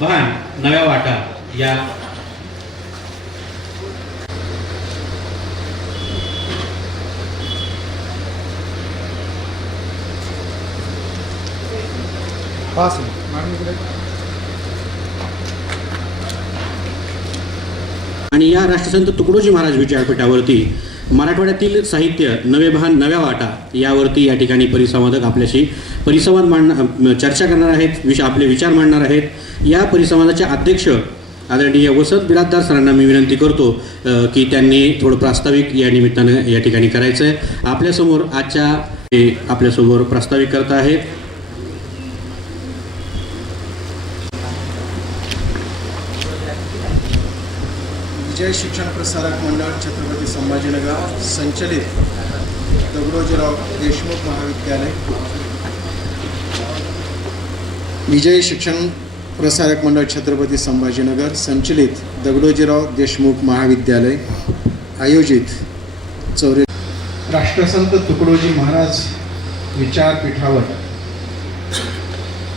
भान नव्या वाटा या आणि या राष्ट्रसंत तुकडोजी महाराज विद्यापीठावरती मराठवाड्यातील साहित्य नवे भान नव्या वाटा यावरती या ठिकाणी परिसंवादक आपल्याशी परिसंवाद चर्चा करणार आहेत, आपले विचार मांडणार आहेत। या परिसंवादाचे अध्यक्ष आदरणीय वसंत बिराददार सरांना मी विनंती करतो की त्यांनी थोडं प्रास्ताविक या निमित्तानं या ठिकाणी करायचं आहे। आपल्यासमोर आपल्यासमोर प्रास्ताविक करत आहेत विजय शिक्षण प्रसारक मंडळ छत्रपती संभाजीनगर संचलित दगडोजीराव देशमुख महाविद्यालय, विजय शिक्षण प्रसारक मंडळ छत्रपती संभाजीनगर संचलित दगडोजीराव देशमुख महाविद्यालय आयोजित राष्ट्रसंत तुकडोजी महाराज विचारपीठावर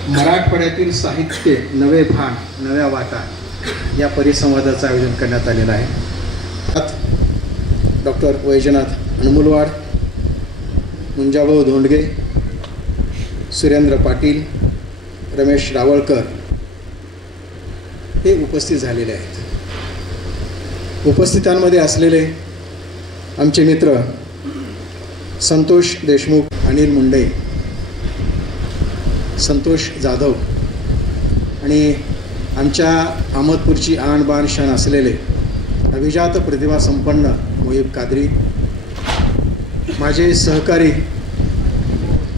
मराठवाड्यातील साहित्य नवे भान नव्या वाटा या परिसंवादाचं आयोजन करण्यात आलेलं आहे। डॉक्टर वैजनाथ अनमुलवाड, मुंजाभाऊ धोंडगे, सुरेंद्र पाटील, रमेश रावळकर हे उपस्थित झालेले आहेत। उपस्थितांमध्ये असलेले आमचे मित्र संतोष देशमुख, अनिल मुंडे, संतोष जाधव आणि आमच्या अहमदपूरची आन बान शान असलेले अभिजात प्रतिभा संपन्न मोहिब कादरी, माझे सहकारी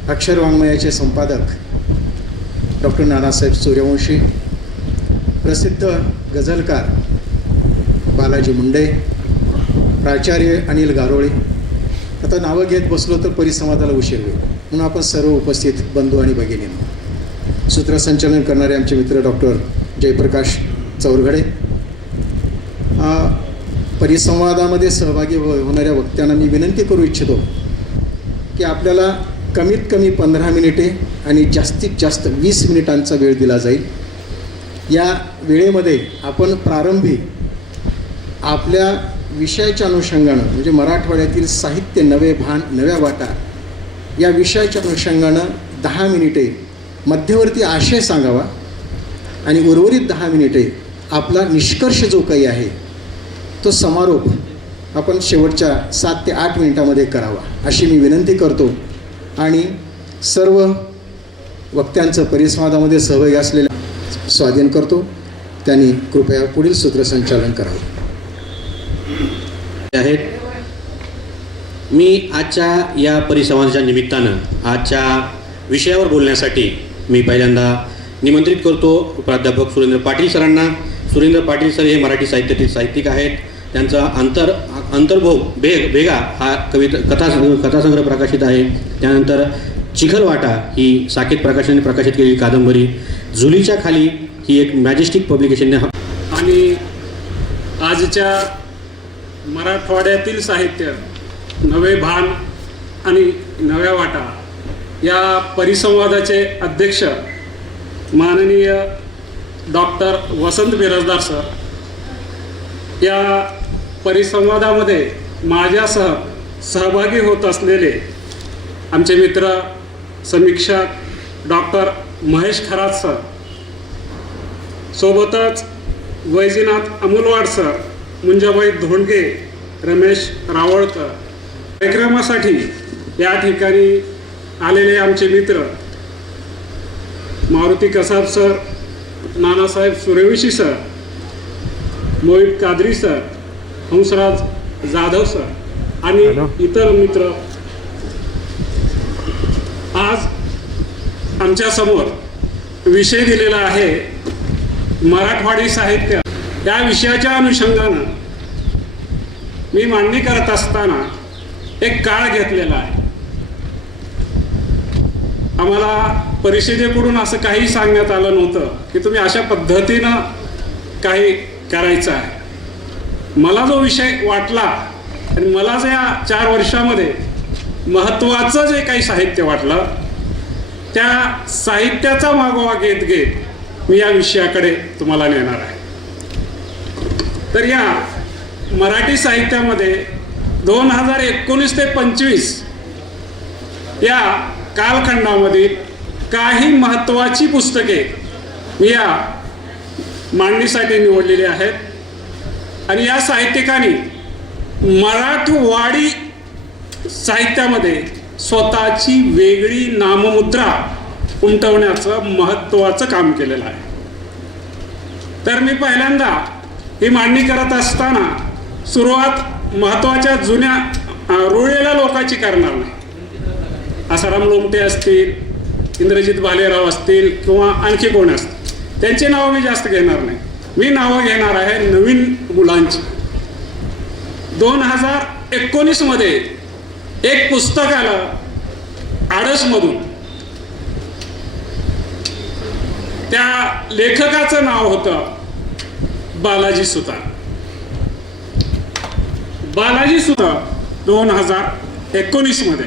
अक्षर वाङ्मयाचे संपादक डॉक्टर नानासाहेब सूर्यवंशी, प्रसिद्ध गझलकार बालाजी मुंडे, प्राचार्य अनिल गारोळे। आता नावं घेत बसलो तर परिसंवादाला उशीर होईल, म्हणून आपण सर्व उपस्थित बंधू आणि भगिनींनो, सूत्रसंचालन करणारे आमचे मित्र डॉक्टर जयप्रकाश चौरघडे, परिसंवादामध्ये सहभागी होणाऱ्या वक्त्यांना मी विनंती करू इच्छितो की आपल्याला कमीत कमी 15 मिनिटे आणि जास्तीत जास्त 20 मिनिटांचा वेळ दिला जाईल। या वेळेमध्ये आपण प्रारंभी आपल्या विषयाच्या अनुषंगानं म्हणजे मराठवाड्यातील साहित्य नवे भान नव्या वाटा या विषयाच्या अनुषंगानं 10 मिनिटे मध्यवर्ती आशय सांगावा आणि उर्वरित 10 मिनिटे आपला निष्कर्ष जो काही आहे तो समारोप आपण शेवटच्या 7 ते 8 मिनिटामध्ये करावा अशी मी विनंती करतो। आणि सर्व वक्त्यांचं परिसंवादामध्ये सहभागी असलेल्या स्वाधीन करतो, त्यांनी कृपया पुढील सूत्रसंचालन करावं। मी आजच्या या परिसंवादाच्या निमित्तानं आजच्या विषयावर बोलण्यासाठी मी पहिल्यांदा निमंत्रित करतो प्राध्यापक सुरेंद्र पाटील सरांना। सुरेंद्र पाटील सर हे मराठी साहित्यातील साहित्यिक आहेत। त्यांचा अंतर्भव भेगा हा कथासंग्रह प्रकाशित आहे। त्यानंतर चिखलवाटा ही साकेत प्रकाशनाने प्रकाशित केलेली कादंबरी, झुलीच्या खाली ही एक मॅजेस्टिक पब्लिकेशनने आणि आजच्या मराठवाड्यातील साहित्य नवे भान आणि नव्या वाटा या परिसंवादाचे अध्यक्ष माननीय डॉक्टर वसंत बिराददार सर, या परिसंवादामध्ये माझ्यासह सहभागी होत असलेले आमचे मित्र समीक्षक डॉक्टर महेश खरात सर, सोबतच वैजनाथ अमुलवाड सर, मुंजाबाई धोंडगे, रमेश रावळकर, कार्यक्रमासाठी या ठिकाणी आलेले आमचे मित्र Maruti Kasab sir, Nanasaheb Suryavanshi sir, Mohib Qadri sir, Hansraj Jadhav sir आणि इतर मित्र आज आमच्यासमोर विषय दिलेला आहे मराठवाडी साहित्य। या विषयाच्या अनुषंगानं मी मांडणी करत असताना एक काळ घेतलेला आहे। आम्हाला परिषदेकडून असं काही सांगण्यात आलं नव्हतं की तुम्ही अशा पद्धतीनं काही करायचं आहे। मला जो विषय वाटला आणि मला जे या 4 वर्षामध्ये महत्त्वाचं जे काही साहित्य वाटलं त्या साहित्याचा मागोवा घेत मी या विषयाकडे तुम्हाला नेणार आहे. तर या मराठी साहित्यामध्ये 2019 ते 25 या कालखंडामधील काही महत्त्वाची पुस्तके मी या मांडणीसाठी निवडलेली आहेत आणि या साहित्यिकांनी मराठवाडी साहित्यामध्ये स्वतःची वेगळी नाममुद्रा उमटवण्याचं महत्त्वाचं काम केलेलं आहे. तर मी पहिल्यांदा ही मांडणी करत असताना सुरुवात महत्त्वाच्या जुन्या रुळलेल्या लोकांची करणार नाही. आसाराम लोमटे असतील, इंद्रजित भालेराव असतील किंवा आणखी कोण असतील, त्यांची नावं मी जास्त घेणार नाही. मी नावं घेणार आहे नवीन मुलांची. 2019 मध्ये एक पुस्तक आलं आडसमधून. त्या लेखकाचं नाव होतं बालाजी सुतार. बालाजी सुतार 2019 मध्ये,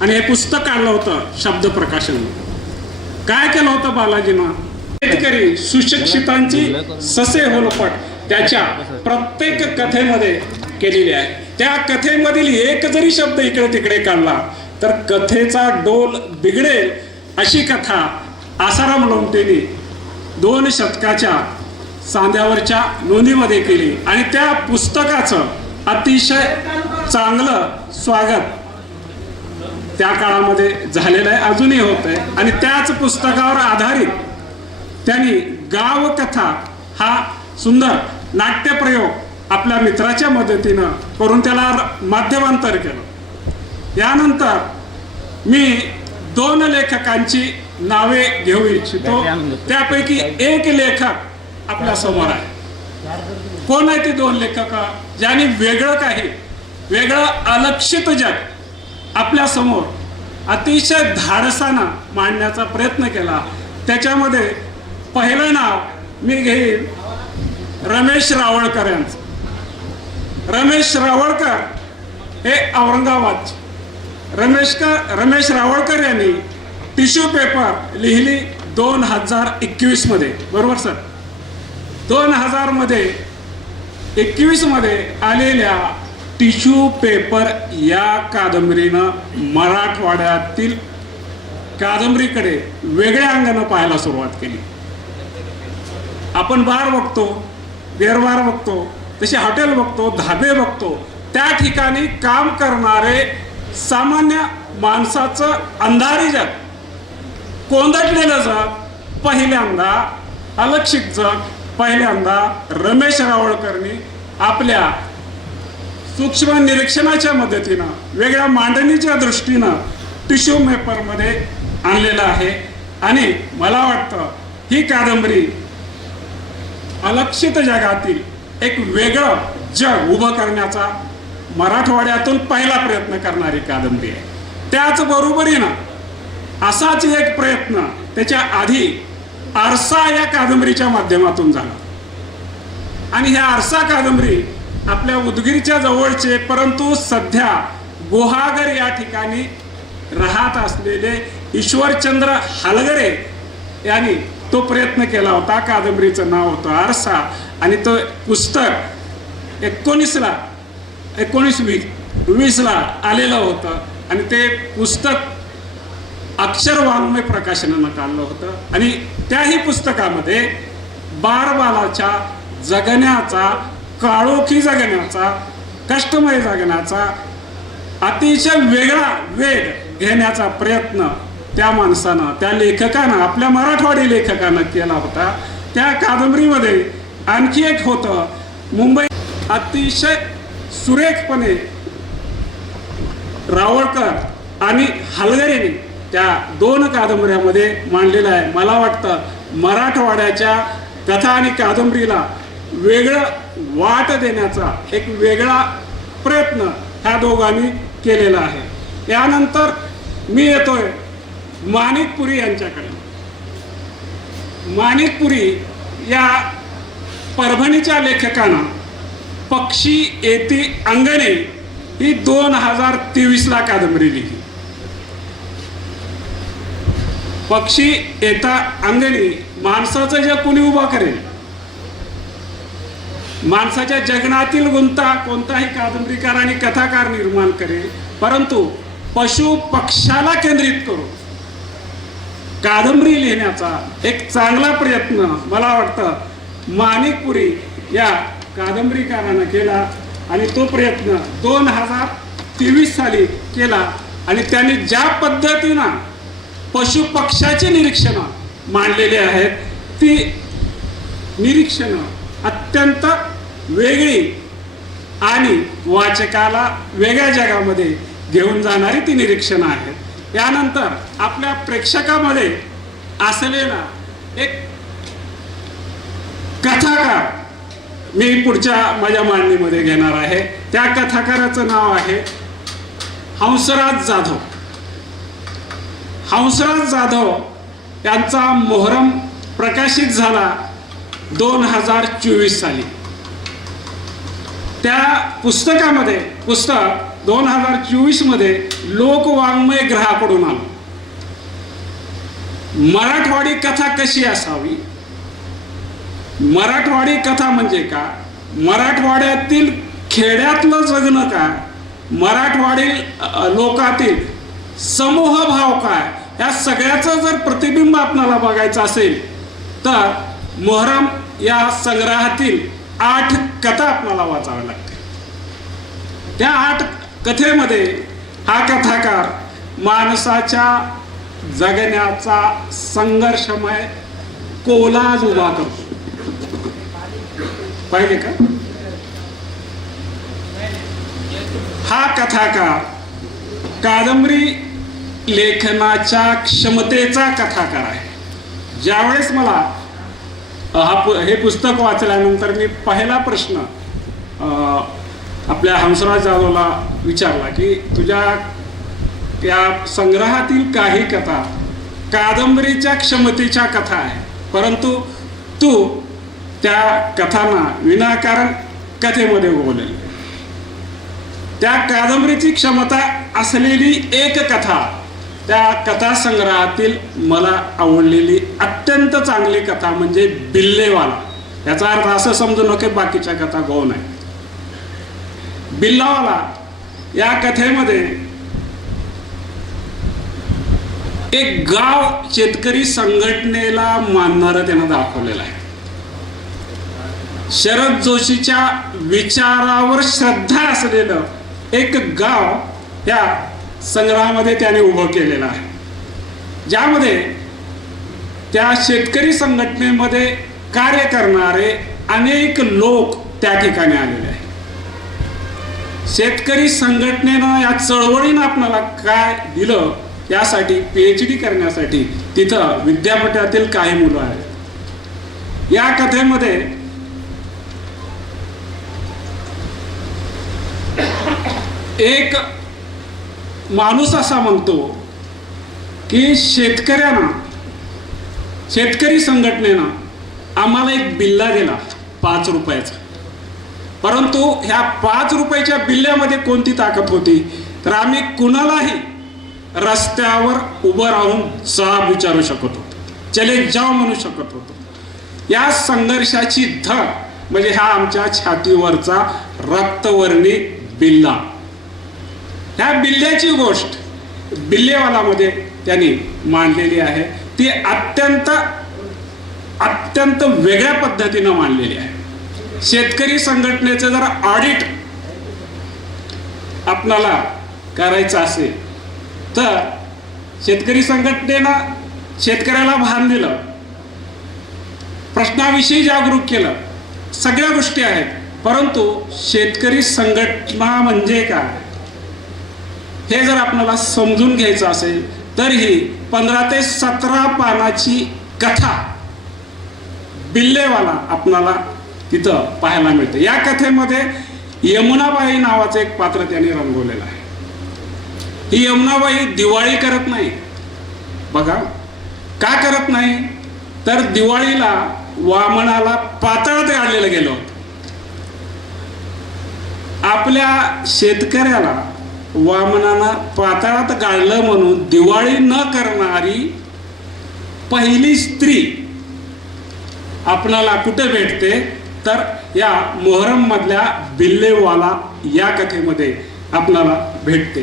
आणि हे पुस्तक काढलं होतं शब्द प्रकाशन. काय केलं होतं बालाजीनं? शेतकरी सुशिक्षितांची ससे होलपट त्याच्या प्रत्येक कथेमध्ये केलेली आहे. त्या कथेमधील एक जरी शब्द इकडे तिकडे काढला तर कथेचा डोल बिघडेल अशी कथा आसाराम लोमटेंनी 2 शतकाच्या सांध्यावरच्या नोंदीमध्ये केली आणि त्या पुस्तकाचं अतिशय चांगलं स्वागत त्या काळामध्ये झालेलं आहे, अजूनही होत आहे. आणि त्याच पुस्तकावर आधारित त्यांनी गावकथा हा सुंदर नाट्यप्रयोग आपल्या मित्राच्या मदतीनं करून त्याला माध्यमांतर केलं. यानंतर मी 2 लेखकांची नावे घेऊ इच्छितो. त्यापैकी एक लेखक आपल्या समोर आहे. कोण आहे ते 2 लेखक ज्यांनी वेगळं अलक्षित जग आपल्या समोर अतिशय धाडसानं मांडण्याचा प्रयत्न केला. त्याच्यामध्ये पहिलं नाव मी घेईन रमेश रावळकर यांचं. रमेश रावळकर हे औरंगाबादचे. रमेश रावळकर यांनी टिश्यू पेपर लिहिली 2021 मध्ये, बरोबर सर? 2021 मध्ये आलेल्या टिश्यू पेपर या कादंबरीनं मराठवाड्यातील कादंबरीकडे वेगळ्या अंगानं पाहायला सुरुवात केली. आपण बार बघतो, बेरबार बघतो, तसे हॉटेल बघतो, धाबे बघतो. त्या ठिकाणी काम करणारे सामान्य माणसाचं अंधारी जग, कोंदटलेलं जग पहिल्यांदा, अलक्षित जग पहिल्यांदा रमेश रावळकरनी आपल्या सूक्ष्म निरीक्षणाच्या मदतीनं, वेगळ्या मांडणीच्या दृष्टीनं टिश्यू पेपरमध्ये आणलेलं आहे. आणि मला वाटतं ही कादंबरी अलक्षित जगातील एक वेगळं जग उभं करण्याचा मराठवाड्यातून पहिला प्रयत्न करणारी कादंबरी आहे. त्याचबरोबरीनं असाच एक प्रयत्न त्याच्या आधी आरसा या कादंबरीच्या माध्यमातून झाला. आणि ह्या आरसा कादंबरी आपल्या उदगीरच्या जवळचे परंतु सध्या गुहागर या ठिकाणी राहत असलेले ईश्वरचंद्र हालगरे यांनी तो प्रयत्न केला होता. कादंबरीचं नाव होतं आरसा. आणि तो पुस्तक 1920 आलेलं होतं. आणि ते पुस्तक अक्षर वाङ्मय प्रकाशनानं काढलं होतं. आणि त्याही पुस्तकामध्ये बालबालाच्या जगण्याचा, काळोखी जगण्याचा, कष्टमय जगण्याचा अतिशय वेगळा वेग घेण्याचा प्रयत्न त्या माणसानं, त्या लेखकानं, आपल्या मराठवाडी लेखकानं केला होता. त्या कादंबरीमध्ये आणखी एक होतं, मुंबई अतिशय सुरेखपणे रावळकर आणि हलगरेंनी त्या 2 कादंबऱ्यामध्ये मांडलेलं आहे. मला वाटतं मराठवाड्याच्या कथा आणि कादंबरीला वेगळं वाट देण्याचा एक वेगळा प्रयत्न ह्या दोघांनी केलेला आहे. यानंतर मी येतोय माणिकपुरी यांच्याकडे. माणिकपुरी या परभणीच्या लेखकानं पक्षी येती अंगणे ही 2023 कादंबरी लिहिली. पक्षी येता अंगणी माणसाचं जग कुणी उभा करेल? माणसाच्या जगण्यातील गुंता कोणताही कादंबरीकार आणि कथाकार निर्माण करेल, परंतु पशु पक्षाला केंद्रित करून कादंबरी लिहिण्याचा एक चांगला प्रयत्न मला वाटतं माणिकपुरी या कादंबरीकारानं केला आणि तो प्रयत्न 2023 साली केला. आणि त्यांनी ज्या पद्धतीनं पशुपक्षाची निरीक्षणं मांडलेली आहेत ती निरीक्षणं अत्यंत वेगळी आणि वाचकाला वेगळ्या जगामध्ये घेऊन जाणारी ती निरीक्षणं आहेत. यानंतर आपल्या प्रेक्षकामध्ये असलेला एक कथाकार मी पुढच्या माझ्या मांडणीमध्ये घेणार आहे. त्या कथाकाराचं नाव आहे हंसराज जाधव. हंसराज जाधव यांचा मोहरम प्रकाशित झाला 2024 साली. त्या पुस्तकामध्ये पुस्तक 2024 मध्ये लोकवाङ्मय ग्रहाकडून आलं. मराठवाडी कथा कशी असावी, मराठवाडी कथा म्हणजे का, मराठवाड्यातील खेड्यातलं जगणं काय, मराठवाडी लोकातील समूह भाव काय, या सगळ्याचं जर प्रतिबिंब आपल्याला बघायचं असेल तर मोहरम या संग्रहातील 8 कथा आपल्याला वाचाव्या लागतील. त्या 8 कथेमध्ये हा कथाकार माणसाच्या जगण्याचा संघर्षमय कोलाज उभा करतो. पाहिजे का? हा कथाकार कादंबरी लेखनाच्या क्षमतेचा कथाकार आहे. ज्यावेळेस मला हे पुस्तक वाचल्यानंतर मी पहिला प्रश्न आपल्या हंसराज जाधवला विचारला की तुझ्या त्या संग्रहातील काही कथा कादंबरीच्या क्षमतेच्या कथा आहे, परंतु तू त्या कथांना विनाकारण कथेमध्ये बोलेल. त्या कादंबरीची क्षमता असलेली एक कथा, त्या कथा संग्रहातील मला आवडलेली अत्यंत चांगली कथा म्हणजे बिल्लेवाला. याचा अर्थ असं समजू नका बाकीच्या कथा गौण आहेत. बिल्लावाला या कथेमध्ये एक गाव शेतकरी संघटनेला मानणारं त्यानं दाखवलेलं आहे. शरद जोशीच्या विचारावर श्रद्धा असलेलं एक गाव या संग्रहामध्ये त्याने उभं केलेलं आहे, ज्यामध्ये त्या शेतकरी संघटनेमध्ये कार्य करणारे अनेक लोक त्या ठिकाणी आलेले आहेत. शेतकरी संघटनेनं या चळवळीनं आपल्याला काय दिलं यासाठी PhD करण्यासाठी तिथं विद्यापीठातील काही मुलं आहेत. या कथेमध्ये एक माणूस असा म्हणतो की शेतकरी संघटनेनं आम्हाला एक बिल्ला दिला 5 रुपयाचा, परंतु ह्या 5 रुपयाच्या बिल्ल्यामध्ये कोणती ताकद होती तर आम्ही कुणालाही रस्त्यावर उभं राहून जाब विचारू शकत होतो, चले जाव म्हणू शकत होतो. या संघर्षाची धग म्हणजे हा आमच्या छातीवरचा रक्तवर्णी बिल्ला. ह्या बिल्ल्याची गोष्ट बिल्लेवालामध्ये त्यांनी मांडलेली आहे. ती अत्यंत वेगळ्या पद्धतीनं मांडलेली आहे. शेतकरी संघटनेचं जर ऑडिट आपल्याला करायचं असेल तर शेतकरी संघटनेनं शेतकऱ्याला भान दिलं, प्रश्नाविषयी जागरूक केलं, सगळ्या गोष्टी आहेत, परंतु शेतकरी संघटना म्हणजे काय हे जर आपल्याला समजून घ्यायचं असेल तर ही 15 ते 17 पानाची कथा बिल्लेवाला आपणाला तिथं पाहायला मिळते. या कथेमध्ये यमुनाबाई नावाचं एक पात्र त्यांनी रंगवलेलं आहे. ही यमुनाबाई दिवाळी करत नाही. बघा का करत नाही तर दिवाळीला वामनाला पाताळात गाडलेलं गेलं होतं. आपल्या शेतकऱ्याला वामनानं पाताळात गाडलं म्हणून दिवाळी न करणारी पहिली स्त्री आपणाला कुठे भेटते तर या मोहरम मधल्या बिल्लेवाला या कथेमध्ये आपणाला भेटते.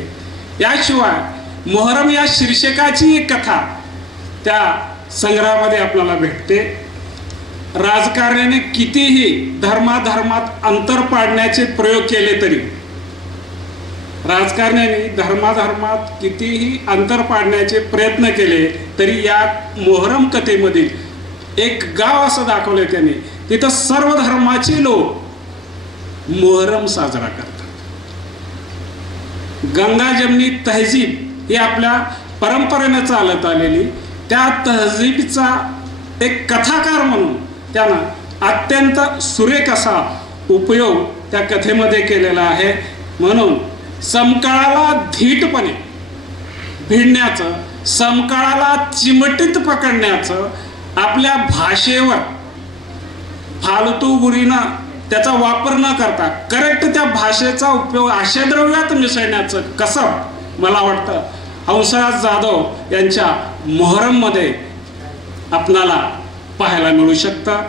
याशिवाय मोहरम या शीर्षकाची एक कथा त्या संग्रहामध्ये आपल्याला भेटते. राजकारण्याने कितीही धर्माधर्मात अंतर पाडण्याचे प्रयोग केले तरी, राजकारण्याने धर्माधर्मात कितीही अंतर पाडण्याचे प्रयत्न केले तरी या मोहरम कथेमधील एक गाव असं दाखवले त्याने, तिथं सर्व धर्माचे लोक मोहरम साजरा करतात. गंगा जमनी तहजीब ही आपल्या परंपरेनं चालत आलेली, त्या तहजीबचा एक कथाकार म्हणून त्यानं अत्यंत सुरेख असा उपयोग त्या कथेमध्ये केलेला आहे. म्हणून समकाळाला धीटपणे भिडण्याचं, समकाळाला चिमटीत पकडण्याचं, आपल्या भाषेवर फालतूगिरीनं त्याचा वापर न करता करेक्ट त्या भाषेचा उपयोग आशयद्रव्यात मिसळण्याचं कसब मला वाटतं हंसराज जाधव यांच्या मोहरममध्ये आपणाला पाहायला मिळू शकतं.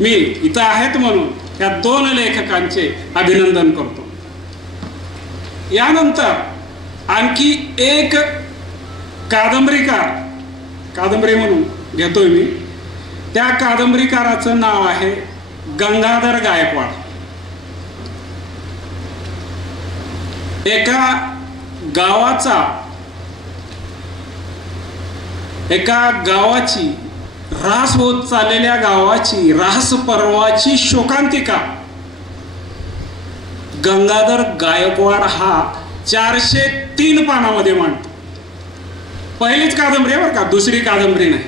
मी इथं आहेत म्हणून या दोन लेखकांचे अभिनंदन करतो. यानंतर आणखी एक कादंबरीकार, कादंबरी म्हणून घेतोय मी, त्या कादंबरीकाराचं नाव आहे गंगाधर गायकवाड. एका गावाची ऱ्हास होत चाललेल्या गावाची ऱ्हास पर्वाची शोकांतिका गंगाधर गायकवाड हा 403 पानामध्ये मांडतो. पहिलीच कादंबरी आहे बरं का, दुसरी कादंबरी नाही,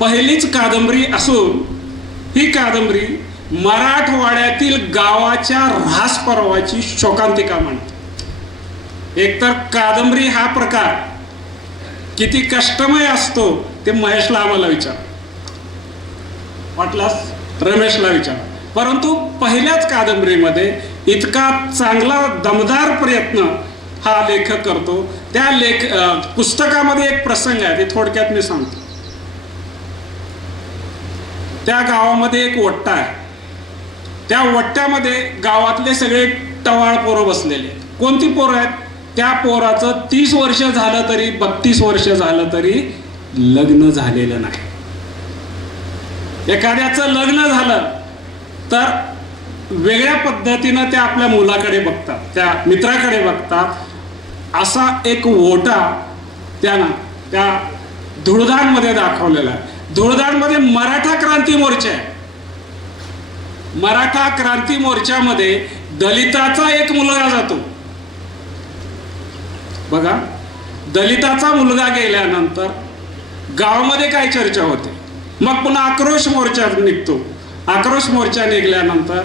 पहिलीच कादंबरी असून ही कादंबरी मराठवाड्यातील गावाच्या ऱ्हास पर्वाची शोकांतिका मांडते. एकतर कादंबरी हा प्रकार किती कष्टमय असतो ते महेशला आम्हाला विचार, वाटलास रमेशला विचार, परंतु पहिल्याच कादंबरीमध्ये इतका चांगला दमदार प्रयत्न हा लेखक करतो. त्या पुस्तकामध्ये एक प्रसंग आहे, ते थोडक्यात मी सांगतो. त्या गावामध्ये एक वट्टा आहे. त्या वट्ट्यामध्ये गावातले सगळे टवाळ पोरं बसलेले. कोणती पोरं आहेत? त्या पोराचं 30 वर्ष झालं तरी 32 वर्ष झालं तरी लग्न झालेलं नाही. एखाद्याचं लग्न झालं तर वेगळ्या पद्धतीनं त्या आपल्या मुलाकडे बघतात, त्या मित्राकडे बघतात. असा एक ओटा त्यानं त्या धुळदाणमध्ये दाखवलेला आहे. धुळदाणमध्ये मराठा क्रांती मोर्चा आहे. मराठा क्रांती मोर्चामध्ये दलिताचा एक मुलगा जातो. बघा, दलिताचा मुलगा गेल्यानंतर गावामध्ये काय चर्चा होते, मग पुन्हा आक्रोश मोर्चा निघतो. आक्रोश मोर्चा निघाल्यानंतर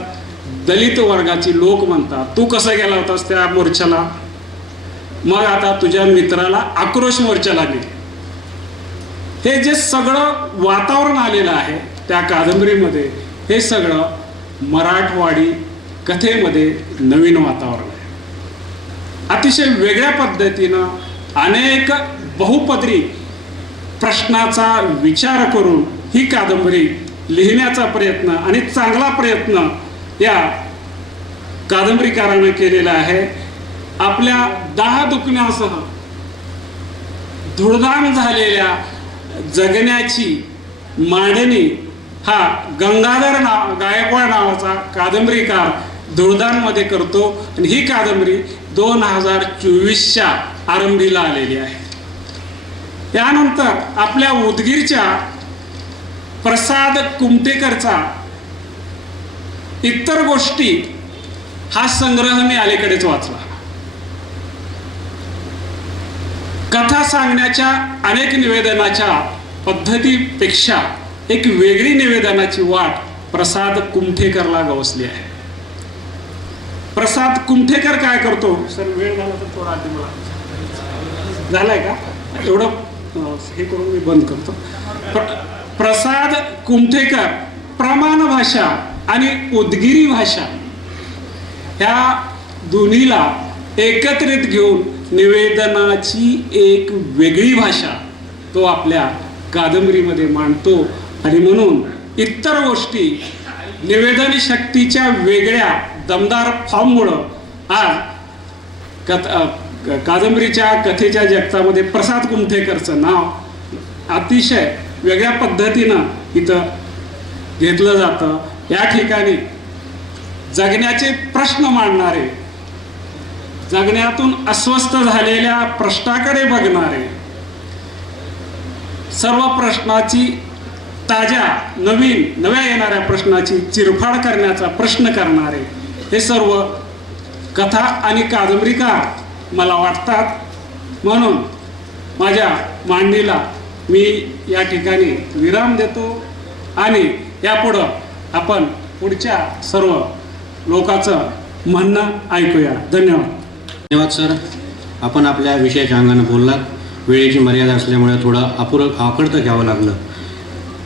दलित वर्गाची लोक म्हणतात, तू कसं गेला होतास त्या मोर्चाला? मग आता तुझ्या मित्राला आक्रोश मोर्चाला गेले. हे जे सगळं वातावरण आलेलं आहे त्या कादंबरीमध्ये, हे सगळं मराठवाडी कथेमध्ये नवीन वातावरण आहे. अतिशय वेगळ्या पद्धतीनं अनेक बहुपदरी प्रश्नाचा विचार करून ही कादंबरी लिहिण्याचा प्रयत्न, आणि चांगला प्रयत्न या कादंबरीकारानं केलेला आहे. आपल्या 10 दुखण्यासह धुळदाण झालेल्या जगण्याची मांडणी हा गंगाधर गायकवाड नावाचा कादंबरीकार धुळदाणमध्ये करतो. आणि ही कादंबरी 2024च्या आरंभीला आलेली आहे. त्यानंतर आपल्या उदगीरच्या प्रसाद कुमटेकरचा इतर गोष्टी हा संग्रह मी अलीकडेच वाचला. कथा सांगण्याच्या अनेक निवेदनाच्या पद्धतीपेक्षा एक वेगळी निवेदनाची वाट प्रसाद कुमठेकरला गवसली आहे. प्रसाद कुमठेकर काय करतो? सर वेळ झाला तर थोडा आधी मला झालाय का एवढं हे करून मी बंद करतो. प्रसाद कुमठेकर प्रमाण भाषा आणि उदगिरी भाषा ह्या दोन्हीला एकत्रित घेऊन निवेदनाची एक वेगळी भाषा तो आपल्या कादंबरीमध्ये मांडतो. आणि म्हणून इतर गोष्टी निवेदन शक्तीच्या वेगळ्या दमदार फॉर्ममुळं आज कादंबरीच्या कथेच्या जगतामध्ये प्रसाद कुमठेकरचं नाव अतिशय वेगळ्या पद्धतीनं इथं घेतलं जातं. या ठिकाणी जगण्याचे प्रश्न मांडणारे, जगण्यातून अस्वस्थ झालेल्या प्रश्नाकडे बघणारे, सर्व प्रश्नाची ताज्या नव्या येणाऱ्या प्रश्नाची चिरफाड करण्याचा प्रश्न करणारे हे सर्व कथा आणि कादंबरीकार मला वाटतात. म्हणून माझ्या मांडणीला मी या ठिकाणी विराम देतो आणि यापुढं आपण पुढच्या सर्व लोकांचं म्हणणं ऐकूया. धन्यवाद. धन्यवाद सर. आपण आपल्या विषयाच्या अंगानं बोललात. वेळेची मर्यादा असल्यामुळे थोडं आकडतं घ्यावं लागलं.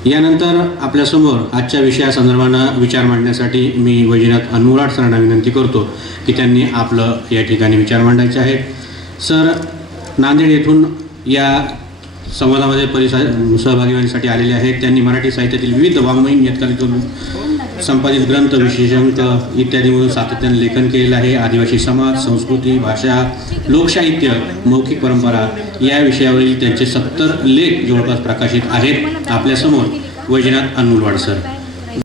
यानंतर आपल्यासमोर आजच्या विषयासंदर्भानं विचार मांडण्यासाठी मी वैजनाथ अनमुराट सरांना विनंती करतो की त्यांनी आपलं या ठिकाणी विचार मांडायचे आहेत. सर नांदेड येथून या संवादामध्ये सहभागी होण्यासाठी आलेले आहेत. त्यांनी मराठी साहित्यातील विविध वाङ्मयीन नियतकालिकातून संपादित ग्रंथ, विशेषांक इत्यादीमधून सातत्याने लेखन केलेलं आहे. आदिवासी समाज, संस्कृती, भाषा, लोकसाहित्य, मौखिक परंपरा या विषयावरील त्यांचे 70 लेख जवळपास प्रकाशित आहेत. आपल्यासमोर वैजनाथ अनमुराट सर.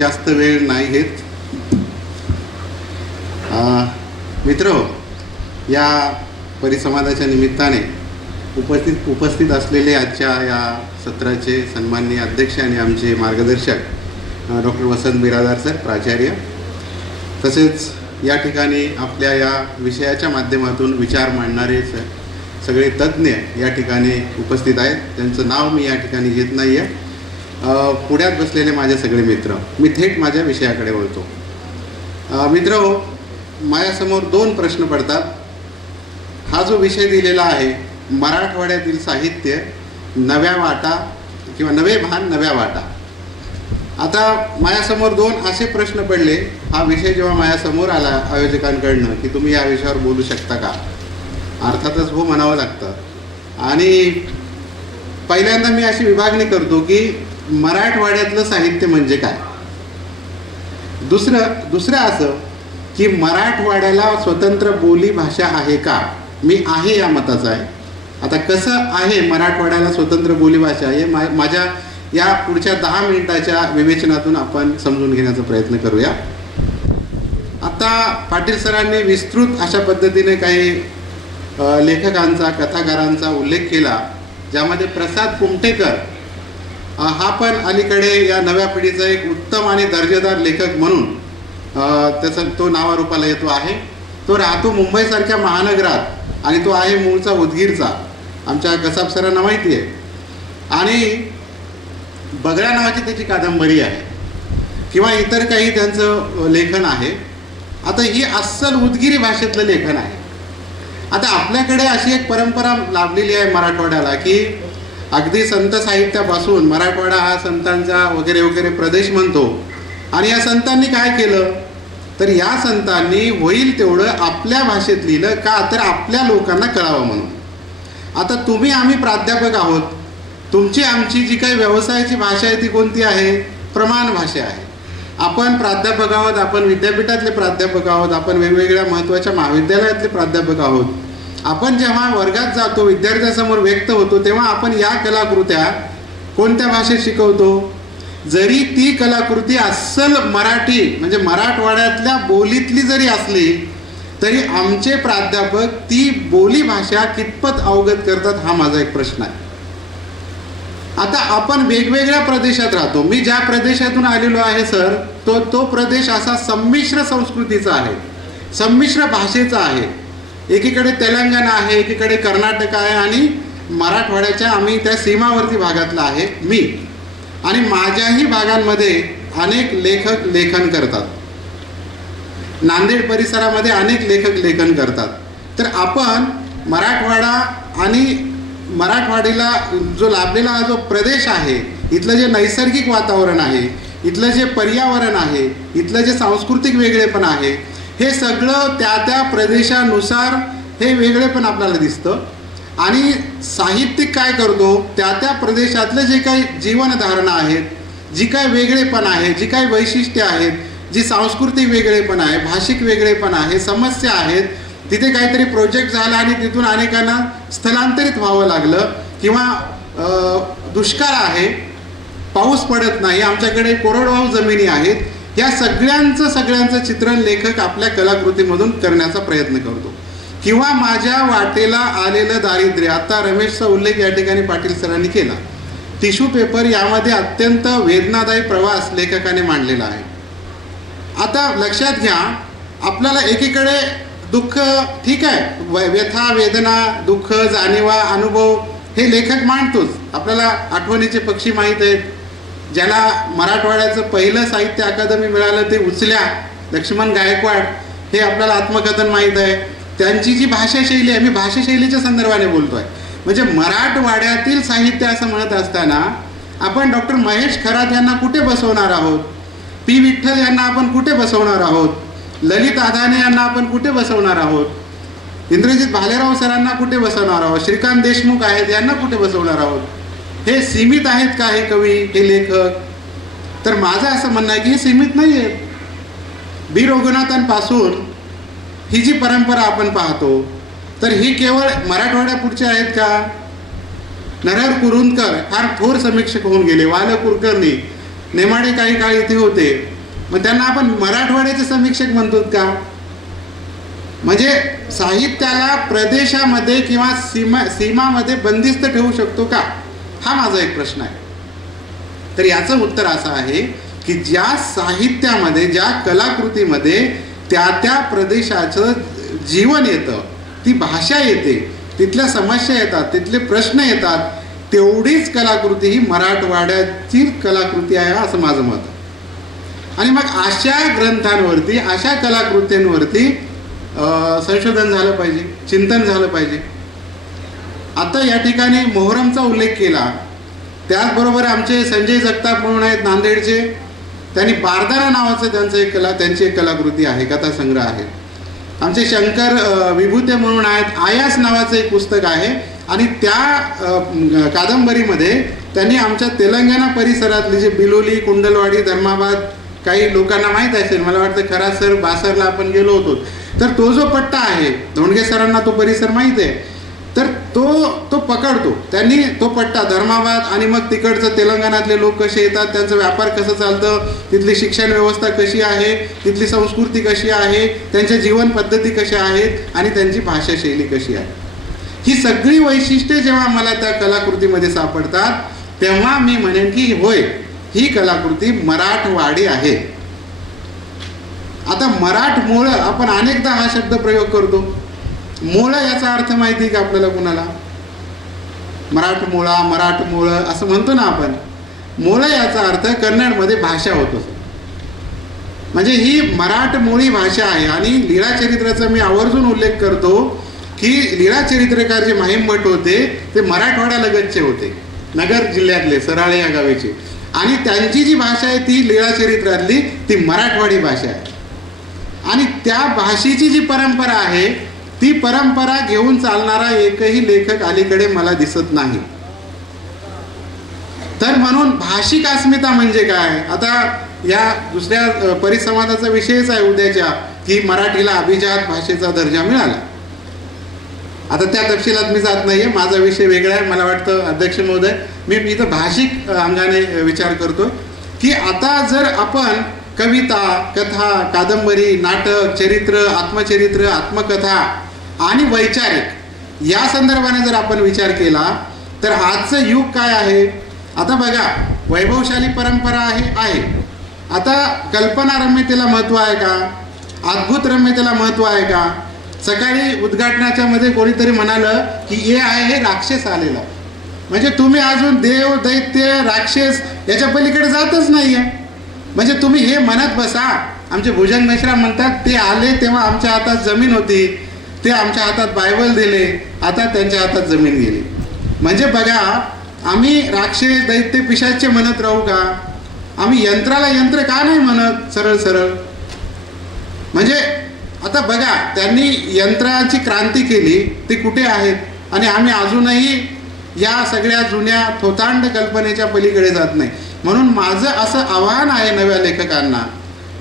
जास्त वेळ नाही घेत. मित्र, या परिसंवादाच्या निमित्ताने उपस्थित असलेले आजच्या या सत्राचे सन्माननीय अध्यक्ष आणि आमचे मार्गदर्शक डॉक्टर वसंत बिरादार सर, प्राचार्य, तसेच या ठिकाणी आपल्या या विषयाच्या माध्यमातून विचार मांडणारे सगळे तज्ज्ञ या ठिकाणी उपस्थित आहेत. त्यांचं नाव मी या ठिकाणी घेत नाही आहे. पुण्यात बसलेले माझे सगळे मित्र. मी थेट माझ्या विषयाकडे वळतो. मित्र, माझ्यासमोर 2 प्रश्न पडतात. हा जो विषय दिलेला आहे, मराठवाड्यातील साहित्य, नव्या वाटा किंवा नवे भान नव्या वाटा. आता माझ्यासमोर 2 असे प्रश्न पडले. हा विषय जेव्हा माझ्यासमोर आला आयोजकांकडनं की तुम्ही या विषयावर बोलू शकता का, अर्थातच हो म्हणावं लागतं. आणि पहिल्यांदा मी अशी विभागणी करतो की मराठवाड्यातलं साहित्य म्हणजे काय. दुसरं असं की मराठवाड्याला स्वतंत्र बोली भाषा आहे का. मी आहे या मताचा आहे. आता कसं आहे मराठवाड्याला स्वतंत्र बोलीभाषा हे माझ्या या पुढच्या 10 मिनिटाच्या विवेचनातून आपण समजून घेण्याचा प्रयत्न करूया. आता पाटील सरांनी विस्तृत अशा पद्धतीने काही लेखकांचा, कथाकारांचा उल्लेख केला, ज्यामध्ये प्रसाद कुमठेकर हा पण अलीकडे या नव्या पिढीचा एक उत्तम आणि दर्जेदार लेखक म्हणून त्याचा तो नावारूपाला येतो आहे. तो राहतो मुंबईसारख्या महानगरात आणि तो आहे मूळचा उदगीरचा. आमच्या कसाब सरांना माहिती आहे. आणि बगळा नावाची त्याची कादंबरी आहे किंवा इतर काही त्यांचं लेखन आहे. आता ही अस्सल उदगिरी भाषेतलं लेखन आहे. आता आपल्याकडे अशी एक परंपरा लाभलेली आहे मराठवाड्याला की अगदी संत साहित्यापासून मराठवाडा हा संतांचा वगैरे वगैरे प्रदेश म्हणतो. आणि या संतांनी काय केलं तर या संतांनी होईल तेवढं आपल्या भाषेत लिहिलं का तर आपल्या लोकांना कळावं म्हणून. आता तुम्ही आम्ही प्राध्यापक आहोत. तुमची आमची जी काही व्यवसायाची भाषा आहे ती कोणती आहे, प्रमाण भाषा आहे. आपण प्राध्यापक आहोत, आपण विद्यापीठातले प्राध्यापक आहोत, आपण वेगवेगळ्या महत्त्वाच्या महाविद्यालयातले प्राध्यापक आहोत. आपण जेव्हा वर्गात जातो, विद्यार्थ्यांसमोर व्यक्त होतो, तेव्हा आपण या कलाकृत्या कोणत्या भाषेत शिकवतो. जरी ती कलाकृती अस्सल मराठी म्हणजे मराठवाड्यातल्या बोलीतली जरी असली तरी आमचे प्राध्यापक ती बोली भाषा कितपत अवगत करतात हा माझा एक प्रश्न आहे. आता आपण वेगवेगळ्या प्रदेशात राहतो. मी ज्या प्रदेशातून आलेलो आहे सर, तो प्रदेश असा संमिश्र संस्कृतीचा आहे, संमिश्र भाषेचा आहे. एकीकडे तेलंगणा आहे, एकीकडे कर्नाटक आहे आणि मराठवाड्याच्या आम्ही त्या सीमावर्ती भागातला आहे मी. आणि माझ्याही भागांमध्ये अनेक लेखक लेखन करतात. नांदेड परिसरामध्ये अनेक लेखक लेखन करतात. तर आपण मराठवाडा आणि मराठवाडीला जो लाभलेला हा जो प्रदेश आहे, इथलं जे नैसर्गिक वातावरण आहे, इथलं जे पर्यावरण आहे, इथलं जे सांस्कृतिक वेगळेपण आहे, हे सगळं त्या प्रदेशानुसार हे वेगळेपण आपल्याला दिसतं. आणि साहित्यिक काय करतो, त्या प्रदेशातले जे काही जीवनधारणा आहेत, जी काय वेगळेपण आहे, जी काय वैशिष्ट्ये आहेत, जी सांस्कृतिक वेगळेपण आहे, भाषिक वेगळेपण आहे, समस्या आहेत, तिथे काहीतरी प्रोजेक्ट झाला आणि तिथून अनेकांना स्थलांतरित व्हावं लागलं, किंवा दुष्काळ आहे, पाऊस पडत नाही, आमच्याकडे कोरडवाहू जमिनी आहेत, या सगळ्यांचं चित्रण लेखक आपल्या कलाकृतीमधून करण्याचा प्रयत्न करतो. किंवा माझ्या वाटेला आलेलं दारिद्र्य, आता रमेशचा उल्लेख या ठिकाणी पाटील सरांनी केला. टिश्यू पेपर यामध्ये अत्यंत वेदनादायी प्रवास लेखकाने मांडलेला आहे. आता लक्षात घ्या, आपल्याला एकीकडे दुःख ठीक आहे, व्यथा, वेदना, दुःख, जाणीवा, अनुभव हे लेखक मांडतोच. आपल्याला आठवणीचे पक्षी माहीत आहेत. ज्याला मराठवाड्याचं पहिलं साहित्य अकादमी मिळालं ते उचल्या लक्ष्मण गायकवाड, हे आपल्याला आत्मकथन माहीत आहे. त्यांची जी भाषाशैली आहे, मी भाषाशैलीच्या संदर्भाने बोलतो आहे, म्हणजे मराठवाड्यातील साहित्य असं म्हणत असताना आपण डॉक्टर महेश खरात यांना कुठे बसवणार आहोत, पी विठ्ठल यांना आपण कुठे बसवणार आहोत, ललित अदाने यांना आपण कुठे बसवणार आहोत, इंद्रजित भालेराव सरांना कुठे बसवणार आहोत, श्रीकांत देशमुख आहेत यांना कुठे बसवणार आहोत. हे सीमित आहेत का हे कवी, हे लेखक? तर माझं असं म्हणणं आहे की हे सीमित नाही आहेत. बी रघुनाथांपासून ही जी परंपरा आपण पाहतो, तर ही केवळ मराठवाड्यापुढचे आहेत का? नरहर कुरुंदकर फार थोर समीक्षक होऊन गेले, वाल कुलकर्णी, नेमाडे काही काळ इथे होते, मग त्यांना आपण मराठवाड्याचे समीक्षक म्हणतो का? म्हणजे साहित्याला प्रदेशामध्ये किंवा सीमामध्ये बंदिस्त ठेवू शकतो का, हा माझा एक प्रश्न आहे. तर याचं उत्तर असं आहे की ज्या साहित्यामध्ये, ज्या कलाकृतीमध्ये त्या त्या प्रदेशाचं जीवन येतं, ती भाषा येते, तिथल्या समस्या येतात, तिथले प्रश्न येतात, तेवढीच कलाकृती ही मराठवाड्याची कलाकृती आहे असं माझं मत आहे. आणि मग अशा ग्रंथांवरती, अशा कलाकृतींवरती संशोधन झालं पाहिजे, चिंतन झालं पाहिजे. आता या ठिकाणी मोहरमचा उल्लेख केला, त्याचबरोबर आमचे संजय जगताप म्हणून आहेत नांदेडचे, त्यांनी बारदाना नावाचं त्यांची एक कलाकृती आहे, कथासंग्रह आहे. आमचे शंकर विभूते म्हणून आहेत, आयास नावाचं एक पुस्तक आहे, आणि त्या कादंबरीमध्ये त्यांनी आमच्या तेलंगणा परिसरातली जे बिलोली, कुंडलवाडी, धर्माबाद, काही लोकांना माहीत असेल, मला वाटतं खरासर, बासरला आपण गेलो होतो, तर तो जो पट्टा आहे, धोंडगे सरांना तो परिसर माहीत आहे, तर तो पकडतो त्यांनी, तो पट्टा धर्माबाद, आणि मग तिकडचं तेलंगणातले लोक कसे येतात, त्यांचा व्यापार कसं चालतं, तिथली शिक्षण व्यवस्था कशी आहे, तिथली संस्कृती कशी आहे, त्यांच्या जीवन पद्धती कशा आहेत, आणि त्यांची भाषाशैली कशी आहे, ही सगळी वैशिष्ट्ये जेव्हा मला त्या कलाकृतीमध्ये सापडतात, तेव्हा मी म्हणेन की होय, ही कलाकृती मराठवाडी आहे. आता मराठमोळं, आपण अनेकदा हा शब्द प्रयोग करतो. मोळ याचा अर्थ माहिती का आपल्याला कुणाला? मराठमोळा, मराठमोळं असं म्हणतो ना आपण. मोळ याचा अर्थ कन्नडमध्ये भाषा होतो, म्हणजे ही मराठमोळी भाषा आहे. आणि लीळाचरित्राचा मी आवर्जून उल्लेख करतो की लीळाचरित्रकार जे माहीमभट होते ते मराठवाड्यालगतचे होते, नगर जिल्ह्यातले, सराळे या गावीचे, आणि त्यांची जी भाषा आहे ती लीळाचरित्रातली ती मराठवाडी भाषा आहे. आणि त्या भाषेची जी परंपरा आहे ती परंपरा घेऊन चालणारा एकही लेखक अलीकडे मला दिसत नाही. तर म्हणून भाषिक अस्मिता म्हणजे काय? आता या दुसऱ्या परिसंवादाचा विषयच आहे उद्याच्या, की मराठीला अभिजात भाषेचा दर्जा मिळाला. आता त्या तपशिलात मी जात नाहीये, माझा विषय वेगळा आहे. मला वाटतं अध्यक्ष महोदय, मी इथं भाषिक अंगाने विचार करतो की आता जर आपण कविता, कथा, कादंबरी, नाटक, चरित्र, आत्मचरित्र, आत्मकथा आणि वैचारिक या संदर्भाने जर आपण विचार केला तर आजचं युग काय आहे? आता बघा, वैभवशाली परंपरा आहे. आता कल्पनारम्यतेला महत्त्व आहे का? अद्भुत रम्यतेला महत्त्व आहे का? सकाळी उद्घाटनाच्या मध्ये कोणीतरी म्हणालं की हे आहे हे राक्षस आलेला, म्हणजे तुम्ही अजून देव, दैत्य, राक्षस याच्या पलीकडे जातच नाही आहे. म्हणजे तुम्ही हे म्हणत बसा. आमचे भुजंग मिश्रा म्हणतात, ते आले तेव्हा आमच्या हातात जमीन होती, ते आमच्या हातात बायबल दिले, आता त्यांच्या हातात जमीन गेली. म्हणजे बघा, आम्ही राक्षस, दैत्य, पिशाच्य म्हणत राहू का? आम्ही यंत्राला यंत्र का नाही म्हणत सरळ सरळ? म्हणजे आता बघा, त्यांनी यंत्राची क्रांती केली, ती कुठे आहेत? आणि आम्ही अजूनही या सगळ्या जुन्या थोतांड कल्पनेच्या पलीकडे जात नाही. म्हणून माझं असं आवाहन आहे नव्या लेखकांना,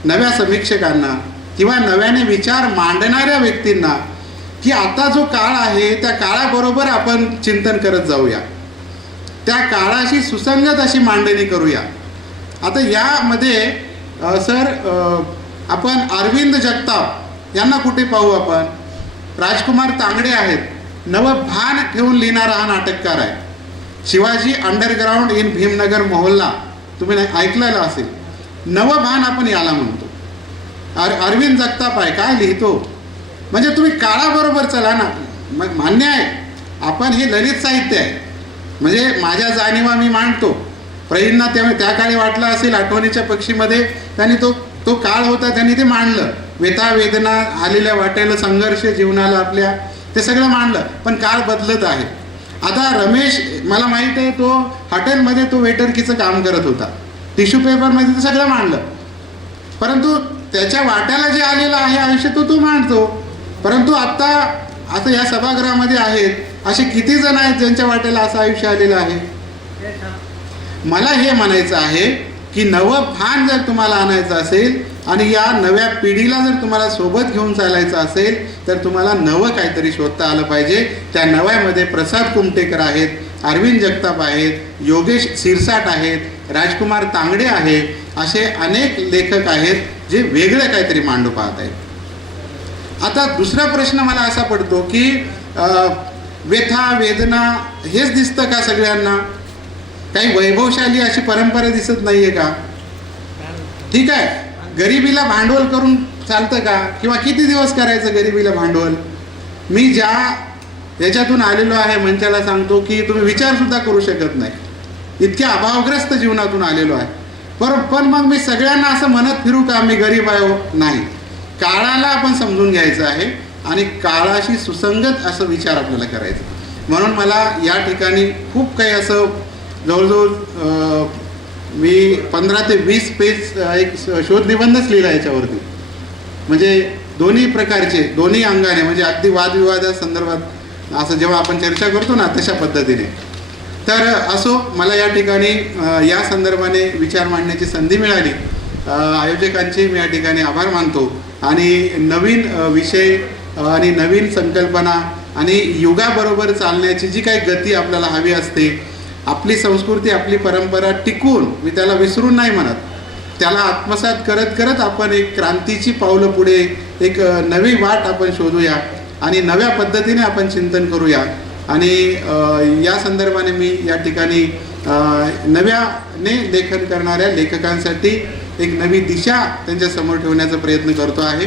नव्या समीक्षकांना किंवा नव्याने विचार मांडणाऱ्या व्यक्तींना की आता जो काळ आहे त्या काळाबरोबर आपण चिंतन करत जाऊया, त्या काळाशी सुसंगत अशी मांडणी करूया. आता यामध्ये आपण अरविंद जगताप यांना कुठे पाहू आपण? राजकुमार तांगडे आहेत, नवं भान ठेवून लिहिणारा हा नाटककार आहे. शिवाजी अंडरग्राऊंड इन भीमनगर मोहल्ला तुम्ही ऐकलेलं असेल. नवं भान आपण याला म्हणतो. अरविंद जगताप आहे, काय लिहितो म्हणजे तुम्ही काळाबरोबर चला ना. मान्य आहे आपण हे ललित साहित्य आहे, म्हणजे माझ्या जाणीवा मी मांडतो. प्रवीणना त्या काळी वाटलं असेल आठवणीच्या पक्षीमध्ये त्यांनी तो काळ होता, त्यांनी ते मांडलं. व्यथा वेदना आलेल्या वाटेला संघर्ष जीवनाला आपल्या ते सगळं मांडलं. पण काळ बदलत आहे. आता रमेश मला माहीत आहे तो हॉटेलमध्ये तो वेटरकीचं काम करत होता, टिश्यू पेपरमध्ये ते सगळं मांडलं. परंतु त्याच्या वाट्याला जे आलेलं आहे आयुष्य तो मांडतो. परंतु आत्ता असं या सभागृहामध्ये आहेत असे किती जण आहेत ज्यांच्या वाट्याला असं आयुष्य आलेलं आहे? मला हे म्हणायचं आहे की नवं भान जर तुम्हाला आणायचं असेल आणि या नव्या पिढीला जर तुम्हाला सोबत घेऊन चालायचं असेल तर तुम्हाला नवं काहीतरी शोधता आलं पाहिजे. त्या नव्यामध्ये प्रसाद कुमटेकर आहेत, अरविंद जगताप आहेत, योगेश सिरसाट आहेत, राजकुमार तांगडे आहेत, असे अनेक लेखक आहेत जे वेगळं काहीतरी मांडू पाहत आहेत. आता दुसरा प्रश्न मला असा पडतो की व्यथा वेदना हेच दिसतं का सगळ्यांना? काही वैभवशाली अशी परंपरा दिसत नाहीये का? ठीक आहे, गरिबीला भांडवल करून चालतं का? किंवा किती दिवस करायचं गरिबीला भांडवल? मी ज्या याच्यातून आलेलो आहे मंचाला सांगतो की तुम्ही विचारसुद्धा करू शकत नाही, इतक्या अभावग्रस्त जीवनातून आलेलो आहे. पण मग मी सगळ्यांना असं म्हणत फिरू का मी गरीब आहे हो? नाही. काळाला आपण समजून घ्यायचं आहे आणि काळाशी सुसंगत असं विचार आपल्याला करायचं. म्हणून मला या ठिकाणी खूप काही असं जवळजवळ मी 15 ते 20 पेज एक शोध निबंधच लिहिला याच्यावरती, म्हणजे दोन्ही प्रकारचे दोन्ही अंगाने, म्हणजे अगदी वादविवादा संदर्भात असं जेव्हा आपण चर्चा करतो ना तशा पद्धतीने. तर असो, मला या ठिकाणी या संदर्भाने विचार मांडण्याची संधी मिळाली. आयोजकांचे मी या ठिकाणी आभार मानतो आणि नवीन विषय आणि नवीन संकल्पना आणि युगाबरोबर चालण्याची जी काही गती आपल्याला हवी असते, आपली संस्कृती आपली परंपरा टिकून, मी त्याला विसरून नाही म्हणत, त्याला आत्मसात करत करत आपण एक क्रांतीची पावलं पुढे एक नवी वाट आपण शोधूया आणि नव्या पद्धतीने आपण चिंतन करूया. आणि या संदर्भाने मी या ठिकाणी नव्याने लेखन करणाऱ्या लेखकांसाठी एक नवी दिशा त्यांच्यासमोर ठेवण्याचा प्रयत्न करतो आहे.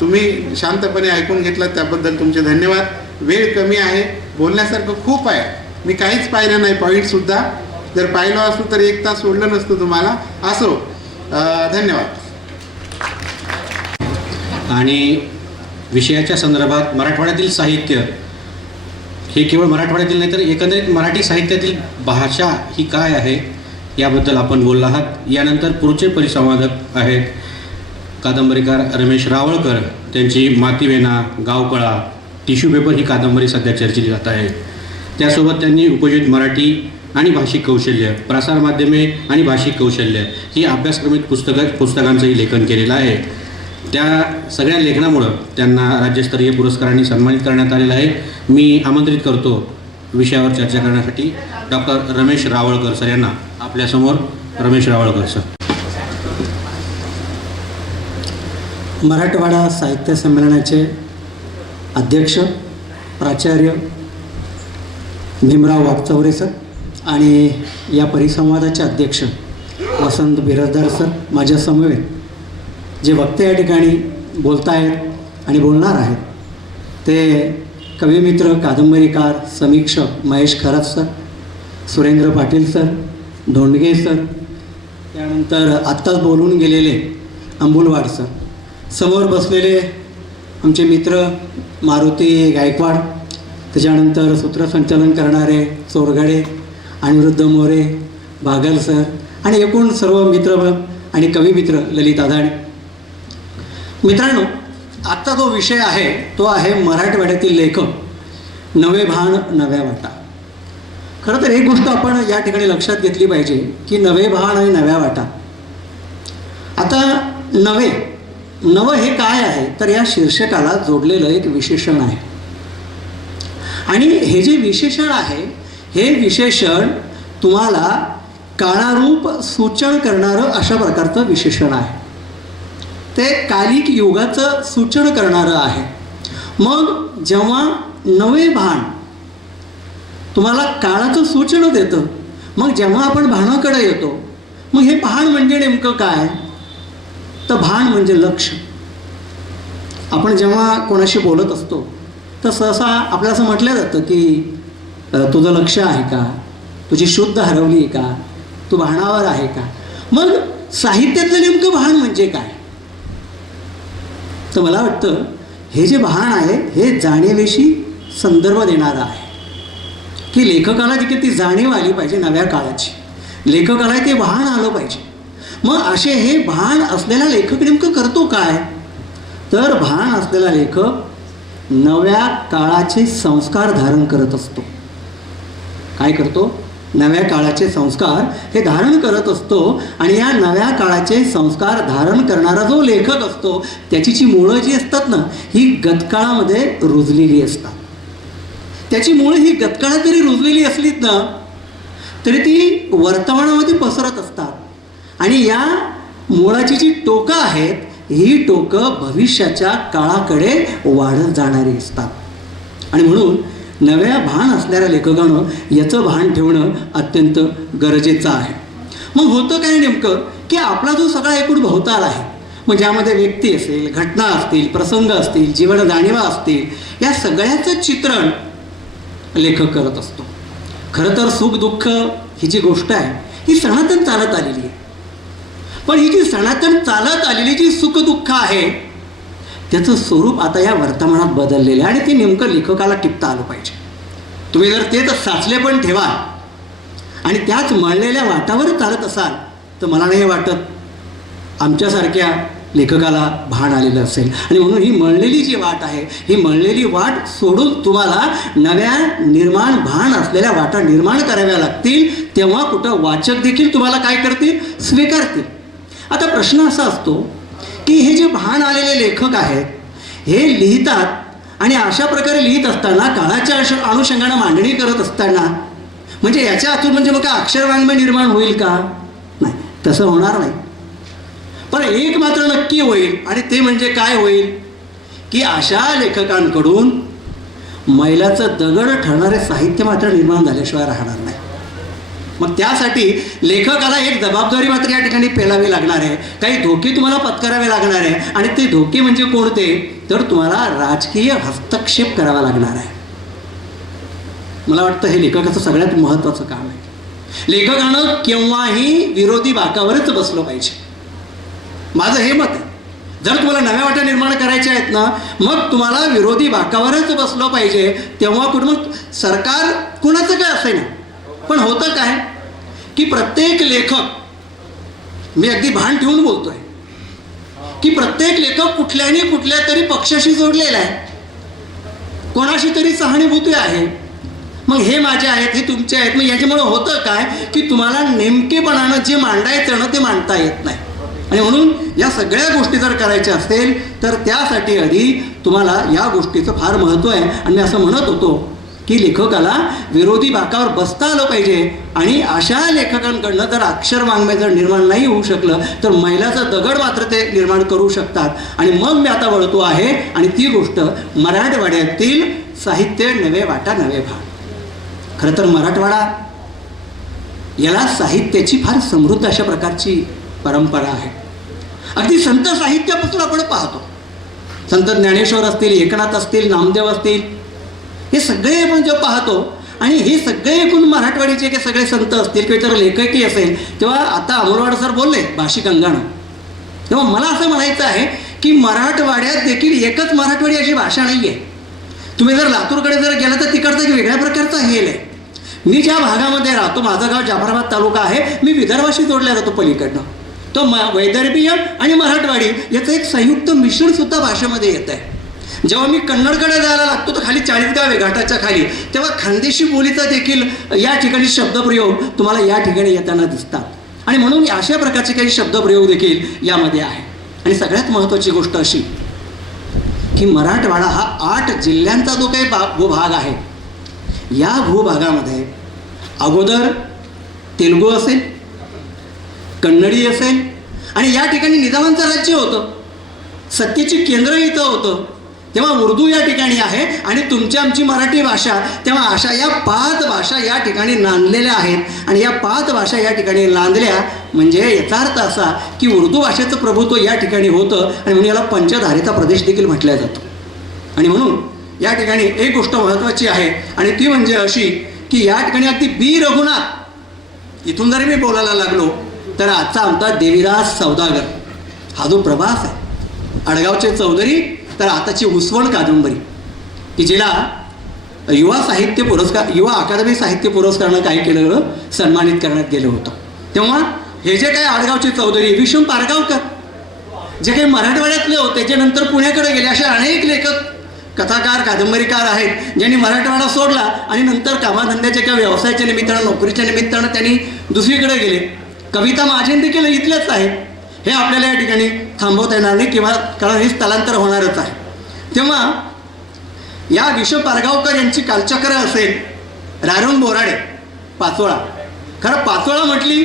तुम्ही शांतपणे ऐकून घेतलात त्याबद्दल तुमचे धन्यवाद. वेळ कमी आहे, बोलण्यासारखं खूप आहे, मी काहीच पाहिलं नाही पॉईंटसुद्धा. जर पाहिलं असतो तर 1 तास सोडलं नसतं तुम्हाला. असो, धन्यवाद. आणि विषयाच्या संदर्भात मराठवाड्यातील साहित्य हे केवळ मराठवाड्यातील नाही तर एकंदरीत मराठी साहित्यातील भाषा ही काय आहे याबद्दल आपण बोलला आहात. यानंतर पुढचे परिसंवादक आहेत कादंबरीकार रमेश रावळकर. त्यांची मातीवेना, गावकळा, टिश्यू पेपर ही कादंबरी सध्या चर्चेली जात आहे. त्यासोबत त्यांनी उपयोजित मराठी आणि भाषिक कौशल्य, प्रसारमाध्यमे आणि भाषिक कौशल्य ही अभ्यासक्रमिक पुस्तकांचंही लेखन केलेलं आहे. त्या सगळ्या लेखनामुळं त्यांना राज्यस्तरीय पुरस्कारांनी सन्मानित करण्यात आलेलं आहे. मी आमंत्रित करतो विषयावर चर्चा करण्यासाठी डॉक्टर रमेश रावळकर सर यांना. आपल्यासमोर रमेश रावळकर सर. मराठवाडा साहित्य संमेलनाचे अध्यक्ष प्राचार्य भीमराव वागचौरे सर आणि या परिसंवादाचे अध्यक्ष वसंत बिराजदार सर, माझ्या समवेत जे वक्ते या ठिकाणी बोलत आहेत आणि बोलणार आहेत ते कविमित्र, कादंबरीकार, समीक्षक Mahesh Kharat sir, Surendra Patil sir, Dhondge sir, त्यानंतर आत्ताच बोलून गेलेले अंबुलवाड सर, समोर बसलेले आमचे मित्र मारुती गायकवाड, त्याच्यानंतर सूत्रसंचालन करणारे चोरगडे, अनिरुद्ध मोरे, बागल सर आणि एकूण सर्व मित्र आणि कविमित्र ललित आदाणे. मित्रांनो, आत्ता जो विषय आहे तो आहे मराठवाड्यातील लेखक, नवे भान नव्या वाटा. खरं तर एक गोष्ट आपण या ठिकाणी लक्षात घेतली पाहिजे की नवे भान आणि नव्या वाटा. आता नवं हे काय आहे तर या शीर्षकाला जोडलेलं एक विशेषण आहे. आणि हे जे विशेषण आहे हे विशेषण तुम्हाला काळारूप सूचन करणारं अशा प्रकारचं विशेषण आहे. ते कालिक युगाचं सूचन करणारं आहे. मग जेव्हा नवे भान तुम्हाला काळाचं सूचन देतं, मग जेव्हा आपण भानाकडे येतो, मग हे भान म्हणजे नेमकं काय तर भान म्हणजे लक्ष. आपण जेव्हा कोणाशी बोलत असतो तर सहसा आपल्याला असं म्हटलं जातं की तुझं लक्ष आहे का, तुझी शुद्ध हरवली आहे का, तू भानावर आहे का. मग साहित्यातलं नेमकं भान म्हणजे काय तर मला वाटतं हे जे भान आहे हे जाणीवेशी संदर्भ देणारं आहे की लेखकाला देखील ती जाणीव आली पाहिजे नव्या काळाची, लेखकाला ते भान आलं पाहिजे. मग असे हे भान असलेला लेखक नेमकं करतो काय तर भान असलेला लेखक नव्या काळाचे संस्कार धारण करत असतो. काय करतो नव्या काळाचे संस्कार हे धारण करत असतो. आणि या नव्या काळाचे संस्कार धारण करणारा जो लेखक असतो त्याची जी मुळं जी असतात ना ही गतकाळामध्ये रुजलेली असतात. त्याची मुळं ही गतकाळात जरी रुजलेली असलीत ना तरी ती वर्तमानामध्ये पसरत असतात. आणि या मुळाची जी टोकं आहेत ही टोकं भविष्याच्या काळाकडे वाढत जाणारी असतात. आणि म्हणून नव्या भान असणाऱ्या लेखकानं याचं भान ठेवणं अत्यंत गरजेचं आहे. मग होतं काय नेमकं की आपला जो सगळा एकूण भवताल आहे मग ज्यामध्ये व्यक्ती असेल, घटना असतील, प्रसंग असतील, जीवन जाणीवा असतील, या सगळ्याचं चित्रण लेखक करत असतो. खरं तर सुख दुःख ही जी गोष्ट आहे ही सनातन चालत आलेली आहे. पण ही जी सनातन चालत आलेली जी सुख दुःख आहे त्याचं स्वरूप आता या वर्तमानात बदललेलं आहे आणि ते नेमकं लेखकाला टिपता आलं पाहिजे. तुम्ही जर ते तर साचले पण ठेवाल आणि त्याच मळलेल्या वाटावर चालत असाल तर मला नाही वाटत आमच्यासारख्या लेखकाला भान आलेलं असेल. आणि म्हणून ही मळलेली जी वाट आहे ही मळलेली वाट सोडून तुम्हाला नव्या निर्माण भान असलेल्या वाटा निर्माण कराव्या लागतील. तेव्हा कुठं वाचक देखील तुम्हाला काय करतील स्वीकारतील. आता प्रश्न असा असतो की हे जे भान आलेले लेखक आहेत हे लिहितात आणि अशा प्रकारे लिहित असताना काळाच्या अनुषंगानं मांडणी करत असताना म्हणजे याच्या हातून म्हणजे मग काय अक्षरवाङ्मय निर्माण होईल का नाही तसं होणार नाही. पण एक मात्र नक्की होईल आणि ते म्हणजे काय होईल की अशा लेखकांकडून मैलाचं दगड ठरणारे साहित्य मात्र निर्माण झाल्याशिवाय राहणार नाही. मग त्यासाठी लेखकाला एक जबाबदारी मात्र या ठिकाणी पेलावी लागणार आहे. काही धोके तुम्हाला पत्करावे लागणार आहे आणि ते धोके म्हणजे कोणते तर तुम्हाला राजकीय हस्तक्षेप करावा लागणार आहे. मला वाटतं हे लेखकाचं सगळ्यात महत्त्वाचं काम आहे. लेखकानं केव्हाही विरोधी बाकावरच बसलं पाहिजे. माझं हे मत आहे. जर तुम्हाला नव्या वाटा निर्माण करायच्या आहेत ना मग तुम्हाला विरोधी बाकावरच बसलं पाहिजे. तेव्हा कुठं मग सरकार कुणाचं काय असेल ना पण होतं काय की प्रत्येक लेखक मी अगदी भान ठेवून बोलतोय की प्रत्येक लेखक कुठल्या तरी पक्षाशी जोडलेला आहे, कोणाशी तरी सहानुभूती आहे. मग हे माझे आहेत हे तुमचे आहेत. मग याच्यामुळे होतं काय की तुम्हाला नेमकेपणानं जे मांडायचं ना ते मांडता येत नाही. आणि म्हणून या सगळ्या गोष्टी जर करायच्या असतील तर त्यासाठी आधी तुम्हाला या गोष्टीचं फार महत्त्व आहे. आणि मी असं म्हणत होतो की लेखकाला विरोधी बाकावर बसता आलं पाहिजे. आणि अशा लेखकांकडनं जर अक्षर वाङ्मय जर निर्माण नाही होऊ शकलं तर मैलाचा दगड मात्र ते निर्माण करू शकतात. आणि मग मी आता वळतो आहे आणि ती गोष्ट मराठवाड्यातील साहित्य नवे वाटा नवे भान. खरं तर मराठवाडा याला साहित्याची फार समृद्ध अशा प्रकारची परंपरा आहे. अगदी संत साहित्यापासून आपण पाहतो. संत ज्ञानेश्वर असतील, एकनाथ असतील, नामदेव असतील, हे सगळे आपण जेव्हा पाहतो आणि हे सगळे एकूण मराठवाडीचे काही सगळे संत असतील किंवा इतर लेखकही असेल तेव्हा आता अमोलवाड सर बोलले भाषिक अंगानं तेव्हा मला असं म्हणायचं आहे की मराठवाड्यात देखील एकच मराठवाडी अशी भाषा नाही आहे. तुम्ही जर लातूरकडे जर गेला तर तिकडचा एक वेगळ्या प्रकारचा हेल आहे. मी ज्या भागामध्ये राहतो माझं गाव जाफराबाद तालुका आहे. मी विदर्भाशी जोडला जातो पलीकडनं. तो वैदर्भीय आणि मराठवाडी याचं एक संयुक्त मिश्रण सुद्धा भाषेमध्ये येत आहे. जेव्हा मी कन्नडकडे जायला लागतो तर खाली 40 गाव आहे घाटाच्या खाली, तेव्हा खानदेशी बोलीचा देखील या ठिकाणी शब्दप्रयोग तुम्हाला या ठिकाणी येताना दिसतात. आणि म्हणून अशा प्रकारचे काही शब्दप्रयोग देखील यामध्ये आहे. आणि सगळ्यात महत्त्वाची गोष्ट अशी की मराठवाडा हा 8 जिल्ह्यांचा जो काही भूभाग आहे, या भूभागामध्ये अगोदर तेलुगू असेल, कन्नडी असेल, आणि या ठिकाणी निजामांचं राज्य होतं, सत्तेची केंद्र इथं होतं, तेव्हा उर्दू या ठिकाणी आहे आणि तुमची आमची मराठी भाषा. तेव्हा अशा या 5 भाषा या ठिकाणी नांदलेल्या आहेत. आणि या 5 भाषा या ठिकाणी नांदल्या म्हणजे याचा अर्थ असा की उर्दू भाषेचं प्रभुत्व या ठिकाणी होतं. आणि म्हणून याला पंचधारेचा प्रदेश देखील म्हटलं जातं. आणि म्हणून या ठिकाणी एक गोष्ट महत्त्वाची आहे आणि ती म्हणजे अशी की या ठिकाणी अगदी बी रघुनाथ इथून जरी मी बोलायला लागलो तर आजचा आमचा देवीदास सौदागर हा जो प्रभास आहे, अडगावचे चौधरी, तर आताची उसवण कादंबरी की जिला युवा साहित्य पुरस्कार, युवा अकादमी साहित्य पुरस्कारानं काय केलं, सन्मानित करण्यात गेलं होतं. तेव्हा हे जे काही आडगावचे चौधरी, विष्णू पारगावकर, जे काही मराठवाड्यातले होते, जे नंतर पुण्याकडे गेले, असे अनेक लेखक, कथाकार, कादंबरीकार आहेत ज्यांनी मराठवाडा सोडला आणि नंतर कामाधंद्याच्या किंवा व्यवसायाच्या निमित्तानं, नोकरीच्या निमित्तानं त्यांनी दुसरीकडे गेले. कविता महाजन देखील इथलेच आहेत. हे आपल्याला या ठिकाणी थांबवता येणार नाही किंवा कारण हे स्थलांतर होणारच आहे. तेव्हा या विश्व पारगावकर यांची कालचक्र असेल, रायरंग बोराडे, पाचोळा. खरं पाचोळा म्हटली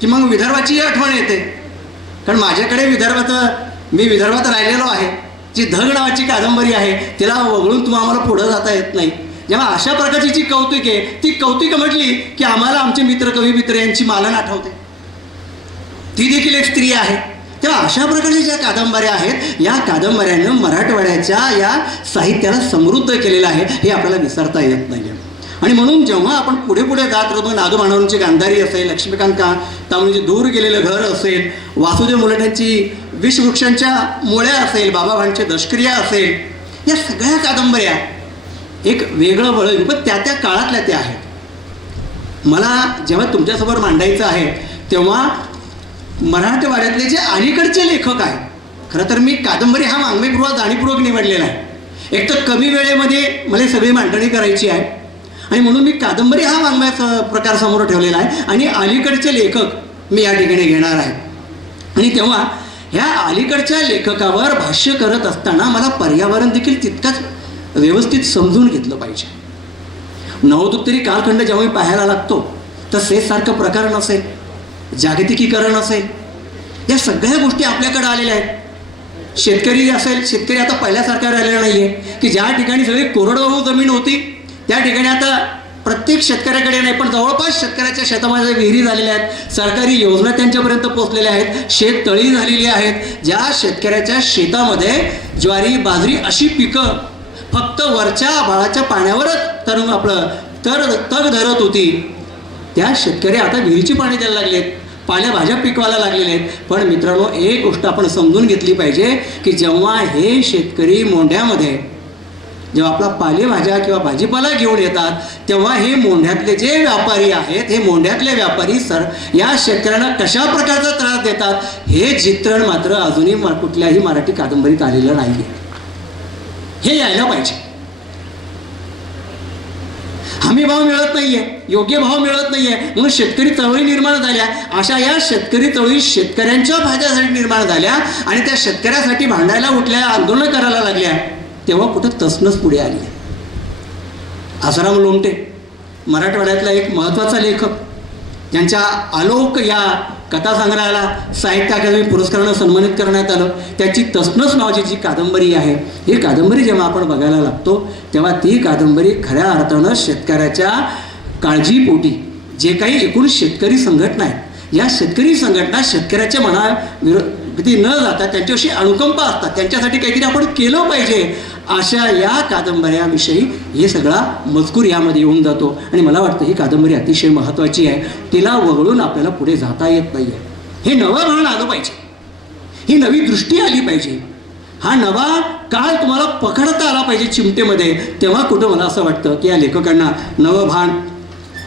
की मग विदर्भाची आठवण येते, कारण माझ्याकडे मी विदर्भात राहिलेलो आहे. जी धग नावाची कादंबरी आहे तिला वगळून तुम्हाला आम्हाला पुढं जाता येत नाही. जेव्हा अशा प्रकारची जी कौतुक आहे ती कौतुक म्हटली की आम्हाला आमचे मित्र, कवी मित्र यांची मालन आठवते. ती देखील एक स्त्री आहे. तेव्हा अशा प्रकारच्या ज्या कादंबऱ्या आहेत, या कादंबऱ्यानं मराठवाड्याच्या या साहित्याला समृद्ध केलेलं आहे, हे आपल्याला विसरता येत नाही. आणि म्हणून जेव्हा आपण पुढे पुढे जात राहतो, नादू मानवांची गांधारी असेल, लक्ष्मीकांत तांबेंचे दूर गेलेलं घर असेल, वासुदेव मुलांची विषवृक्षांच्या मुळ्या असेल, बाबाभांचे दशक्रिया असेल, या सगळ्या कादंबऱ्या एक वेगळं वळण पण त्या त्या काळातल्या त्या आहेत. मला जेव्हा तुमच्यासमोर मांडायचं आहे तेव्हा मराठवाड्यातले जे अलीकडचे लेखक आहेत, खरं तर मी कादंबरी हा मागणीपूर्वक जाणीवपूर्वक निवडलेला आहे. एक तर कमी वेळेमध्ये मला सगळी मांडणी करायची आहे आणि म्हणून मी कादंबरी हा वाङ्मयाचा प्रकार समोर ठेवलेला आहे आणि अलीकडचे लेखक मी या ठिकाणी घेणार आहे. आणि तेव्हा ह्या अलीकडच्या लेखकावर भाष्य करत असताना मला पर्यावरण देखील तितकंच व्यवस्थित समजून घेतलं पाहिजे. नवोत्तरी कालखंड जेव्हा मी पाहायला लागतो तर सेससारखं प्रकरण असेल, जागतिकीकरण असेल, या सगळ्या गोष्टी आपल्याकडे आलेल्या आहेत. शेतकरी असेल, शेतकरी आता पहिल्यासारखा राहिलेला नाही आहे की ज्या ठिकाणी सगळी कोरडवाहू जमीन होती त्या ठिकाणी आता प्रत्येक शेतकऱ्याकडे नाही पण जवळपास शेतकऱ्याच्या शेतामध्ये विहिरी झालेल्या आहेत, सरकारी योजना त्यांच्यापर्यंत पोहोचलेल्या आहेत, शेततळी झालेली आहेत. ज्या शेतकऱ्याच्या शेतामध्ये ज्वारी, बाजरी अशी पिकं फक्त वरच्या आभाळाच्या पाण्यावरच तग धरत होती, त्या शेतकरी आता विहिरीची पाणी द्यायला लागलेत, पालेभाज्या पिकवायला लागलेले आहेत. पण मित्रांनो, एक गोष्ट आपण समजून घेतली पाहिजे की जेव्हा हे शेतकरी मोंढ्यामध्ये जेव्हा आपला पालेभाज्या किंवा भाजीपाला घेऊन येतात तेव्हा हे मोंढ्यातले जे व्यापारी आहेत, हे मोंढ्यातले व्यापारी या शेतकऱ्यांना कशा प्रकारचा त्रास देतात हे चित्रण मात्र अजूनही कुठल्याही मराठी कादंबरीत आलेलं नाही आहे. हे यायला पाहिजे. हमी भाव मिळत नाहीये, योग्य भाव मिळत नाहीये, म्हणून शेतकरी चळवळी निर्माण झाल्या. अशा या शेतकरी चळवळी शेतकऱ्यांच्या फायद्यासाठी निर्माण झाल्या आणि त्या शेतकऱ्यासाठी भांडायला उठल्या, आंदोलन करायला लागल्या. तेव्हा कुठं तसनच पुढे आली. आसाराम लोमटे मराठवाड्यातला एक महत्त्वाचा लेखक, ज्यांच्या आलोक या कथासंग्रहाला साहित्य अकादमी पुरस्कारानं सन्मानित करण्यात आलं, त्याची तसनस नावाची जी कादंबरी आहे, ही कादंबरी जेव्हा आपण बघायला लागतो तेव्हा ती कादंबरी खऱ्या अर्थानं शेतकऱ्याच्या काळजीपोटी जे काही एकूण शेतकरी संघटना आहेत, या शेतकरी संघटना शेतकऱ्याच्या मनाविरोधी न जाता त्यांच्याविषयी अनुकंपा असतात, त्यांच्यासाठी काहीतरी आपण केलं पाहिजे, अशा या कादंबऱ्याविषयी हे सगळा मजकूर यामध्ये येऊन जातो. आणि मला वाटतं ही कादंबरी अतिशय महत्त्वाची आहे. तिला वगळून आपल्याला पुढे जाता येत नाही आहे. हे नवं भान आलं पाहिजे, ही नवी दृष्टी आली पाहिजे, हा नवा काळ तुम्हाला पकडता आला पाहिजे चिमटेमध्ये. तेव्हा कुठं मला असं वाटतं की या लेखकांना नवं भान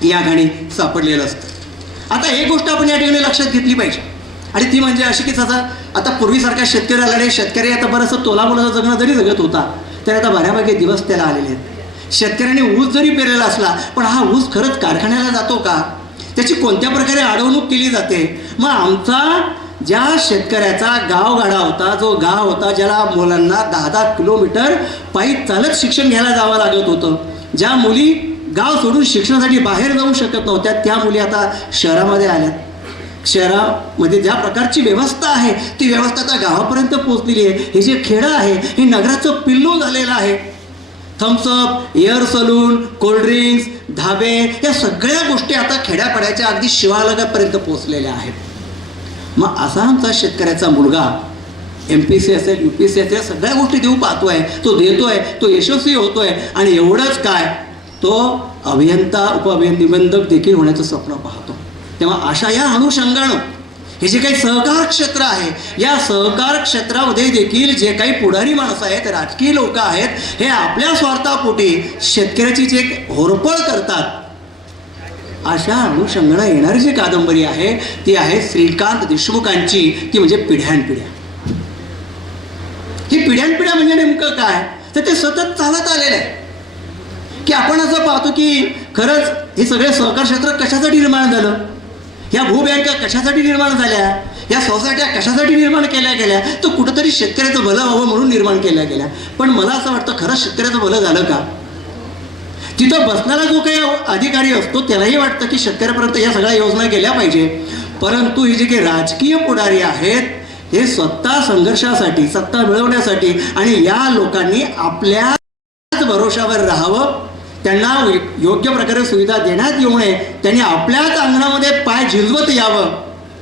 या ठिकाणी सापडलेलं असतं. आता एक गोष्ट आपण या ठिकाणी लक्षात घेतली पाहिजे. आणि ती म्हणजे अशी की आता पूर्वीसारख्या शेतकऱ्याला नाही, शेतकरी आता बरंचसं तोलामोलाचं जगणं जरी जगत होता तरी आता बऱ्यापैकी दिवस त्याला आलेले आहेत. शेतकऱ्याने ऊस जरी पेरलेला असला पण हा ऊस खरंच कारखान्याला जातो का, त्याची कोणत्या प्रकारे अडवणूक केली जाते. मग आमचा ज्या शेतकऱ्याचा गावगाडा होता, जो गाव होता ज्याला मुलांना 10-10 किलोमीटर पायी चालत शिक्षण घ्यायला जावं लागत होतं, ज्या मुली गाव सोडून शिक्षणासाठी बाहेर जाऊ शकत नव्हत्या, त्या मुली आता शहरामध्ये आल्यात. शहरामध्ये ज्या प्रकारची व्यवस्था आहे ती व्यवस्था आता गावापर्यंत पोहोचलेली आहे. हे जे खेडं आहे हे नगराचं पिल्लू झालेलं आहे. थम्सअप, एअर सलून, कोल्ड्रिंक्स, धाबे या सगळ्या गोष्टी आता खेड्यापाड्याच्या अगदी शिवालगापर्यंत पोहोचलेल्या आहेत. मग असा आमचा शेतकऱ्याचा मुलगा MPC असेल, UPSC असेल, सगळ्या गोष्टी देऊ पाहतोय, तो देतोय, तो यशस्वी होतोय. आणि एवढंच काय, तो अभियंता उपनिबंधक देखील होण्याचं स्वप्न पाहतो. तेव्हा अशा या अनुषंगानं हे जे काही सहकार क्षेत्र आहे, या सहकार क्षेत्रामध्ये देखील जे काही पुढारी माणसं आहेत, राजकीय लोक आहेत, हे आपल्या स्वार्थापोटी शेतकऱ्याची जे होरपळ करतात, अशा अनुषंगानं येणारी जी कादंबरी आहे ती आहे श्रीकांत देशमुखांची, ती म्हणजे पिढ्यानपिढ्या. ही पिढ्यानपिढ्या म्हणजे नेमकं काय, तर ते सतत चालत आलेलं आहे. की आपण असं पाहतो की खरंच हे सगळे सहकार क्षेत्र कशासाठी निर्माण झालं, ह्या भूबँका कशासाठी निर्माण झाल्या, या सोसायट्या कशासाठी निर्माण केल्या गेल्या, तर कुठंतरी शेतकऱ्याचं भलं व्हावं म्हणून निर्माण केल्या गेल्या. पण मला असं वाटतं खरंच शेतकऱ्याचं भलं झालं का. तिथं बसणारा जो काही अधिकारी असतो त्यालाही वाटतं की शेतकऱ्यापर्यंत या सगळ्या योजना गेल्या पाहिजे, परंतु हे जे काही राजकीय पुढारी आहेत हे सत्ता संघर्षासाठी, सत्ता मिळवण्यासाठी आणि या लोकांनी आपल्याच भरोशावर राहावं, त्यांना योग्य प्रकारे सुविधा देण्यात येऊ नये, त्यांनी आपल्याच अंगणामध्ये पाय झिजवत यावं,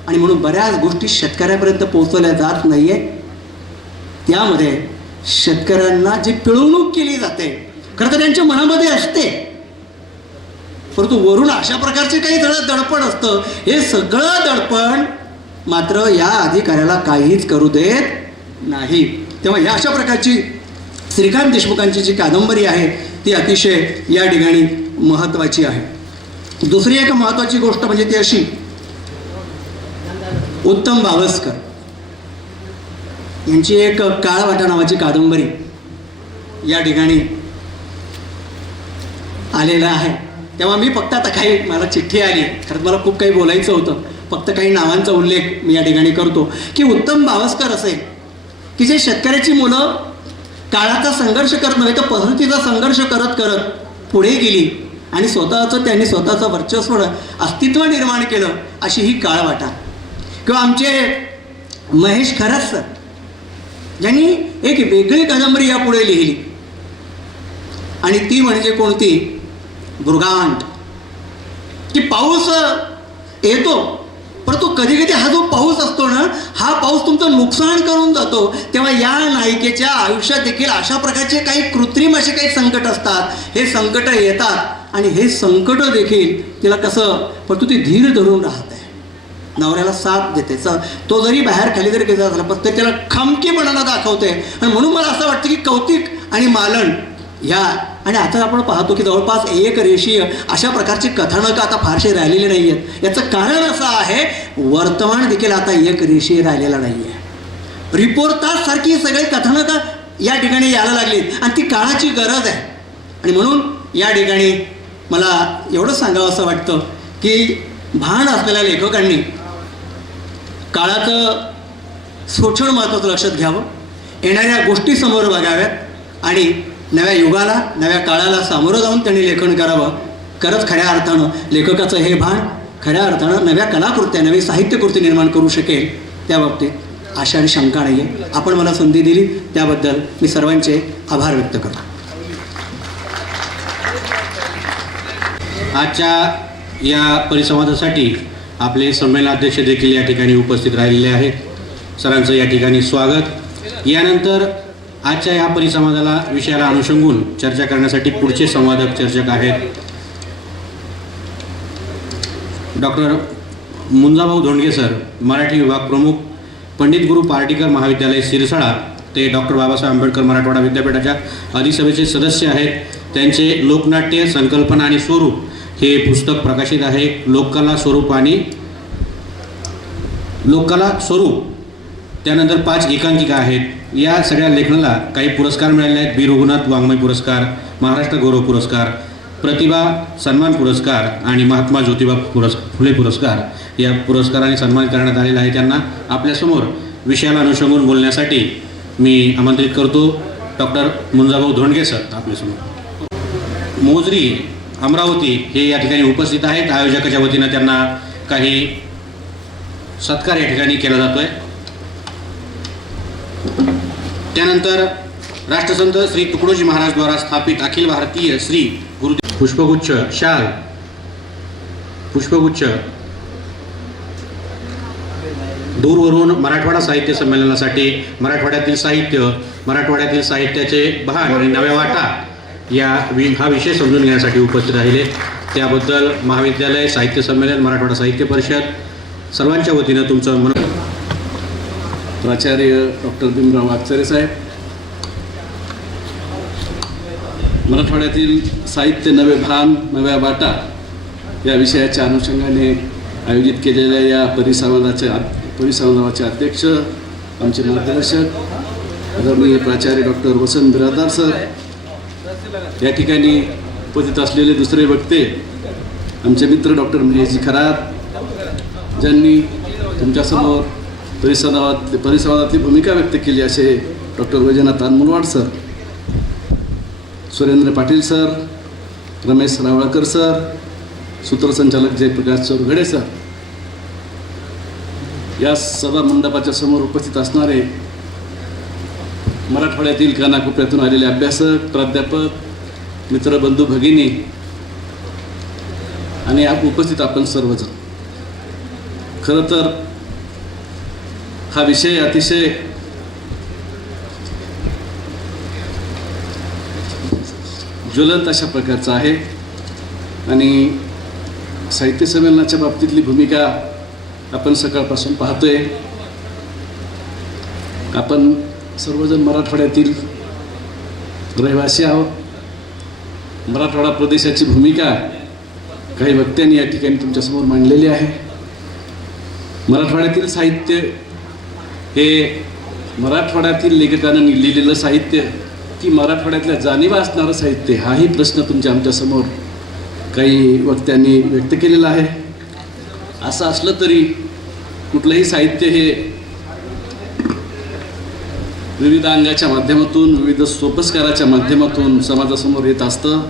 आणि म्हणून बऱ्याच गोष्टी शेतकऱ्यापर्यंत पोहोचवल्या जात नाही आहे. त्यामध्ये शेतकऱ्यांना जी पिळवणूक केली जाते खरं तर त्यांच्या मनामध्ये असते, परंतु वरून अशा प्रकारचे काही दडपण असतं. हे सगळं दडपण मात्र या अधिकाऱ्याला काहीच करू देत नाही. तेव्हा या अशा प्रकारची श्रीकांत देशमुखांची जी कादंबरी आहे ती अतिशय या ठिकाणी महत्त्वाची आहे. दुसरी एक महत्त्वाची गोष्ट म्हणजे ती अशी, उत्तम भावस्कर यांची एक काळवाटा नावाची कादंबरी या ठिकाणी आलेला आहे. तेव्हा मी फक्त आता काही, मला चिठ्ठी आली, खरंच मला खूप काही बोलायचं होतं, फक्त काही नावांचा उल्लेख मी या ठिकाणी करतो की उत्तम भावस्कर असे की जे शेतकऱ्याची मुलं काळाचा संघर्ष करत नव्हे तर पद्धतीचा संघर्ष करत करत पुढे गेली आणि त्यांनी स्वतःचं वर्चस्व, अस्तित्व निर्माण केलं, अशी ही काळवाटा. किंवा आमचे महेश खरात सर ज्यांनी एक वेगळी कादंबरी यापुढे लिहिली आणि ती म्हणजे कोणती, मृगांट. की पाऊस येतो परंतु कधी कधी हा जो पाऊस असतो ना, हा पाऊस तुमचं नुकसान करून जातो. तेव्हा या नायिकेच्या आयुष्यात देखील अशा प्रकारचे काही कृत्रिम असे काही संकट असतात. हे संकट येतात आणि हे संकट देखील तिला कसं, परंतु ती धीर धरून राहत आहे, नवऱ्याला साथ देते. तो जरी बाहेर खाली जरी गेला झाला पण ते त्याला खमकीपणानं दाखवते. आणि म्हणून मला असं वाटतं की कौतिक आणि मालन या, आणि आता आपण पाहतो की जवळपास एक रेषीय अशा प्रकारची कथानकं आता फारसे राहिलेली नाही आहेत. याचं कारण असं आहे, वर्तमान देखील आता एक रेषीय राहिलेला नाही आहे. रिपोर्टाज सारखी सगळी कथानकं या ठिकाणी यायला लागली आणि ती काळाची गरज आहे. आणि म्हणून या ठिकाणी मला एवढंच सांगावं असं वाटतं की भान असलेल्या लेखकांनी काळाचं शोषण महत्त्वाचं लक्षात घ्यावं, येणाऱ्या गोष्टी समोर बघाव्यात आणि नव्या युगाला, नव्या काळाला सामोरं जाऊन त्यांनी लेखन करावं. खरंच खऱ्या अर्थानं लेखकाचं हे भान खऱ्या अर्थानं नव्या कलाकृत्या, नवी साहित्यकृती निर्माण करू शकेल, त्या बाबतीत आशा आणि शंका नाही आहे. आपण मला संधी दिली त्याबद्दल मी सर्वांचे आभार व्यक्त करतो. आजच्या या परिसंवादासाठी आपले संमेलनाध्यक्ष देखील या ठिकाणी उपस्थित राहिलेले आहेत. सरांचं या ठिकाणी स्वागत. यानंतर आजच्या या परिसंवादाला विषयाला अनुषंगून चर्चा करण्यासाठी पुढचे संवादक चर्चक आहेत डॉक्टर मुंजाभाऊ धोंडगे सर, मराठी विभाग प्रमुख, पंडित गुरु पार्टीकर महाविद्यालय सिरसाळा, ते डॉक्टर बाबासाहेब आंबेडकर मराठवाडा विद्यापीठाच्या अधिसभेचे सदस्य आहेत. त्यांचे लोकनाट्य संकल्पना आणि स्वरूप हे पुस्तक प्रकाशित आहे. लोककला, स्वरूप आणि लोककला स्वरूप, त्यानंतर 5 एकांकिका आहेत. या सगळ्या लेखनाला काही पुरस्कार मिळाले आहेत. बी रघुनाथ वाङ्मय पुरस्कार, महाराष्ट्र गौरव पुरस्कार, प्रतिभा सन्मान पुरस्कार आणि महात्मा ज्योतिबा फुले पुरस्कार या पुरस्काराने सन्मानित करण्यात आलेला आहे. त्यांना आपल्यासमोर विषयाला अनुषंगून बोलण्यासाठी मी आमंत्रित करतो. डॉक्टर मुंजाभाऊ धोंडगे सर आपल्यासमोर. मोजरी अमरावती हे या ठिकाणी उपस्थित आहेत. आयोजकाच्या वतीनं त्यांना काही सत्कार या ठिकाणी केला जातो आहे. त्यानंतर राष्ट्रसंत श्री तुकडोजी महाराज द्वारा स्थापित अखिल भारतीय श्री गुरुदेव पुष्पगुच्छ, शाल, पुष्पगुच्छ दूरवरून मराठवाडा साहित्य संमेलनासाठी मराठवाड्यातील साहित्य, मराठवाड्यातील साहित्याचे बहाण आणि नव्या वाटा हा विषय समजून घेण्यासाठी उपस्थित राहिले. त्याबद्दल महाविद्यालय, साहित्य संमेलन, मराठवाडा साहित्य परिषद सर्वांच्या वतीनं तुमचं मन. प्राचार्य डॉक्टर भीमराव आचार्य साहेब, मराठवाड्यातील साहित्य नवे भान नव्या वाटा या विषयाच्या अनुषंगाने आयोजित केलेल्या या परिसंवादाचे अध्यक्ष, आमचे मार्गदर्शक आदरणीय प्राचार्य डॉक्टर वसंत बिराजदार सर, या ठिकाणी उपस्थित असलेले दुसरे वक्ते आमचे मित्र डॉक्टर महेशजी खरात, ज्यांनी तुमच्यासमोर परिसंवादातली भूमिका व्यक्त केली, असे doctor Vaijnath Mulwad sir, Surendra Patil sir, Ramesh Rawalkar sir, सूत्रसंचालक जयप्रकाश चौरघडे सर, या सभा मंडपाच्या समोर उपस्थित असणारे मराठवाड्यातील कानाकोपऱ्यातून आलेले अभ्यासक, प्राध्यापक, मित्रबंधू, भगिनी आणि उपस्थित आपण सर्वजण. खरं तर हा विषय अतिशय ज्वलंत अशा प्रकारचा आहे आणि साहित्य संमेलनाच्या बाबतीतली भूमिका आपण सकाळपासून पाहतोय. आपण सर्वजण मराठवाड्यातील रहिवासी आहोत. मराठवाडा प्रदेशाची भूमिका काही वक्त्यांनी या ठिकाणी तुमच्यासमोर मांडलेली आहे. मराठवाड्यातील साहित्य हे मराठवाड्यातील लेखकांनी लिहिलेलं साहित्य की मराठवाड्यातल्या जाणीवा असणारं साहित्य, हाही प्रश्न आमच्यासमोर काही वक्त्यांनी व्यक्त केलेला आहे. असं असलं तरी कुठलंही साहित्य हे विविध अंगाच्या माध्यमातून, विविध सोपस्काराच्या माध्यमातून समाजासमोर येत असतं.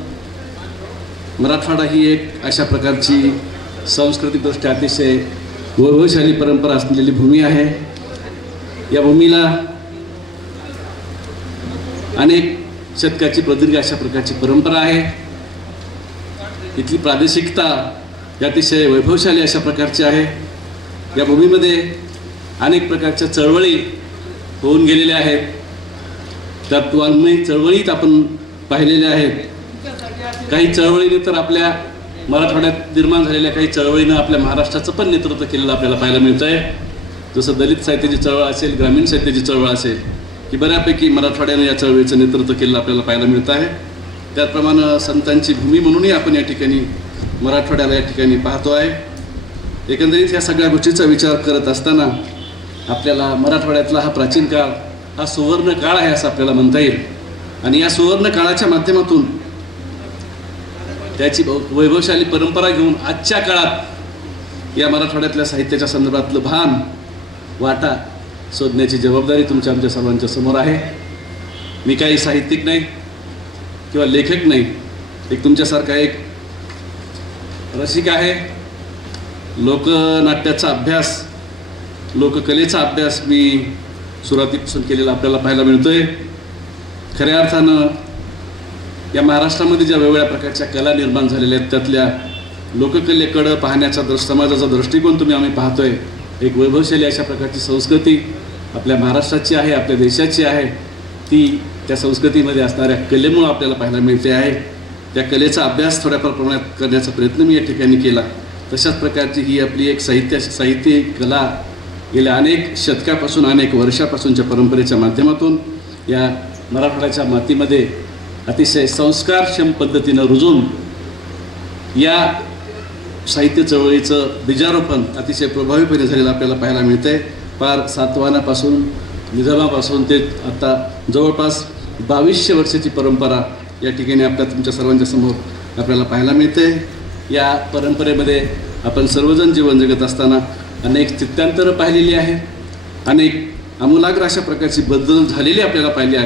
मराठवाडा ही एक अशा प्रकारची सांस्कृतिकदृष्ट्या अतिशय वैभवशाली परंपरा असलेली भूमी आहे. या भूमीला अनेक शतकाची प्रदीर्घ अशा प्रकारची परंपरा आहे. इथली प्रादेशिकता अतिशय वैभवशाली अशा प्रकारची आहे. या भूमीमध्ये अनेक प्रकारच्या चळवळी होऊन गेलेल्या आहेत. त्यात वाङ्मयी चळवळीत आपण पाहिलेल्या आहेत. काही चळवळीने तर आपल्या मराठवाड्यात निर्माण झालेल्या काही चळवळीनं आपल्या महाराष्ट्राचं पण नेतृत्व केलेलं आपल्याला पाहायला मिळतं आहे. जसं दलित साहित्याची चळवळ असेल, ग्रामीण साहित्याची चळवळ असेल, की बऱ्यापैकी मराठवाड्याने या चळवळीचं नेतृत्व केलेलं आपल्याला पाहायला मिळतं आहे. त्याचप्रमाणे संतांची भूमी म्हणूनही आपण या ठिकाणी मराठवाड्याला या ठिकाणी पाहतो आहे. एकंदरीत ह्या सगळ्या गोष्टीचा विचार करत असताना आपल्याला मराठवाड्यातला हा प्राचीन काळ हा सुवर्ण काळ आहे असं आपल्याला म्हणता येईल. आणि या सुवर्ण काळाच्या माध्यमातून त्याची वैभवशाली परंपरा घेऊन आजच्या काळात या मराठवाड्यातल्या साहित्याच्या संदर्भातलं भान वाटा शोधण्याची जबाबदारी आमच्या सर्वांच्या समोर आहे. मी काही साहित्यिक नाही किंवा लेखक नाही, एक तुमच्यासारखा एक रसिक आहे. लोकनाट्याचा अभ्यास, लोककलेचा अभ्यास मी सुरुवातीपासून केलेला आपल्याला पाहायला मिळतोय. खऱ्या अर्थानं या महाराष्ट्रामध्ये ज्या वेगवेगळ्या प्रकारच्या कला निर्माण झालेल्या आहेत त्यातल्या लोककलेकडं पाहण्याचा समाजाचा दृष्टिकोन आम्ही पाहतोय. एक वैभवशाली अशा प्रकारची संस्कृती आपल्या महाराष्ट्राची आहे, आपल्या देशाची आहे. ती त्या संस्कृतीमध्ये असणाऱ्या कलेमुळं आपल्याला पाहायला मिळते आहे. त्या कलेचा अभ्यास थोड्याफार प्रमाणात करण्याचा प्रयत्न मी या ठिकाणी केला. तशाच प्रकारची ही आपली एक साहित्य कला गेल्या अनेक शतकापासून, अनेक वर्षापासूनच्या परंपरेच्या माध्यमातून या मराठवाड्याच्या मातीमध्ये अतिशय संस्कारक्षम पद्धतीनं रुजून या साहित्य चळवळीचं बीजारोपण अतिशय प्रभावीपणे झालेलं आपल्याला पाहायला मिळतं आहे. फार सातवाहनापासून निजामापासून ते आता जवळपास 2200 वर्षाची परंपरा या ठिकाणी तुमच्या सर्वांच्या समोर आपल्याला पाहायला मिळते. या परंपरेमध्ये आपण सर्वजण जीवन जगत असताना अनेक स्थित्यांतरं पाहिलेली आहेत, अनेक आमूलाग्र अशा प्रकारची बदल झालेली आपल्याला पाहायला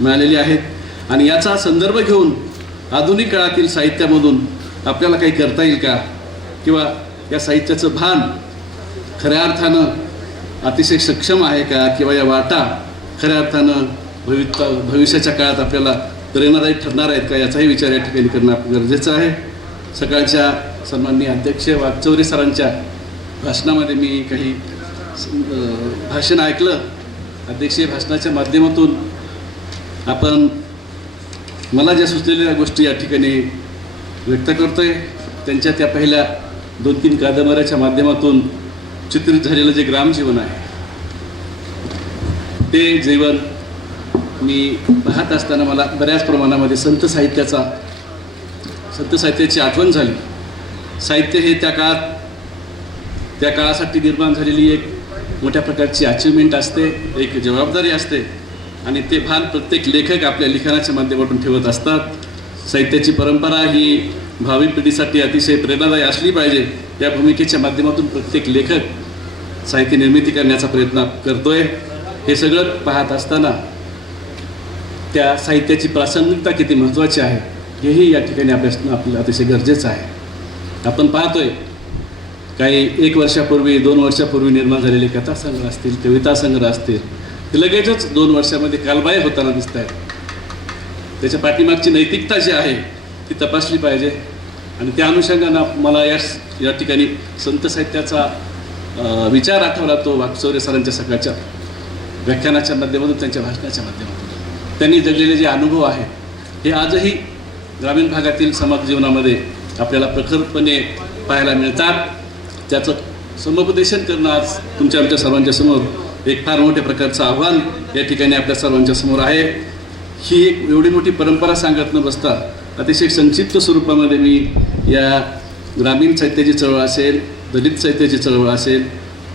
मिळालेली आहेत. आणि याचा संदर्भ घेऊन आधुनिक काळातील साहित्यामधून आपल्याला काही करता येईल का, किंवा या साहित्याचं भान खऱ्या अर्थानं अतिशय सक्षम आहे का, किंवा या वाटा खऱ्या अर्थानं भविष्याच्या काळात आपल्याला प्रेरणादायी ठरणार आहेत का, याचाही विचार या ठिकाणी करणं गरजेचं आहे. सकाळच्या सन्माननीय अध्यक्ष वाकचौरे सरांच्या भाषणामध्ये मी काही भाषण ऐकलं. अध्यक्षीय भाषणाच्या माध्यमातून आपण मला ज्या सुचलेल्या गोष्टी या ठिकाणी व्यक्त करतोय, त्यांच्या त्या पहिल्या 2-3 कादंबऱ्याच्या माध्यमातून चित्रित झालेलं जे ग्रामजीवन आहे, ते जीवन मी पाहत असताना मला बऱ्याच प्रमाणामध्ये संत साहित्याची आठवण झाली. साहित्य हे त्या काळासाठी निर्माण झालेली एक मोठ्या प्रकारची अचिव्हमेंट असते, एक जबाबदारी असते, आणि ते भान प्रत्येक लेखक आपल्या लिखाणाच्या माध्यमातून ठेवत असतात. साहित्याची परंपरा ही भावी पिढीसाठी अतिशय प्रेरणादायी असली पाहिजे, या भूमिकेच्या माध्यमातून प्रत्येक लेखक साहित्य निर्मिती करण्याचा प्रयत्न करतोय. हे सगळं पाहत असताना त्या साहित्याची प्रासंगिकता किती महत्त्वाची आहे हेही या ठिकाणी अभ्यासणं आपल्याला अतिशय गरजेचं आहे. आपण पाहतोय काही 1 वर्षापूर्वी 2 वर्षापूर्वी निर्माण झालेले कथासंग्रह असतील, कविता संग्रह असतील, ते लगेचच 2 वर्षामध्ये कालबाह्य होताना दिसत आहेत. त्याच्या पाठीमागची नैतिकता जी आहे ती तपासली पाहिजे. आणि त्या अनुषंगानं मला या ठिकाणी संत साहित्याचा विचार आठवला, तो वाकचौरे सरांच्या सकाळच्या व्याख्यानाच्या माध्यमातून, त्यांच्या भाषणाच्या माध्यमातून त्यांनी जगलेले जे अनुभव आहेत हे आजही ग्रामीण भागातील समाज जीवनामध्ये आपल्याला प्रखरपणे पाहायला मिळतात. त्याचं समुपदेशन करणं आज आमच्या सर्वांच्या समोर एक फार मोठ्या प्रकारचं आव्हान या ठिकाणी आपल्या सर्वांच्या समोर आहे. ही एक एवढी मोठी परंपरा सांगत न बसता अतिशय संक्षिप्त स्वरूपामध्ये मी या ग्रामीण साहित्याची चळवळ असेल, दलित साहित्याची चळवळ असेल,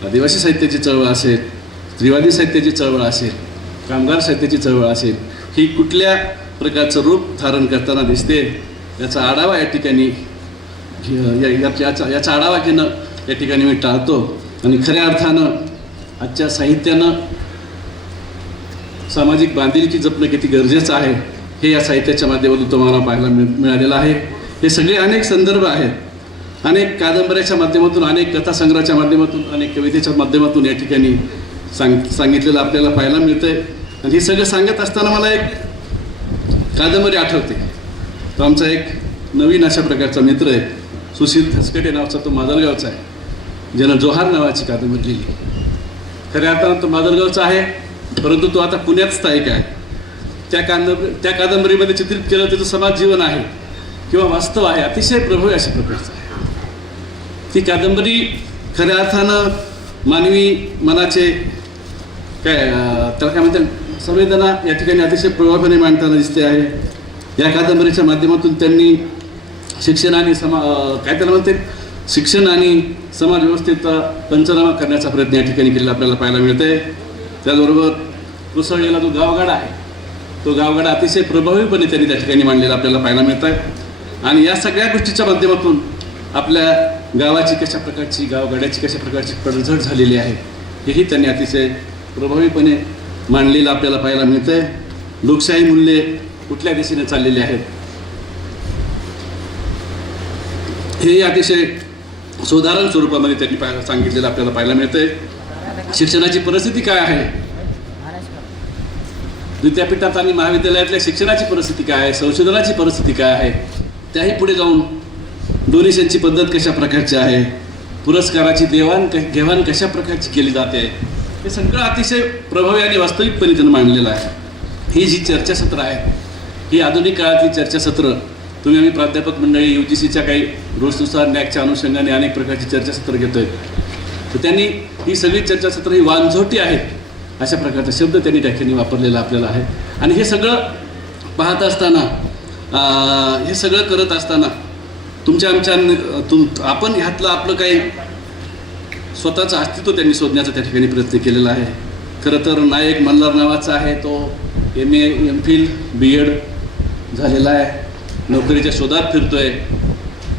आदिवासी साहित्याची चळवळ असेल, स्त्रीवादी साहित्याची चळवळ असेल, कामगार साहित्याची चळवळ असेल, ही कुठल्या प्रकारचं रूप धारण करताना दिसते याचा आढावा या ठिकाणी याचा आढावा घेणं या ठिकाणी मी टाळतो. आणि खऱ्या अर्थानं आजच्या साहित्यानं सामाजिक बांधिलकी जपणं किती गरजेचं आहे हे या साहित्याच्या माध्यमातून तुम्हाला पाहायला मिळालेलं आहे. हे सगळे अनेक संदर्भ आहेत, अनेक कादंबऱ्याच्या माध्यमातून, अनेक कथासंग्रहाच्या माध्यमातून, अनेक कवितेच्या माध्यमातून या ठिकाणी सांगितलेलं आपल्याला पाहायला मिळतं आहे. आणि हे सगळं सांगत असताना मला एक कादंबरी आठवते. तो आमचा एक नवीन अशा प्रकारचा मित्र आहे, सुशील खसकटे नावाचा, तो माजलगावचा आहे, ज्यानं जोहार नावाची कादंबरी लिहिली. खऱ्या अर्थानं तो माजलगावचा आहे, परंतु तो आता पुण्यात स्थायिक आहे. त्या कादंबरीमध्ये चित्रित केलं त्याचं समाज जीवन आहे किंवा वास्तव आहे, अतिशय प्रभावी अशा प्रकारचं आहे. ती कादंबरी खऱ्या अर्थानं मानवी मनाचे त्याला काय म्हणतात संवेदना या ठिकाणी अतिशय प्रभावीपणे मांडताना दिसते आहे. या कादंबरीच्या माध्यमातून त्यांनी शिक्षण आणि शिक्षण आणि समाज व्यवस्थेचा पंचनामा करण्याचा प्रयत्न या ठिकाणी केलेला आपल्याला पाहायला मिळते. त्याचबरोबर कुसळलेला जो गावगाडा आहे, तो गावगाडा अतिशय प्रभावीपणे त्यांनी त्या ठिकाणी मांडलेला आपल्याला पाहायला मिळत आहे. आणि या सगळ्या गोष्टीच्या माध्यमातून आपल्या गावाची कशा प्रकारची, गावगाड्याची कशा प्रकारची पडझड झालेली आहे हेही त्यांनी अतिशय प्रभावीपणे मांडलेलं आपल्याला पाहायला मिळतं आहे. लोकशाही मूल्ये कुठल्या दिशेने चाललेली आहेत हे अतिशय सुधारण स्वरूपामध्ये त्यांनी सांगितलेलं आपल्याला पाहायला मिळतं आहे. शिक्षणाची परिस्थिती काय आहे, विद्यापीठात आणि महाविद्यालयातल्या शिक्षणाची परिस्थिती काय आहे, संशोधनाची परिस्थिती काय आहे, त्याही पुढे जाऊन डोनेशनची पद्धत कशा प्रकारची आहे, पुरस्काराची घेवाण कशा प्रकारची केली जाते, हे सगळं अतिशय प्रभावी आणि वास्तविकपणे त्यांनी मांडलेलं आहे. ही जी चर्चासत्र आहे ही आधुनिक काळातली चर्चासत्र तुम्ही आम्ही प्राध्यापक मंडळी UGCच्या काही रूल्सनुसार नॅकच्या अनुषंगाने अनेक प्रकारची चर्चासत्र घेतोय. तर त्यांनी ही सगळी चर्चासत्र ही वांझोटी आहेत अशा प्रकारचा शब्द त्यांनी त्या ठिकाणी वापरलेला आपल्याला आहे. आणि हे सगळं पाहत असताना, हे सगळं करत असताना तुमच्या आमच्या आपण ह्यातलं आपलं काही स्वतःचं अस्तित्व त्यांनी शोधण्याचा त्या ठिकाणी प्रयत्न केलेला आहे. खरं तर नायक मल्हार नावाचा आहे, तो MA MPhil BEd झालेला आहे, नोकरीच्या शोधात फिरतोय.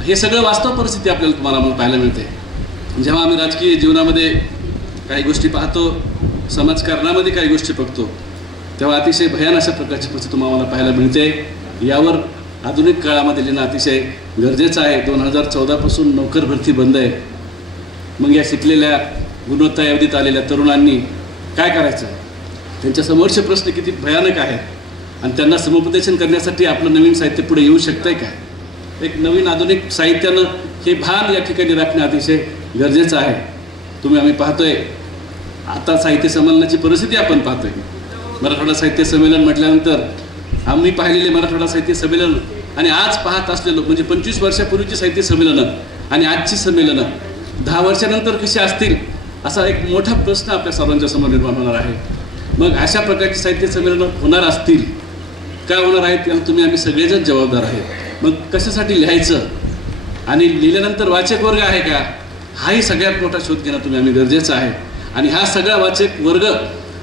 हे सगळं वास्तव परिस्थिती आपल्याला तुम्हाला पाहायला मिळते. जेव्हा आम्ही राजकीय जीवनामध्ये काही गोष्टी पाहतो, समाजकारणामध्ये काही गोष्टी बघतो, तेव्हा अतिशय भयान अशा प्रकारची परिस्थिती तुम्हाला पाहायला मिळते. यावर आधुनिक काळामध्ये लिहिणं अतिशय गरजेचं आहे. 2014पासून नोकर भरती बंद आहे. मग या शिकलेल्या गुणवत्ता यादीत आलेल्या तरुणांनी काय करायचं? त्यांच्यासमोरचे प्रश्न किती भयानक आहेत आणि त्यांना समुपदेशन करण्यासाठी आपलं नवीन साहित्य पुढे येऊ शकतंय काय? एक नवीन आधुनिक साहित्यानं हे भान या ठिकाणी राखणं अतिशय गरजेचं आहे. आम्ही पाहतोय आता साहित्य संमेलनाची परिस्थिती आपण पाहतोय. मराठवाडा साहित्य संमेलन म्हटल्यानंतर आम्ही पाहिलेले मराठवाडा साहित्य संमेलन आणि आज पाहत असलेलो म्हणजे 25 वर्षापूर्वीची साहित्य संमेलनं आणि आजची संमेलनं 10 वर्षानंतर कशी असतील असा एक मोठा प्रश्न आपल्या सर्वांच्या समोर निर्माण होणार आहे. मग अशा प्रकारची साहित्य संमेलनं होणार असतील, काय होणार आहेत त्याला आम्ही सगळेजण जबाबदार आहेत. मग कशासाठी लिहायचं आणि लिहिल्यानंतर वाचक वर्ग आहे का, हाही सगळ्यात मोठा शोध घेणं आम्ही गरजेचं आहे. आणि हा सगळा वाचक वर्ग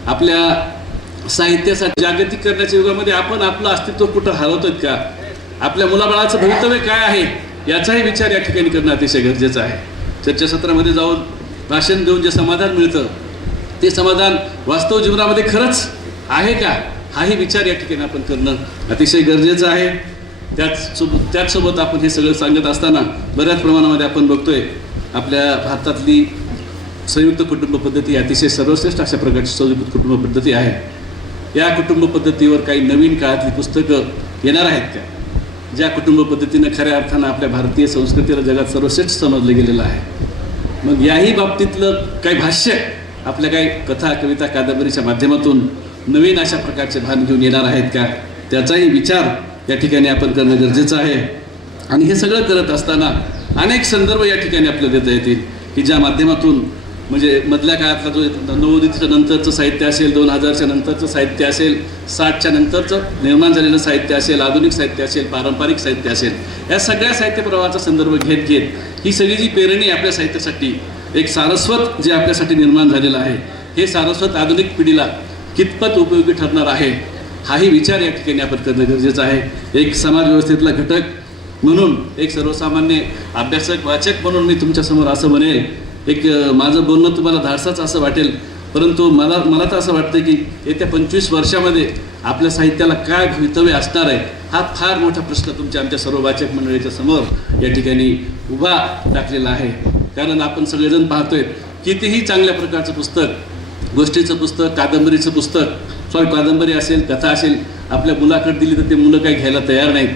आपल्या साहित्यासाठी जागतिक करण्याच्या युगामध्ये आपण आपलं अस्तित्व कुठं हरवतोय का, आपल्या मुलाबाळाचं भवितव्य काय आहे याचाही विचार या ठिकाणी करणं अतिशय गरजेचं आहे. चर्चासत्रामध्ये जाऊन भाषण देऊन जे समाधान मिळतं ते समाधान वास्तव जीवनामध्ये खरंच आहे का, हाही विचार या ठिकाणी आपण करणं अतिशय गरजेचं आहे. त्याचसोबत आपण हे सगळं सांगत असताना बऱ्याच प्रमाणामध्ये आपण बघतोय आपल्या भारतातली संयुक्त कुटुंब पद्धती अतिशय सर्वश्रेष्ठ अशा प्रकारची संयुक्त कुटुंब पद्धती आहे. या कुटुंब पद्धतीवर काही नवीन काळातली पुस्तकं येणार आहेत का, ज्या कुटुंब पद्धतीनं खऱ्या अर्थानं आपल्या भारतीय संस्कृतीला जगात सर्वश्रेष्ठ समजलं गेलेलं आहे. मग याही बाबतीतलं काही भाष्य आपल्या काही कथा कविता कादंबरीच्या माध्यमातून नवीन अशा प्रकारचे भान घेऊन येणार आहेत का, त्याचाही विचार या ठिकाणी आपण करणं गरजेचं आहे. आणि हे सगळं करत असताना अनेक संदर्भ या ठिकाणी आपल्याला देता येतील की ज्या माध्यमातून म्हणजे मधल्या काळातला जो नव्वदीच्या नंतरचं साहित्य असेल, 2000च्या नंतरचं साहित्य असेल, 60च्या नंतरचं निर्माण झालेलं साहित्य असेल, आधुनिक साहित्य असेल, पारंपरिक साहित्य असेल, या सगळ्या साहित्य प्रवाहाचा संदर्भ घेत ही सगळी जी पेरणी आपल्या साहित्यासाठी एक सारस्वत जे आपल्यासाठी निर्माण झालेलं आहे, हे सारस्वत आधुनिक पिढीला कितपत उपयोगी ठरणार आहे हाही विचार या ठिकाणी आपण करणं गरजेचं आहे. एक समाज व्यवस्थेतला घटक म्हणून, एक सर्वसामान्य अभ्यासक वाचक म्हणून मी तुमच्यासमोर असं म्हणेल, एक माझं बोलणं तुम्हाला धाडसाच असं वाटेल, परंतु मला तर असं वाटतं की येत्या 25 वर्षामध्ये आपल्या साहित्याला काय भवितव्य असणार आहे हा फार मोठा प्रश्न तुमच्या आमच्या सर्व वाचक मंडळीच्या समोर या ठिकाणी उभा टाकलेला आहे. कारण आपण सगळेजण पाहतोय कितीही चांगल्या प्रकारचं पुस्तक, गोष्टीचं पुस्तक, कादंबरीचं पुस्तक, कादंबरी असेल, कथा असेल, आपल्या मुलाकडे दिली तर ते मुलं काही घ्यायला तयार नाहीत.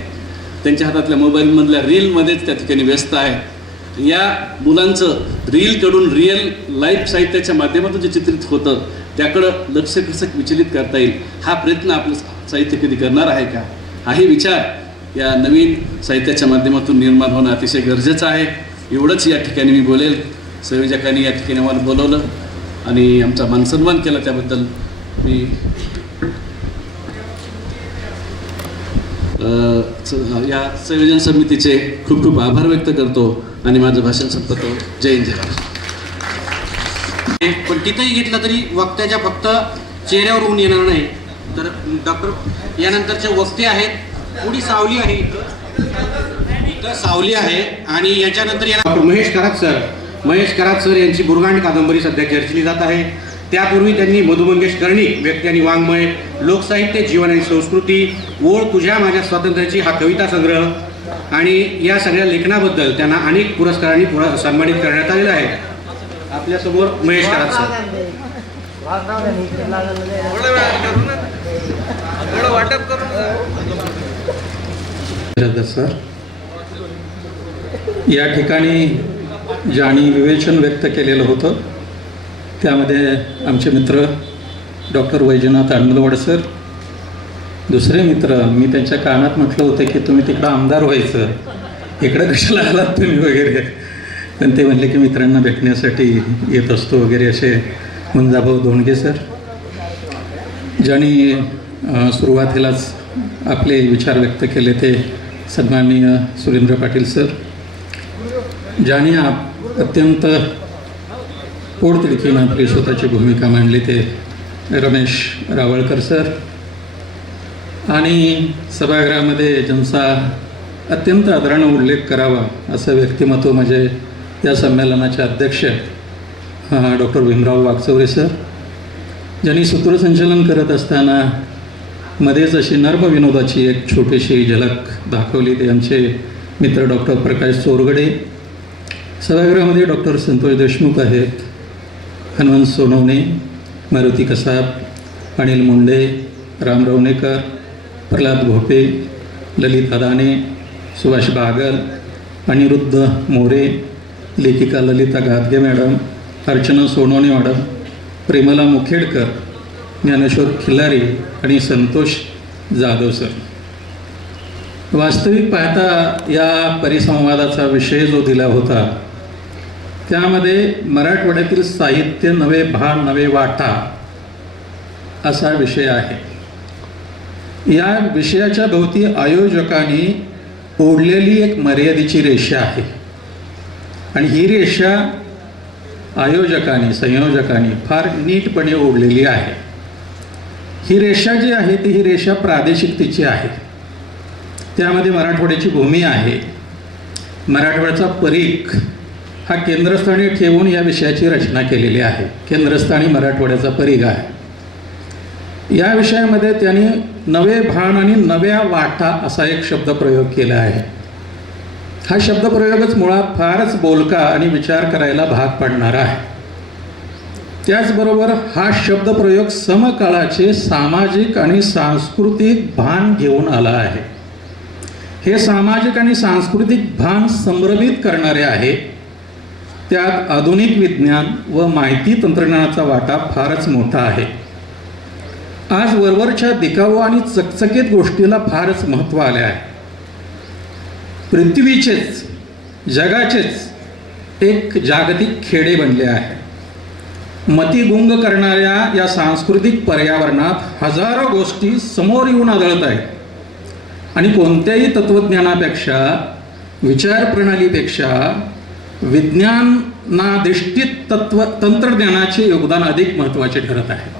त्यांच्या हातातल्या मोबाईलमधल्या रीलमध्येच त्या ठिकाणी व्यस्त आहे. या मुलांचं रीलकडून रिअल लाईफ साहित्याच्या माध्यमातून जे चित्रित होतं त्याकडं लक्ष कसं विचलित करता येईल हा प्रयत्न आपलं साहित्य कधी करणार आहे का, हाही विचार या नवीन साहित्याच्या माध्यमातून निर्माण होणं अतिशय गरजेचं आहे. एवढंच या ठिकाणी मी बोलेल. संयोजकांनी या ठिकाणी आम्हाला बोलवलं आणि आमचा मानसन्मान केला त्याबद्दल मी या संयोजन समितीचे खूप खूप आभार व्यक्त करतो आणि माझं भाषण संपतो. जय हिंद, जय महाराष्ट्र. पण तिथंही घेतलं तरी वक्त्याच्या फक्त चेहऱ्यावर ऊन येणार नाही, तर डॉक्टर यानंतरचे वक्ते आहेत. थोडी सावली आहे, इथं सावली आहे आणि याच्यानंतर डॉक्टर महेश करात सर यांची बुरगांड कादंबरी सध्या चर्चिली जात आहे. त्यापूर्वी त्यांनी मधु मंगेश कर्णिक व्यक्ती आणि वाङ्मय, लोकसाहित्य, जीवन आणि संस्कृती, ओळ तुझ्या माझ्या स्वातंत्र्याची हा कविता संग्रह आणि या सगळ्या लेखनाबद्दल त्यांना अनेक पुरस्कारांनी सन्मानित करण्यात आलेलं आहे. आपल्यासमोर महेश करात सर. या ठिकाणी ज्यांनी विवेचन व्यक्त केलेलं होतं त्यामध्ये आमचे मित्र डॉक्टर वैजनाथ अनमलवाड सर, दुसरे मित्र, मी त्यांच्या कानात म्हटलं होतं की तुम्ही तिकडं आमदार व्हायचं, इकडं कशाला आलात तुम्ही वगैरे, पण ते म्हणले की मित्रांना भेटण्यासाठी येत असतो वगैरे, असे मुंजाभाऊ धोंडगे सर, ज्यांनी सुरुवातीलाच आपले विचार व्यक्त केले ते सन्माननीय सुरेंद्र पाटील सर, ज्याने अत्यंत पोटतिडकीनं आपली स्वतःची भूमिका मांडली ते रमेश रावळकर सर, आणि सभागृहामध्ये ज्यांचा अत्यंत आदरानं उल्लेख करावा असं व्यक्तिमत्व म्हणजे या संमेलनाचे अध्यक्ष डॉक्टर भीमराव वागचौरे सर, ज्यांनी सूत्रसंचालन करत असताना मध्येच अशी नर्म विनोदाची एक छोटीशी झलक दाखवली ते आमचे मित्र डॉक्टर प्रकाश चोरगडे. सभागृहामध्ये डॉक्टर संतोष देशमुख आहेत, हनुमंत सोनवणे, मारुती कसाब, अनिल मुंडे, राम रवणेकर, प्रल्हाद घोपे, ललित अदाने, सुभाष बागल, अनिरुद्ध मोरे, लेखिका ललिता गादगे मॅडम, अर्चना सोनवणे मॅडम, प्रेमला मुखेडकर, ज्ञानेश्वर खिल्लारी आणि संतोष जाधव सर. वास्तविक पाहता या परिसंवादाचा विषय जो दिला होता त्यामध्ये मराठवाड्यातील साहित्य नवे भान नवे वाटा असा विषय आहे. या विषयाच्या भोवती आयोजकांनी ओढलेली एक मर्यादेची रेषा आहे आणि ही रेषा आयोजकांनी संयोजकांनी फार नीटपणे ओढलेली आहे. ही रेषा जी आहे ती ही रेषा प्रादेशिकतेची आहे. त्यामध्ये मराठवाड्याची भूमी आहे. मराठवाड्याचा परीख हा केंद्रस्थानी ठेवून या विषयाची रचना केलेली आहे. केंद्रस्थानी मराठवाड्याचा परीख आहे. या विषयामध्ये त्यांनी नवे भान आणि नव्या वाटा असा एक शब्दप्रयोग केला आहे. हा शब्दप्रयोगच मुळात फारच बोलका आणि विचार करायला भाग पाडणारा आहे. त्याचबरोबर हा शब्दप्रयोग समकाळाचे सामाजिक आणि सांस्कृतिक भान घेऊन आला आहे. हे सामाजिक आणि सांस्कृतिक भान संभ्रमित करणारे आहे. त्यात आधुनिक विज्ञान व माहिती तंत्रज्ञानाचा वाटा फारच मोठा आहे. आज वरवरच्या दिखाऊ आणि चकचकीत गोष्टीला फारच महत्त्व आले आहे. पृथ्वीचेच जगाचेच एक जागतिक खेडे बनले आहे. मतिगुंग करणाऱ्या या सांस्कृतिक पर्यावरणात हजारो गोष्टी समोर येऊन आढळत आहेत आणि कोणत्याही तत्त्वज्ञानापेक्षा विचारप्रणालीपेक्षा विज्ञानाधिष्ठित तंत्रज्ञानाचे योगदान अधिक महत्त्वाचे ठरत आहे.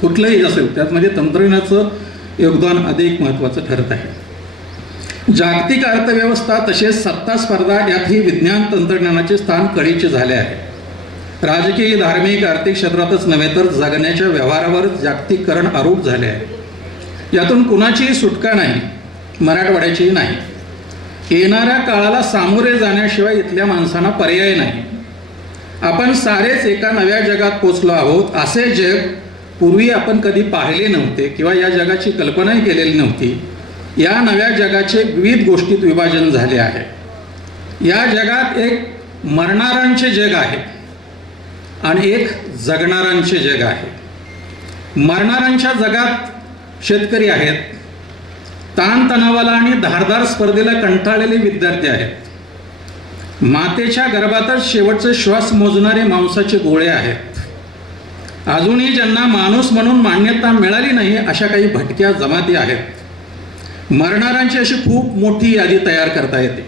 कुठलंही असेल त्यामध्ये तंत्रज्ञानाचं योगदान अधिक महत्त्वाचं ठरत आहे. जागतिक अर्थव्यवस्था तसेच सत्ता स्पर्धा यातही विज्ञान तंत्रज्ञानाचे स्थान कळीचे झाले आहे. राजकीय धार्मिक आर्थिक क्षेत्रातच नव्हे तर जगण्याच्या व्यवहारावर जागतिकीकरण आरूढ झाले आहे. यातून कुणाचीही सुटका नाही, मराठवाड्याचीही नाही. येणाऱ्या काळाला सामोरे जाण्याशिवाय इथल्या माणसांना पर्याय नाही. आपण सारेच एका नव्या जगात पोचलो आहोत. असे जग पूर्वी आपण कधी पाहिले नव्हते किंवा या जगाची कल्पनाही केलेली नव्हती. या नव्या जगाचे विविध गोष्टीत विभाजन झाले आहे. या जगात एक मरणाऱ्यांचे जग आहे आणि एक जगणाऱ्यांचे जग आहे. मरणाऱ्यांच्या जगात शेतकरी आहेत, ताणतणावाला आणि धारदार स्पर्धेला कंटाळलेले विद्यार्थी आहेत, मातेच्या गर्भातच शेवटचे श्वास मोजणारे मांसाचे गोळे आहेत, अजूनही ज्यांना माणूस म्हणून मान्यता मिळाली नाही अशा काही भटक्या जमाती आहेत. मरणाऱ्यांची अशी खूप मोठी यादी तयार करता येते.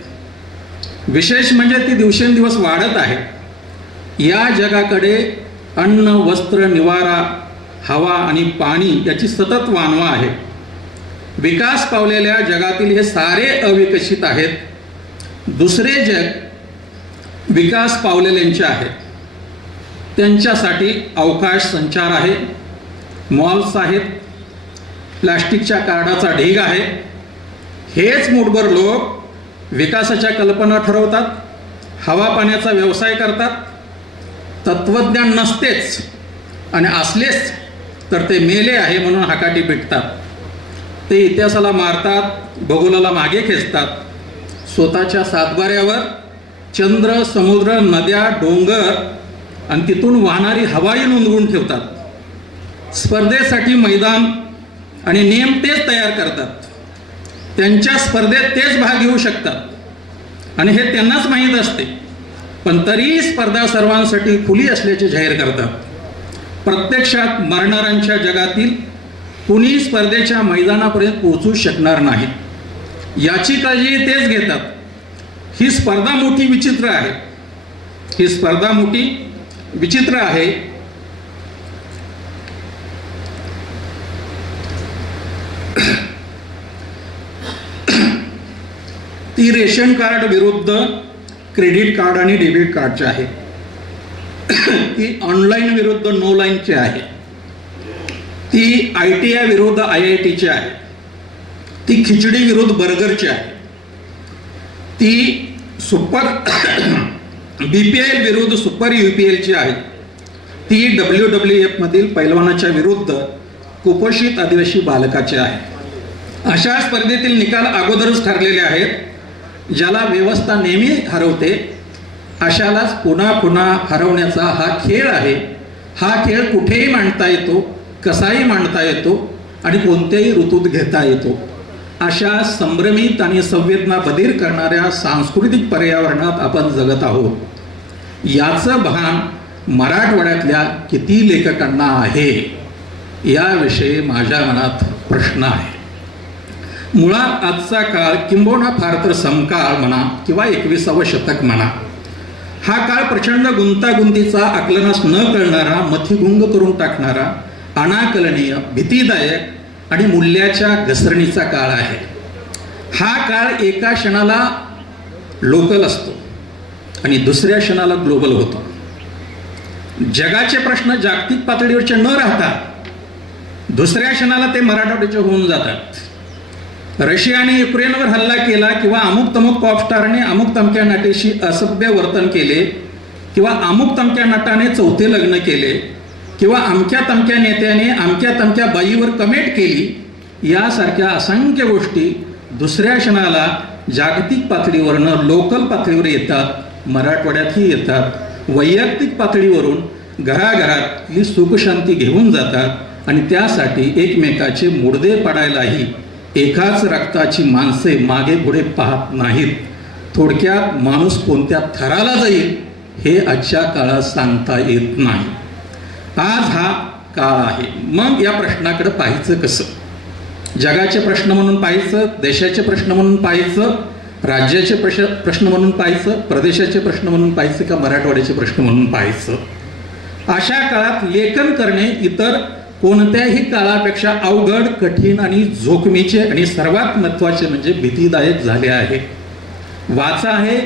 विशेष म्हणजे ती दिवसेंदिवस वाढत आहे. या जगाकडे अन्न, वस्त्र, निवारा, हवा आणि पाणी याची सतत वानवा आहे. विकास पावलेल्या जगातील हे सारे अविकसित आहेत. दुसरे जग विकास पावलेल्यांचे आहे. त्यांच्यासाठी अवकाश संचार आहे, मॉल्स आहेत, प्लास्टिकच्या कार्डाचा ढीग आहे. हेच मूठभर लोक विकासाच्या कल्पना ठरवतात, हवा पाण्याचा व्यवसाय करतात. तत्त्वज्ञान नसतेच आणि असलेच तर ते मेले आहे म्हणून हाकाटी पिटतात. ते इतिहासाला मारतात, भूगोलाला मागे खेचतात. स्वतःच्या सातबाऱ्यावर चंद्र, समुद्र, नद्या, डोंगर आणि तिथून वाहणारी हवाई नोंदवून ठेवतात. स्पर्धेसाठी मैदान आणि नियम तेच तयार करतात. त्यांच्या स्पर्धेत तेच भाग घेऊ शकतात आणि हे त्यांनाच माहीत असते. पण तरीही स्पर्धा सर्वांसाठी खुली असल्याचे जाहीर करतात. प्रत्यक्षात मरणाऱ्यांच्या जगातील कुणी स्पर्धेच्या मैदानापर्यंत पोहोचू शकणार नाही याची काळजी तेच घेतात. ही स्पर्धा मोठी विचित्र आहे. ही स्पर्धा मोठी विचित्र आहे. ती रेशन कार्ड विरुद्ध क्रेडिट कार्ड आणि डेबिट कार्डची आहे. ती ऑनलाईन विरुद्ध नो लाईनची आहे. ती ITI विरुद्ध IITची आहे. ती खिचडी विरुद्ध बर्गरची आहे. ती सुपर BPL विरुद्ध सुपर UPLची आहे. ती WWF मधील पैलवानाच्या विरुद्ध कुपोषित आदिवासी बालकाची आहे. अशा स्पर्धेतील निकाल अगोदरच ठरलेले आहेत. ज्याला व्यवस्था नेहमी हरवते अशालाच पुन्हा पुन्हा हरवण्याचा हा खेळ आहे. हा खेळ कुठेही मांडता येतो, कसाही मांडता येतो आणि कोणत्याही ऋतूत घेता येतो. अशा संभ्रमित आणि संवेदना बधीर करणाऱ्या सांस्कृतिक पर्यावरणात आपण जगत आहोत. याचं भान मराठवाड्यातल्या किती लेखकांना आहे याविषयी माझ्या मनात प्रश्न आहे. मुळात आजचा काळ किंबहुना फार तर समकाळ म्हणा किंवा 21वे शतक म्हणा, हा काळ प्रचंड गुंतागुंतीचा, आकलनास न कळणारा, मथिगुंग करून टाकणारा, अनाकलनीय, भीतीदायक आणि मूल्याच्या घसरणीचा काळ आहे. हा काळ एका क्षणाला लोकल असतो आणि दुसऱ्या क्षणाला ग्लोबल होतो. जगाचे प्रश्न जागतिक पातळीवरचे न राहता दुसऱ्या क्षणाला ते मराठवाड्याचे होऊन जातात. रशियाने युक्रेनवर हल्ला केला किंवा अमुक तमुक पॉपस्टारने अमुक तमक्या नटीशी असभ्य वर्तन केले किंवा अमुक तमक्या नटाने चौथे लग्न केले किंवा अमक्या तमक्या नेत्याने अमक्या तमक्या बाईवर कमेंट केली, यासारख्या असंख्य गोष्टी दुसऱ्या क्षणाला जागतिक पातळीवरनं लोकल पातळीवर येतात, मराठवाड्यातही येतात. वैयक्तिक पातळीवरून घराघरातली सुखशांती घेऊन जातात आणि त्यासाठी एकमेकाचे मुडदे पाडायलाही एकाच रक्ताची माणसे मागे पुढे पाहत नाहीत. थोडक्यात माणूस कोणत्या थराला जाईल हे आजच्या काळात सांगता येत नाही. आज हा काळ आहे. मग या प्रश्नाकडे पाहायचं कसं? जगाचे प्रश्न म्हणून पाहायचं, देशाचे प्रश्न म्हणून पाहायचं, राज्याचे प्रश्न म्हणून पाहायचं, प्रदेशाचे प्रश्न म्हणून पाहायचं का मराठवाड्याचे प्रश्न म्हणून पाहायचं? अशा काळात लेखन करणे इतर कोणत्याही काळापेक्षा अवघड, कठीण आणि जोखमीचे आणि सर्वात महत्त्वाचे म्हणजे भीतीदायक झाले आहे. वाचा आहे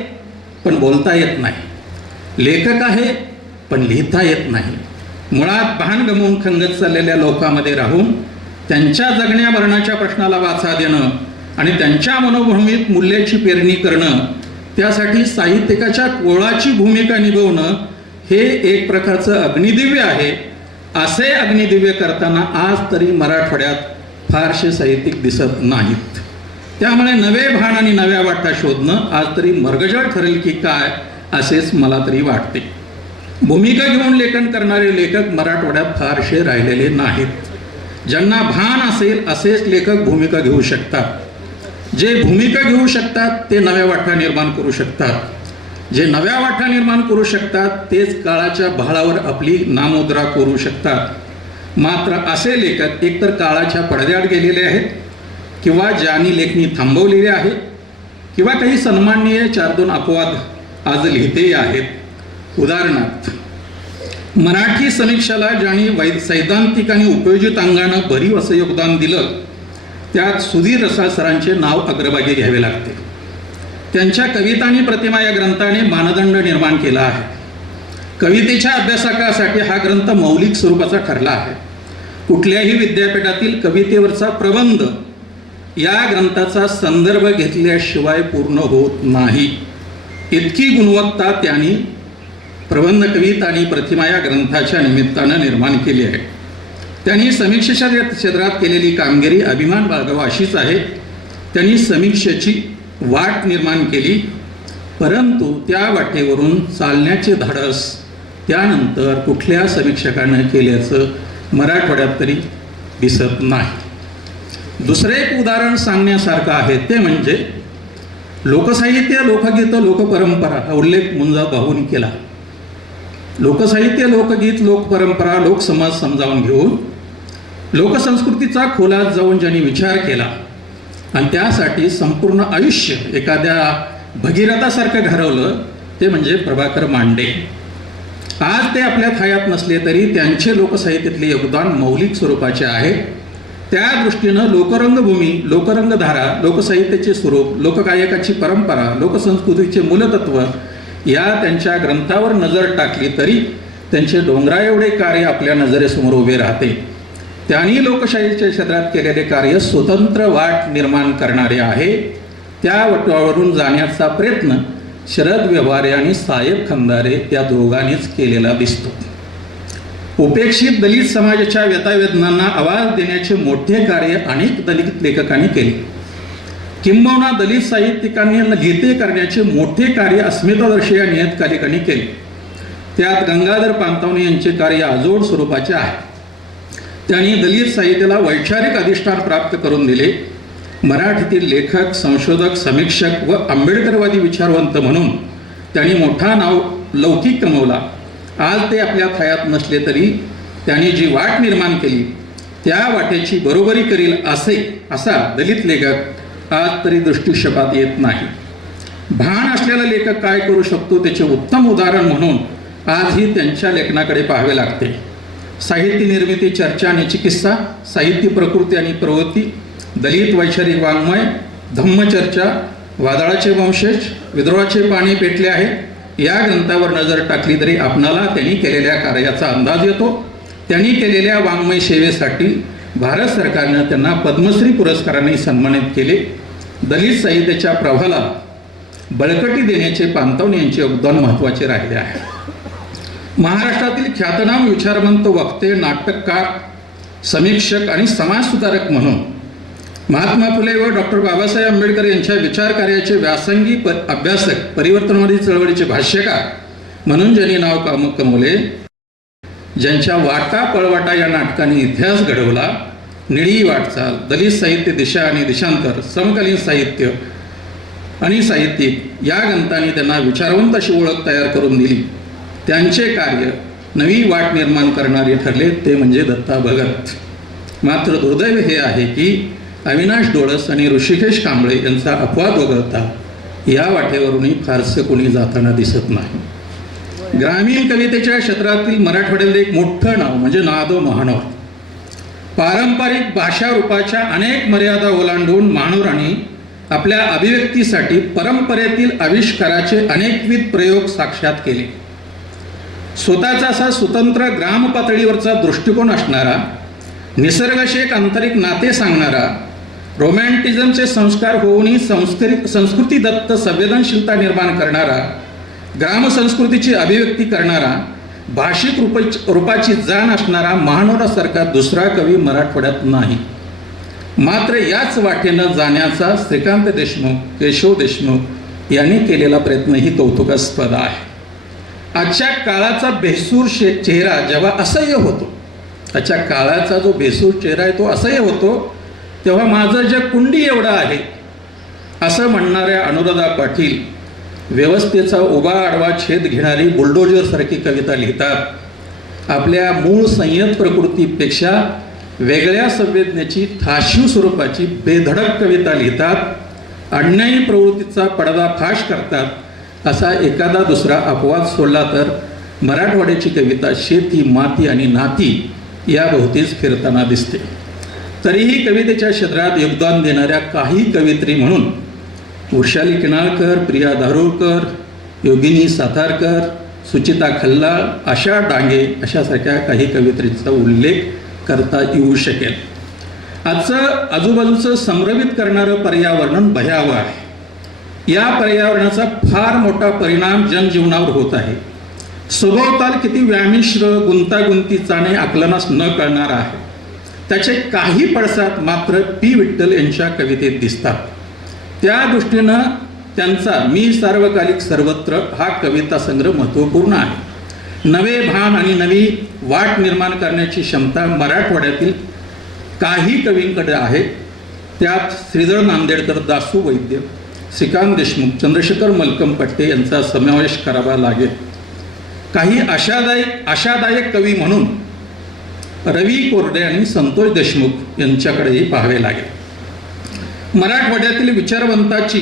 पण बोलता येत नाही. लेखक आहे पण लिहिता येत नाही. मुळात भान गमवून खंगत चाललेल्या लोकांमध्ये राहून त्यांच्या जगण्या मरणाच्या प्रश्नाला वाचा देणं आणि त्यांच्या मनोभूमीत मूल्याची पेरणी करणं, त्यासाठी साहित्यिकाच्या कोळाची भूमिका निभवणं हे एक प्रकारचं अग्निदिव्य आहे. असे अग्निदिव्य करताना आज तरी मराठवाड्यात फारसे साहित्यिक दिसत नाहीत. त्यामुळे नवे भान आणि नव्या वाटा शोधणं आज तरी मर्गजळ ठरेल की काय असेच मला तरी वाटते. भूमिका घेऊन लेखन करणारे लेखक मराठवाड्यात फारसे राहिलेले नाहीत. ज्यांना भान असेल असेच लेखक भूमिका घेऊ शकतात. जे भूमिका घेऊ शकतात ते नव्या वाटा निर्माण करू शकतात. जे नव्या वाटा निर्माण करू शकतात तेच काळाच्या बहाळावर आपली नामुद्रा करू शकतात. मात्र असे लेखक एकतर काळाच्या पडद्याआड गेलेले आहेत किंवा ज्यांनी लेखणी थांबवलेली आहे किंवा काही सन्माननीय 4-2 अपवाद आज लिहितेही आहेत. उदाहरणार्थ, मराठी समीक्षाला ज्यांनी सैद्धांतिक आणि उपयोजित अंगानं भरीव असं योगदान दिलं त्यात सुधीर रसाळ सरांचे नाव अग्रभागी घ्यावे लागते. त्यांच्या कविता आणि प्रतिमा या ग्रंथाने मानदंड निर्माण केला आहे. कवितेच्या अभ्यासकासाठी हा ग्रंथ मौलिक स्वरूपाचा ठरला आहे. कुठल्याही विद्यापीठातील कवितेवरचा प्रबंध या ग्रंथाचा संदर्भ घेतल्याशिवाय पूर्ण होत नाही. इतकी गुणवत्ता त्यांनी प्रबंध, कविता आणि प्रतिमा या ग्रंथाच्या निमित्तानं निर्माण केली आहे. त्यांनी समीक्षेच्या क्षेत्रात केलेली कामगिरी अभिमान बाळगावा अशीच आहे. त्यांनी समीक्षेची वाट निर्माण केली, परंतु त्या वाटेवरून चालण्याचे धाडस त्यानंतर कुठल्या समीक्षकानं केल्याचं मराठवाड्यात तरी दिसत नाही. दुसरे एक उदाहरण सांगण्यासारखं आहे ते म्हणजे लोकसाहित्य, लोकगीतं, लोकपरंपरा हा उल्लेख मुंजा भाऊंनी केला. लोकसाहित्य, लोकगीत, लोकपरंपरा, लोकसमाज समजावून घेऊन लोकसंस्कृतीचा खोलात जाऊन ज्यांनी विचार केला आणि त्यासाठी संपूर्ण आयुष्य एखाद्या भगीरथासारखं घडवलं ते म्हणजे प्रभाकर मांडे. आज ते आपल्या हयात नसले तरी त्यांचे लोकसाहित्यातले योगदान मौलिक स्वरूपाचे आहे. त्या दृष्टीनं लोकरंगभूमी, लोकरंगधारा, लोकसाहित्याचे स्वरूप, लोकगायकाची परंपरा, लोकसंस्कृतीचे मूलतत्व या त्यांच्या ग्रंथावर नजर टाकली तरी त्यांचे डोंगरा एवढे कार्य आपल्या नजरेसमोर उभे राहते. त्यांनी लोकशाहीच्या क्षेत्रात केलेले कार्य स्वतंत्र वाट निर्माण करणारे आहे. त्या वटवावरून जाण्याचा प्रयत्न शरद व्यवहारे आणि साहेब खंदारे या दोघांनीच केलेला दिसतो. उपेक्षित दलित समाजाच्या व्यथावेदनांना आवाज देण्याचे मोठे कार्य अनेक दलित लेखकांनी केले. किंबहुना दलित साहित्यिकांनी गीते करण्याचे मोठे कार्य अस्मितादर्शी या नियतकालिकांनी केले. त्यात गंगाधर पानतावणे यांचे कार्य अजोड स्वरूपाचे आहे. त्यांनी दलित साहित्याला वैचारिक अधिष्ठान प्राप्त करून दिले. मराठीतील लेखक, संशोधक, समीक्षक व आंबेडकरवादी विचारवंत म्हणून त्यांनी मोठा लौकिक कमवला. आज ते आपल्या हयात नसले तरी त्यांनी जी वाट निर्माण केली त्या वाटेची बरोबरी करील असा दलित लेखक आज तरी दृष्टिक्षेपात येत नाही. भान असलेला लेखक काय करू शकतो त्याचे उत्तम उदाहरण म्हणून आजही त्यांच्या लेखनाकडे पाहावे लागते. साहित्य निर्मिती, चर्चा आणि चिकित्सा, साहित्य प्रकृती आणि प्रवृत्ती, दलित वैचारिक वाङ्मय, धम्मचर्चा, वादळाचे वंशज, विद्रोहाचे पाणी पेटले आहे या ग्रंथावर नजर टाकली तरी आपणाला त्यांनी केलेल्या कार्याचा अंदाज येतो. त्यांनी केलेल्या वाङ्मय सेवेसाठी भारत सरकारनं त्यांना पद्मश्री पुरस्काराने सन्मानित केले. दलित साहित्याच्या प्रवाहाला बळकटी देण्याचे पानतावणे यांचे योगदान महत्त्वाचे राहिले आहे. महाराष्ट्रातील ख्यातनाम विचारवंत, वक्ते, नाटककार, समीक्षक आणि समाजसुधारक म्हणून महात्मा फुले व डॉक्टर बाबासाहेब आंबेडकर यांच्या विचार कार्याचे व्यासंगी अभ्यासक, परिवर्तनवादी चळवळीचे भाष्यकार म्हणून ज्यांनी नाव कमवले, ज्यांच्या वाटा पळवाटा या नाटकाने इतिहास घडवला, निळी वाटचाल, दलित साहित्य दिशा आणि दिशांतर, समकालीन साहित्य आणि साहित्यिक या ग्रंथांनी त्यांना विचारवंत अशी ओळख तयार करून दिली. त्यांचे कार्य नवी वाट निर्माण करणारे ठरले ते म्हणजे दत्ता भगत. मात्र दुर्दैव हे आहे की अविनाश डोळस आणि ऋषिकेश कांबळे यांचा अपवाद वगळता या वाटेवरूनही फारसं कोणी जाताना दिसत नाही. ग्रामीण कवितेच्या क्षेत्रातील मराठवाड्यातील एक मोठं नाव म्हणजे नादो महानोर. पारंपरिक भाषा रूपाच्या अनेक मर्यादा ओलांडून महानोरांनी आपल्या अभिव्यक्तीसाठी परंपरेतील आविष्काराचे अनेकविध प्रयोग साक्षात केले. स्वतःचा असा स्वतंत्र ग्राम पातळीवरचा दृष्टिकोन असणारा, निसर्गाशी एक आंतरिक नाते सांगणारा, रोमॅन्टिझमचे संस्कार होऊनही संस्कृती दत्त संवेदनशीलता निर्माण करणारा, ग्रामसंस्कृतीची अभिव्यक्ती करणारा, भाषिक रूपाची जाण असणारा महानोरासारखा दुसरा कवी मराठवाड्यात नाही. मात्र याच वाटेनं जाण्याचा श्रीकांत देशमुख, केशव देशमुख यांनी केलेला प्रयत्नही कौतुकास्पद आहे. आजच्या काळाचा भेसूर चेहरा जेव्हा असह्य होतो, आजच्या काळाचा जो भेसूर चेहरा आहे तो असह्य होतो, तेव्हा माझं जग कुंडी एवढं आहे असं म्हणणाऱ्या अनुराधा पाटील व्यवस्थेचा उभा आडवा छेद घेणारी बुलडोजरसारखी कविता लिहितात. आपल्या मूळ संयत प्रकृतीपेक्षा वेगळ्या संवेदनेची ठाशीव स्वरूपाची बेधडक कविता लिहितात. अन्यायी प्रवृत्तीचा पडदाफाश करतात. असा एखादा दुसरा अपवाद सोडला तर मराठवाड्याची कविता शेती, माती आणि नाती या भोवतीच फिरताना दिसते. तरीही कवितेच्या क्षेत्रात योगदान देणाऱ्या काही कवयित्री म्हणून वृषाली किनाळकर, प्रिया धारुरकर, योगिनी सातारकर, सुचिता खल्लाळ, आशा डांगे अशासारख्या काही कवयित्रींचा उल्लेख करता येऊ शकेल. आजचं आजूबाजूचं संभ्रमित करणारं पर्यावरण भयावह आहे. या पर्यावरणाचा फार मोठा परिणाम जनजीवनावर होत आहे. सभोवताल किती व्यामिश्र, गुंतागुंतीचाने आकलनास न कळणार आहे. त्याचे काही पडसाद मात्र पी विठ्ठल यांच्या कवितेत दिसतात. त्या दृष्टीनं त्यांचा मी सार्वकालिक सर्वत्र हा कविता संग्रह महत्त्वपूर्ण आहे. नवे भान आणि नवी वाट निर्माण करण्याची क्षमता मराठवाड्यातील काही कवींकडे आहे. त्यात श्रीधर नांदेडकर, दासू वैद्य, श्रीकांत देशमुख, चंद्रशेखर मलकमपट्टे यांचा समावेश करावा लागेल. काही आशादायक कवी म्हणून रवी कोरडे आणि संतोष देशमुख यांच्याकडेही पाहावे लागेल. मराठवाड्यातील विचारवंतांनी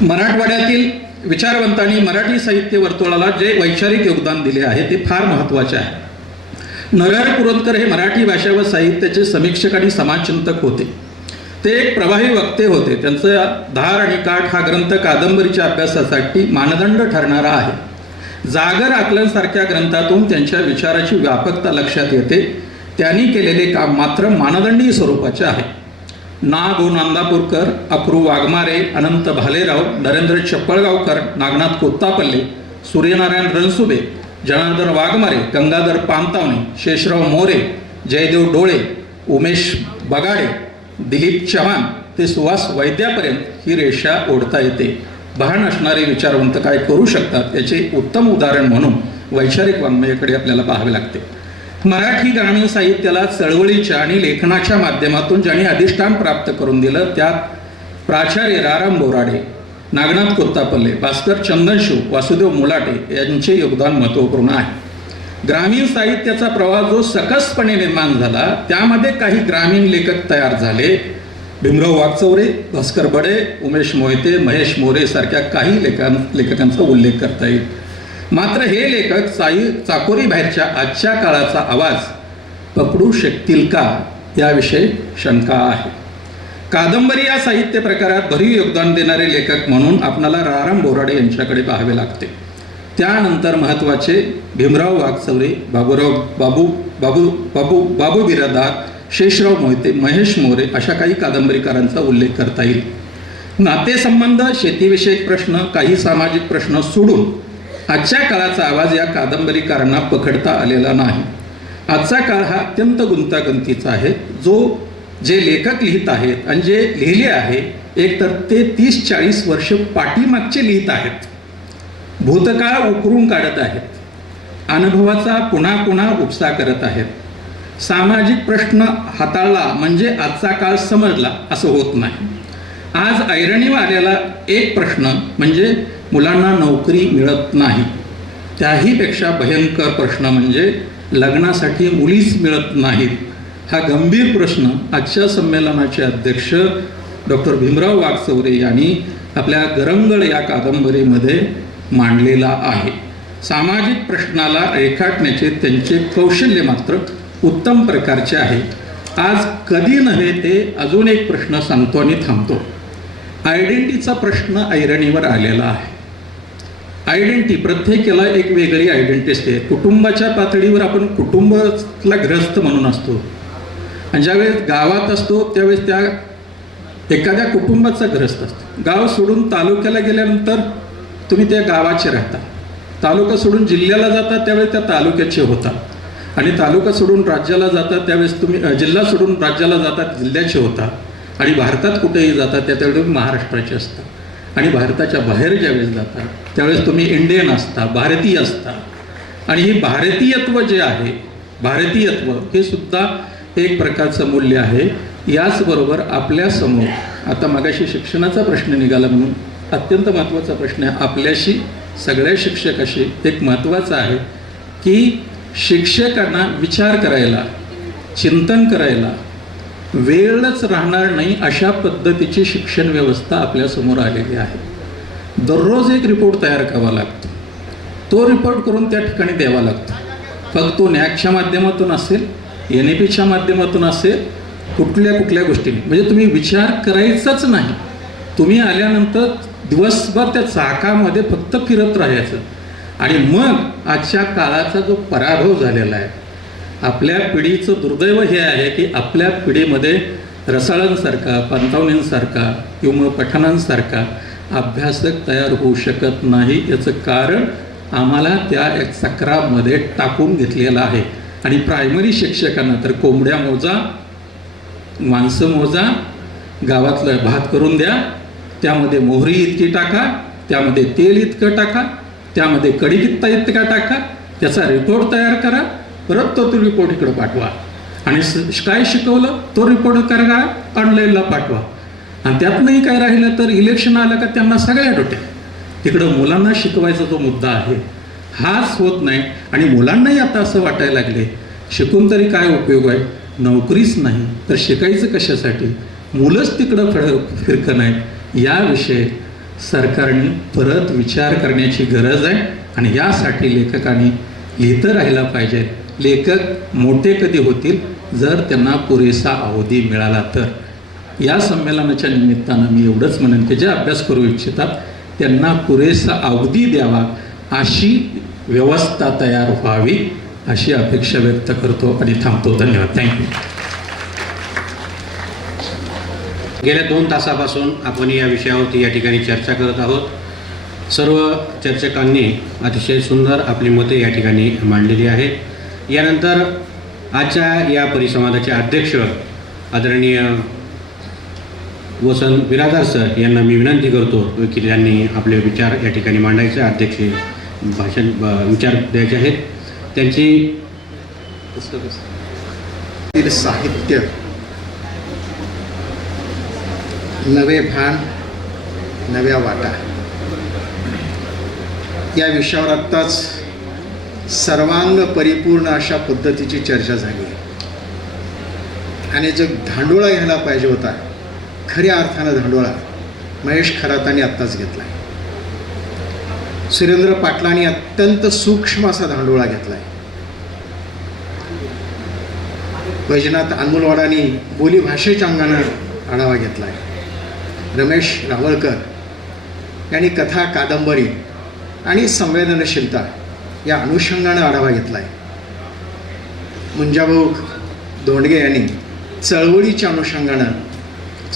मराठवाड्यातील विचारवंतांनी मराठी साहित्य वर्तुळाला जे वैचारिक योगदान दिले आहे ते फार महत्त्वाचे आहे। नरहर पुरंदकर हे मराठी भाषा व साहित्याचे समीक्षक आणि समाजचिंतक होते। ते एक प्रवाही वक्ते होते। त्यांचा धार आणि काठ हा ग्रंथ कादंबरीच्या अभ्यासासाठी मानदंड ठरणारा आहे। जागर आकलनसारख्या ग्रंथातून त्यांच्या विचाराची व्यापकता लक्षात येते। त्यांनी केलेले काम मात्र मानदंडी स्वरूपाचे आहे। ना गो नांदापूरकर, अक्रू वाघमारे, अनंत भालेराव, नरेंद्र चप्पळगावकर, नागनाथ कोत्तापल्ले, सूर्यनारायण रणसुबे, जनार्दन वाघमारे, गंगाधर पानतावणे, शेषराव मोरे, जयदेव डोळे, उमेश बगाडे, दिलीप चव्हाण ते सुहास वैद्यापर्यंत ही रेषा ओढता येते। भान असणारे विचारवंत काय करू शकतात याचे उत्तम उदाहरण म्हणून वैचारिक वाङ्मयाकडे आपल्याला पाहावे लागते। मराठी ग्रामीण साहित्याला चळवळीच्या आणि लेखनाच्या माध्यमातून ज्यांनी अधिष्ठान प्राप्त करून दिलं त्यात प्राचार्य राराम बोराडे, नागनाथ कोत्तापल्ले, भास्कर चंदनशिव, वासुदेव मुलाटे यांचे योगदान महत्त्वपूर्ण आहे। ग्रामीण साहित्याचा प्रवाह जो सकसपणे निर्माण झाला त्यामध्ये काही ग्रामीण लेखक तयार झाले। भीमराव वागचौरे, भास्कर बडे, उमेश मोहिते, महेश मोरे सारख्या काही लेखकांचा उल्लेख करता येईल। मात्र हे लेखक चाकोरी बाहेरच्या आजच्या काळाचा आवाज पकडू शकतील का याविषयी शंका आहे। कादंबरी या साहित्य प्रकारात भरीव योगदान देणारे लेखक म्हणून आपणाला राराम बोराडे यांच्याकडे पाहावे लागते। त्यानंतर महत्त्वाचे भीमराव वागचौरे, बाबू बिरादार, शेषराव मोहिते, महेश मोरे अशा काही कादंबरीकारांचा उल्लेख करता येईल। नातेसंबंध, शेतीविषयक प्रश्न, काही सामाजिक प्रश्न सोडून आजच्या काळाचा आवाज या कादंबरीकारांना पकडता आलेला नाही। आजचा काळ हा अत्यंत गुंतागुंतीचा आहे। जे लेखक लिहित आहेत आणि जे लिहिले आहे एकतर ते 30-40 वर्ष पाठीमागचे लिहित आहेत, भूतकाळ उकरून काढत आहेत, अनुभवाचा पुन्हा उपसा करत आहेत। सामाजिक प्रश्न हाताळला म्हणजे आजचा काळ समजला असं होत नाही। आज ऐरणीवर आलेला एक प्रश्न म्हणजे मुलांना नोकरी मिळत नाही। त्याहीपेक्षा भयंकर प्रश्न म्हणजे लग्नासाठी मुलीच मिळत नाहीत। हा गंभीर प्रश्न आजच्या संमेलनाचे अध्यक्ष डॉक्टर भीमराव वागचौरे यांनी आपल्या गरंगळ या कादंबरीमध्ये मांडलेला आहे। सामाजिक प्रश्नाला रेखाटण्याचे त्यांचे कौशल्य मात्र उत्तम प्रकारचे आहे। आज कधी नव्हे ते अजून एक प्रश्न सांगतो आणि थांबतो। आयडेंटिटीचा प्रश्न ऐरणीवर आलेला आहे। आयडेंटिटी प्रत्येकाला एक वेगळी आयडेंटिटी असते। कुटुंबाच्या पातळीवर आपण कुटुंबातला गृहस्थ म्हणून असतो आणि ज्यावेळेस गावात असतो त्यावेळेस त्या एखाद्या कुटुंबाचा गृहस्थ असतो। गाव सोडून तालुक्याला गेल्यानंतर तुम्ही त्या गावाचे राहता, तालुका सोडून जिल्ह्याला जाता त्यावेळेस त्या तालुक्याचे होता आणि तालुका सोडून राज्याला जाता त्यावेळेस तुम्ही जिल्हा सोडून राज्याला जातात जिल्ह्याचे होता आणि भारतात कुठेही जाता त्यावेळेस तुम्ही महाराष्ट्राचे असता आणि भारताच्या बाहेर ज्यावेळेस जाता त्यावेळेस तुम्ही इंडियन असता, भारतीय असता। आणि हे भारतीयत्व जे आहे, भारतीयत्व हे सुद्धा एक प्रकारचं मूल्य आहे। याचबरोबर आपल्यासमोर आता मगाशी शिक्षणाचा प्रश्न निघाला म्हणून अत्यंत महत्त्वाचा प्रश्न आहे। आपल्याशी सगळ्या शिक्षकाशी एक महत्त्वाचं आहे की शिक्षकांना विचार करायला, चिंतन करायला वेळच राहणार नाही अशा पद्धतीची शिक्षण व्यवस्था आपल्यासमोर आलेली आहे। दररोज एक रिपोर्ट तयार करावा लागतो, तो रिपोर्ट करून त्या ठिकाणी द्यावा लागतो। फक्त तो नॅकच्या माध्यमातून असेल, NEPच्या माध्यमातून असेल, कुठल्या गोष्टीने म्हणजे तुम्ही विचार करायचाच नाही। तुम्ही आल्यानंतर दिवसभर त्या चाकामध्ये फक्त फिरत राहायचं आणि मग आजच्या काळाचा जो पराभव झालेला आहे, आपल्या पिढीचं दुर्दैव हे आहे की आपल्या पिढीमध्ये रसाळांसारखा, पंतावणींसारखा किंवा पठाणांसारखा अभ्यासक तयार होऊ शकत नाही। याचं कारण आम्हाला त्या एक चक्रामध्ये टाकून घेतलेलं आहे। आणि प्रायमरी शिक्षकांना तर कोंबड्या मोजा, माणसं मोजा, गावातलं भात करून द्या, त्यामध्ये मोहरी इतकी टाका, त्यामध्ये तेल इतकं टाका, त्यामध्ये कढीपत्ता इतका टाका, त्याचा रिपोर्ट तयार करा, परत तो रिपोर्ट इकडं पाठवा आणि काय शिकवलं तो रिपोर्ट करा, ऑनलाईनला पाठवा। आणि त्यातनंही काय राहिलं तर इलेक्शन आलं का त्यांना सगळ्या डोट्या तिकडं मुलांना शिकवायचा जो मुद्दा आहे हाच होत नाही। आणि मुलांनाही आता असं वाटायला लागले शिकून तरी काय उपयोग आहे, नोकरीच नाही तर शिकायचं कशासाठी, मुलंच तिकडं फिरकं नाही। याविषयी सरकारने परत विचार करण्याची गरज आहे आणि यासाठी लेखकांनी लिहितं राहायला पाहिजे. लेखक मोठे कधी होतील जर त्यांना पुरेसा अवधी मिळाला तर. या संमेलनाच्या निमित्तानं मी एवढंच म्हणेन की जे अभ्यास करू इच्छितात त्यांना पुरेसा अवधी द्यावा, अशी व्यवस्था तयार व्हावी अशी अपेक्षा व्यक्त करतो आणि थांबतो. धन्यवाद. थँक्यू. गेल्या 2 तासापासून आपण या विषयावरती या ठिकाणी चर्चा करत आहोत. सर्व चर्चकांनी अतिशय सुंदर आपली मते या ठिकाणी मांडलेली आहेत. यानंतर आजच्या या परिसंवादाचे अध्यक्ष आदरणीय वसंत बिरादार सर यांना मी विनंती करतो की त्यांनी आपले विचार या ठिकाणी मांडायचे, अध्यक्ष विचार द्यायचे आहेत. त्यांची साहित्य, नवे भान, नव्या वाटा या विषयावर आत्ताच सर्वांग परिपूर्ण अशा पद्धतीची चर्चा झाली आणि जो धांडोळा घ्यायला पाहिजे होता, खऱ्या अर्थानं धांडोळा महेश खरातांनी आत्ताच घेतला आहे. सुरेंद्र पाटलांनी अत्यंत सूक्ष्म असा धांडोळा घेतला आहे. वैजनाथ अनमोलवाडांनी बोलीभाषेच्या अंगानं आढावा घेतला आहे. रमेश रावळकर यांनी कथा, कादंबरी आणि संवेदनशीलता या अनुषंगानं आढावा घेतला आहे. मुंजाभाऊ धोंडगे यांनी चळवळीच्या अनुषंगानं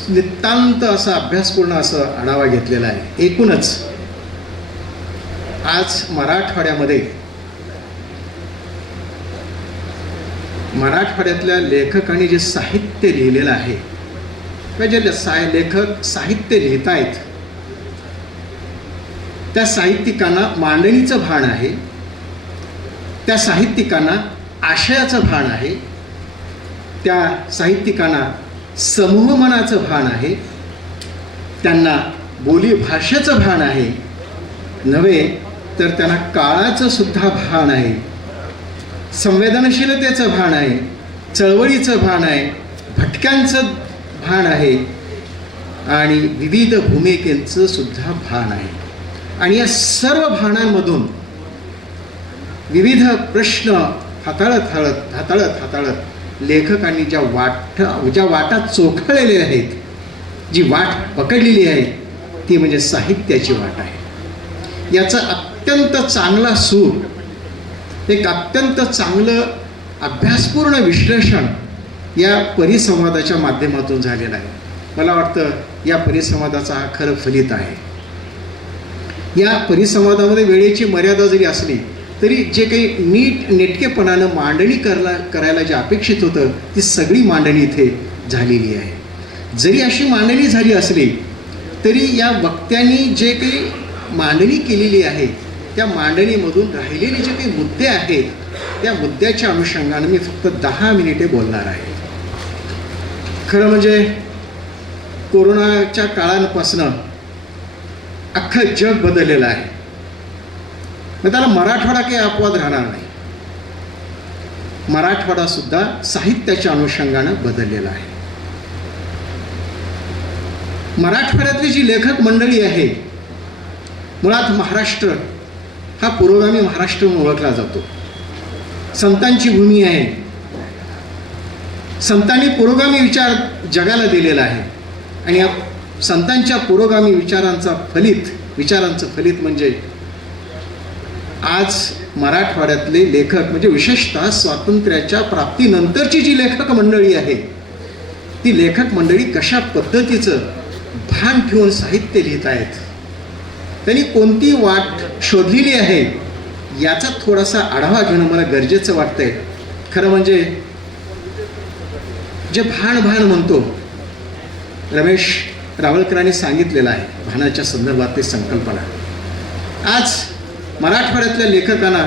नितांत असा अभ्यासपूर्ण असं आढावा घेतलेला आहे. एकूणच आज मराठवाड्यातल्या लेखकांनी जे साहित्य लिहिलेलं आहे किंवा जे लेखक साहित्य लिहित आहेत त्या साहित्यिकांना मांडणीचं भान आहे, त्या साहित्यिकांना आशयाचं भान आहे, त्या साहित्यिकांना समूहमनाचं भान आहे, त्यांना बोलीभाषेचं भान आहे, नव्हे तर त्यांना काळाचं सुद्धा भान आहे, संवेदनशीलतेचं भान आहे, चळवळीचं भान आहे, भटक्यांचं भान आहे आणि विविध भूमिकेचं सुद्धा भान आहे. आणि या सर्व भानांमधून विविध प्रश्न हाताळत लेखकांनी ज्या वाटा चोखळलेल्या आहेत, जी वाट पकडलेली आहे ती म्हणजे साहित्याची वाट आहे. याचा अत्यंत चांगला सूर, एक अत्यंत चांगलं अभ्यासपूर्ण विश्लेषण या परिसंवादाच्या माध्यमातून झालेलं आहे. मला वाटतं या परिसंवादाचा हा खरं फलित आहे. या परिसंवादामध्ये वेळेची मर्यादा जरी असली तरी जे काही नेटकेपणानं मांडणी करायला जे अपेक्षित होतं ती सगळी मांडणी इथे झालेली आहे. जरी अशी मांडणी झाली असली तरी या वक्त्यांनी जे काही मांडणी केलेली आहे त्या मांडणीमधून राहिलेले जे काही मुद्दे आहेत त्या मुद्द्याच्या अनुषंगाने मी फक्त 10 मिनिटे बोलणार आहे. खरं म्हणजे कोरोनाच्या काळापासनं अख्खं जग बदललेलं आहे. मग त्याला मराठवाडा काही अपवाद राहणार नाही. मराठवाडा सुद्धा साहित्याच्या अनुषंगानं बदललेला आहे. मराठवाड्यातली जी लेखक मंडळी आहे, मुळात महाराष्ट्र हा पुरोगामी महाराष्ट्र म्हणून ओळखला जातो. संतांची भूमी आहे. संतांनी पुरोगामी विचार जगाला दिलेला आहे आणि या संतांच्या पुरोगामी विचारांचं फलित म्हणजे आज मराठवाड्यातले लेखक, म्हणजे विशेषतः स्वातंत्र्याच्या प्राप्तीनंतरची जी लेखक मंडळी आहे ती लेखक मंडळी कशा पद्धतीचं भान ठेवून साहित्य लिहित आहेत, त्यांनी कोणती वाट शोधलेली आहे याचा थोडासा आढावा घेणं मला गरजेचं वाटतंय. खरं म्हणजे जे भान म्हणतो रमेश रावळकरांनी सांगितलेलं आहे, भानाच्या संदर्भातली संकल्पना. आज मराठवाड्यातल्या लेखकांना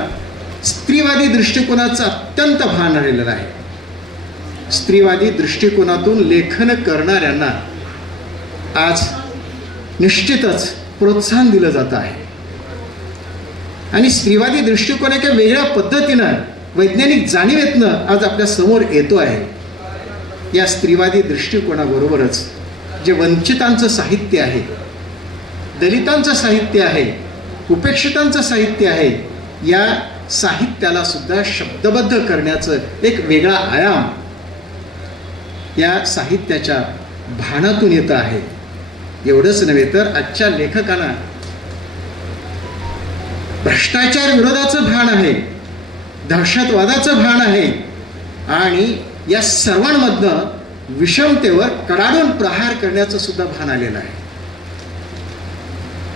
स्त्रीवादी दृष्टिकोनाचं अत्यंत भान राहिलेलं आहे. स्त्रीवादी दृष्टिकोनातून लेखन करणाऱ्यांना आज निश्चितच प्रोत्साहन दिलं जातं आहे आणि स्त्रीवादी दृष्टिकोन एका वेगळ्या पद्धतीनं वैज्ञानिक जाणीवेतनं आज आपल्या समोर येतो आहे. या स्त्रीवादी दृष्टिकोनाबरोबरच जे वंचितांचं साहित्य आहे, दलितांचं साहित्य आहे, उपेक्षितांचं साहित्य आहे, या साहित्याला सुद्धा शब्दबद्ध करण्याचं एक वेगळा आयाम या साहित्याच्या भानातून येतं आहे. एवढंच नव्हे तर आजच्या लेखकांना भ्रष्टाचार विरोधाचं भान आहे, दहशतवादाचं भान आहे आणि या सर्वांमधनं विषमतेवर कडाडून प्रहार करण्याचं सुद्धा भान आलेलं आहे.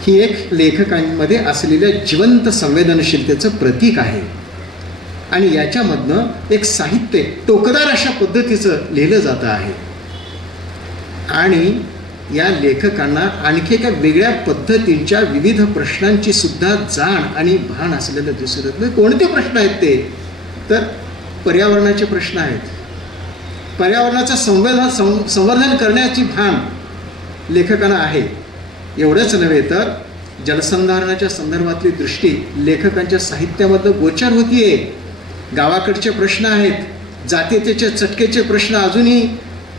ही एक लेखकांमध्ये असलेल्या जिवंत संवेदनशीलतेचं प्रतीक आहे आणि याच्यामधनं एक साहित्य टोकदार अशा पद्धतीचं लिहिलं जातं आहे. आणि या लेखकांना आणखी एका वेगळ्या पद्धतींच्या विविध प्रश्नांची सुद्धा जाण आणि भान असलेलं दिसून येतं. कोणते प्रश्न आहेत ते तर पर्यावरणाचे प्रश्न आहेत. पर्यावरणाचं संवर्धन करण्याची भान लेखकांना आहे. एवढंच नव्हे तर जलसंधारणाच्या संदर्भातली दृष्टी लेखकांच्या साहित्यामधनं गोचर होतीये. गावाकडचे प्रश्न आहेत, जातीयतेचे चटकेचे प्रश्न अजूनही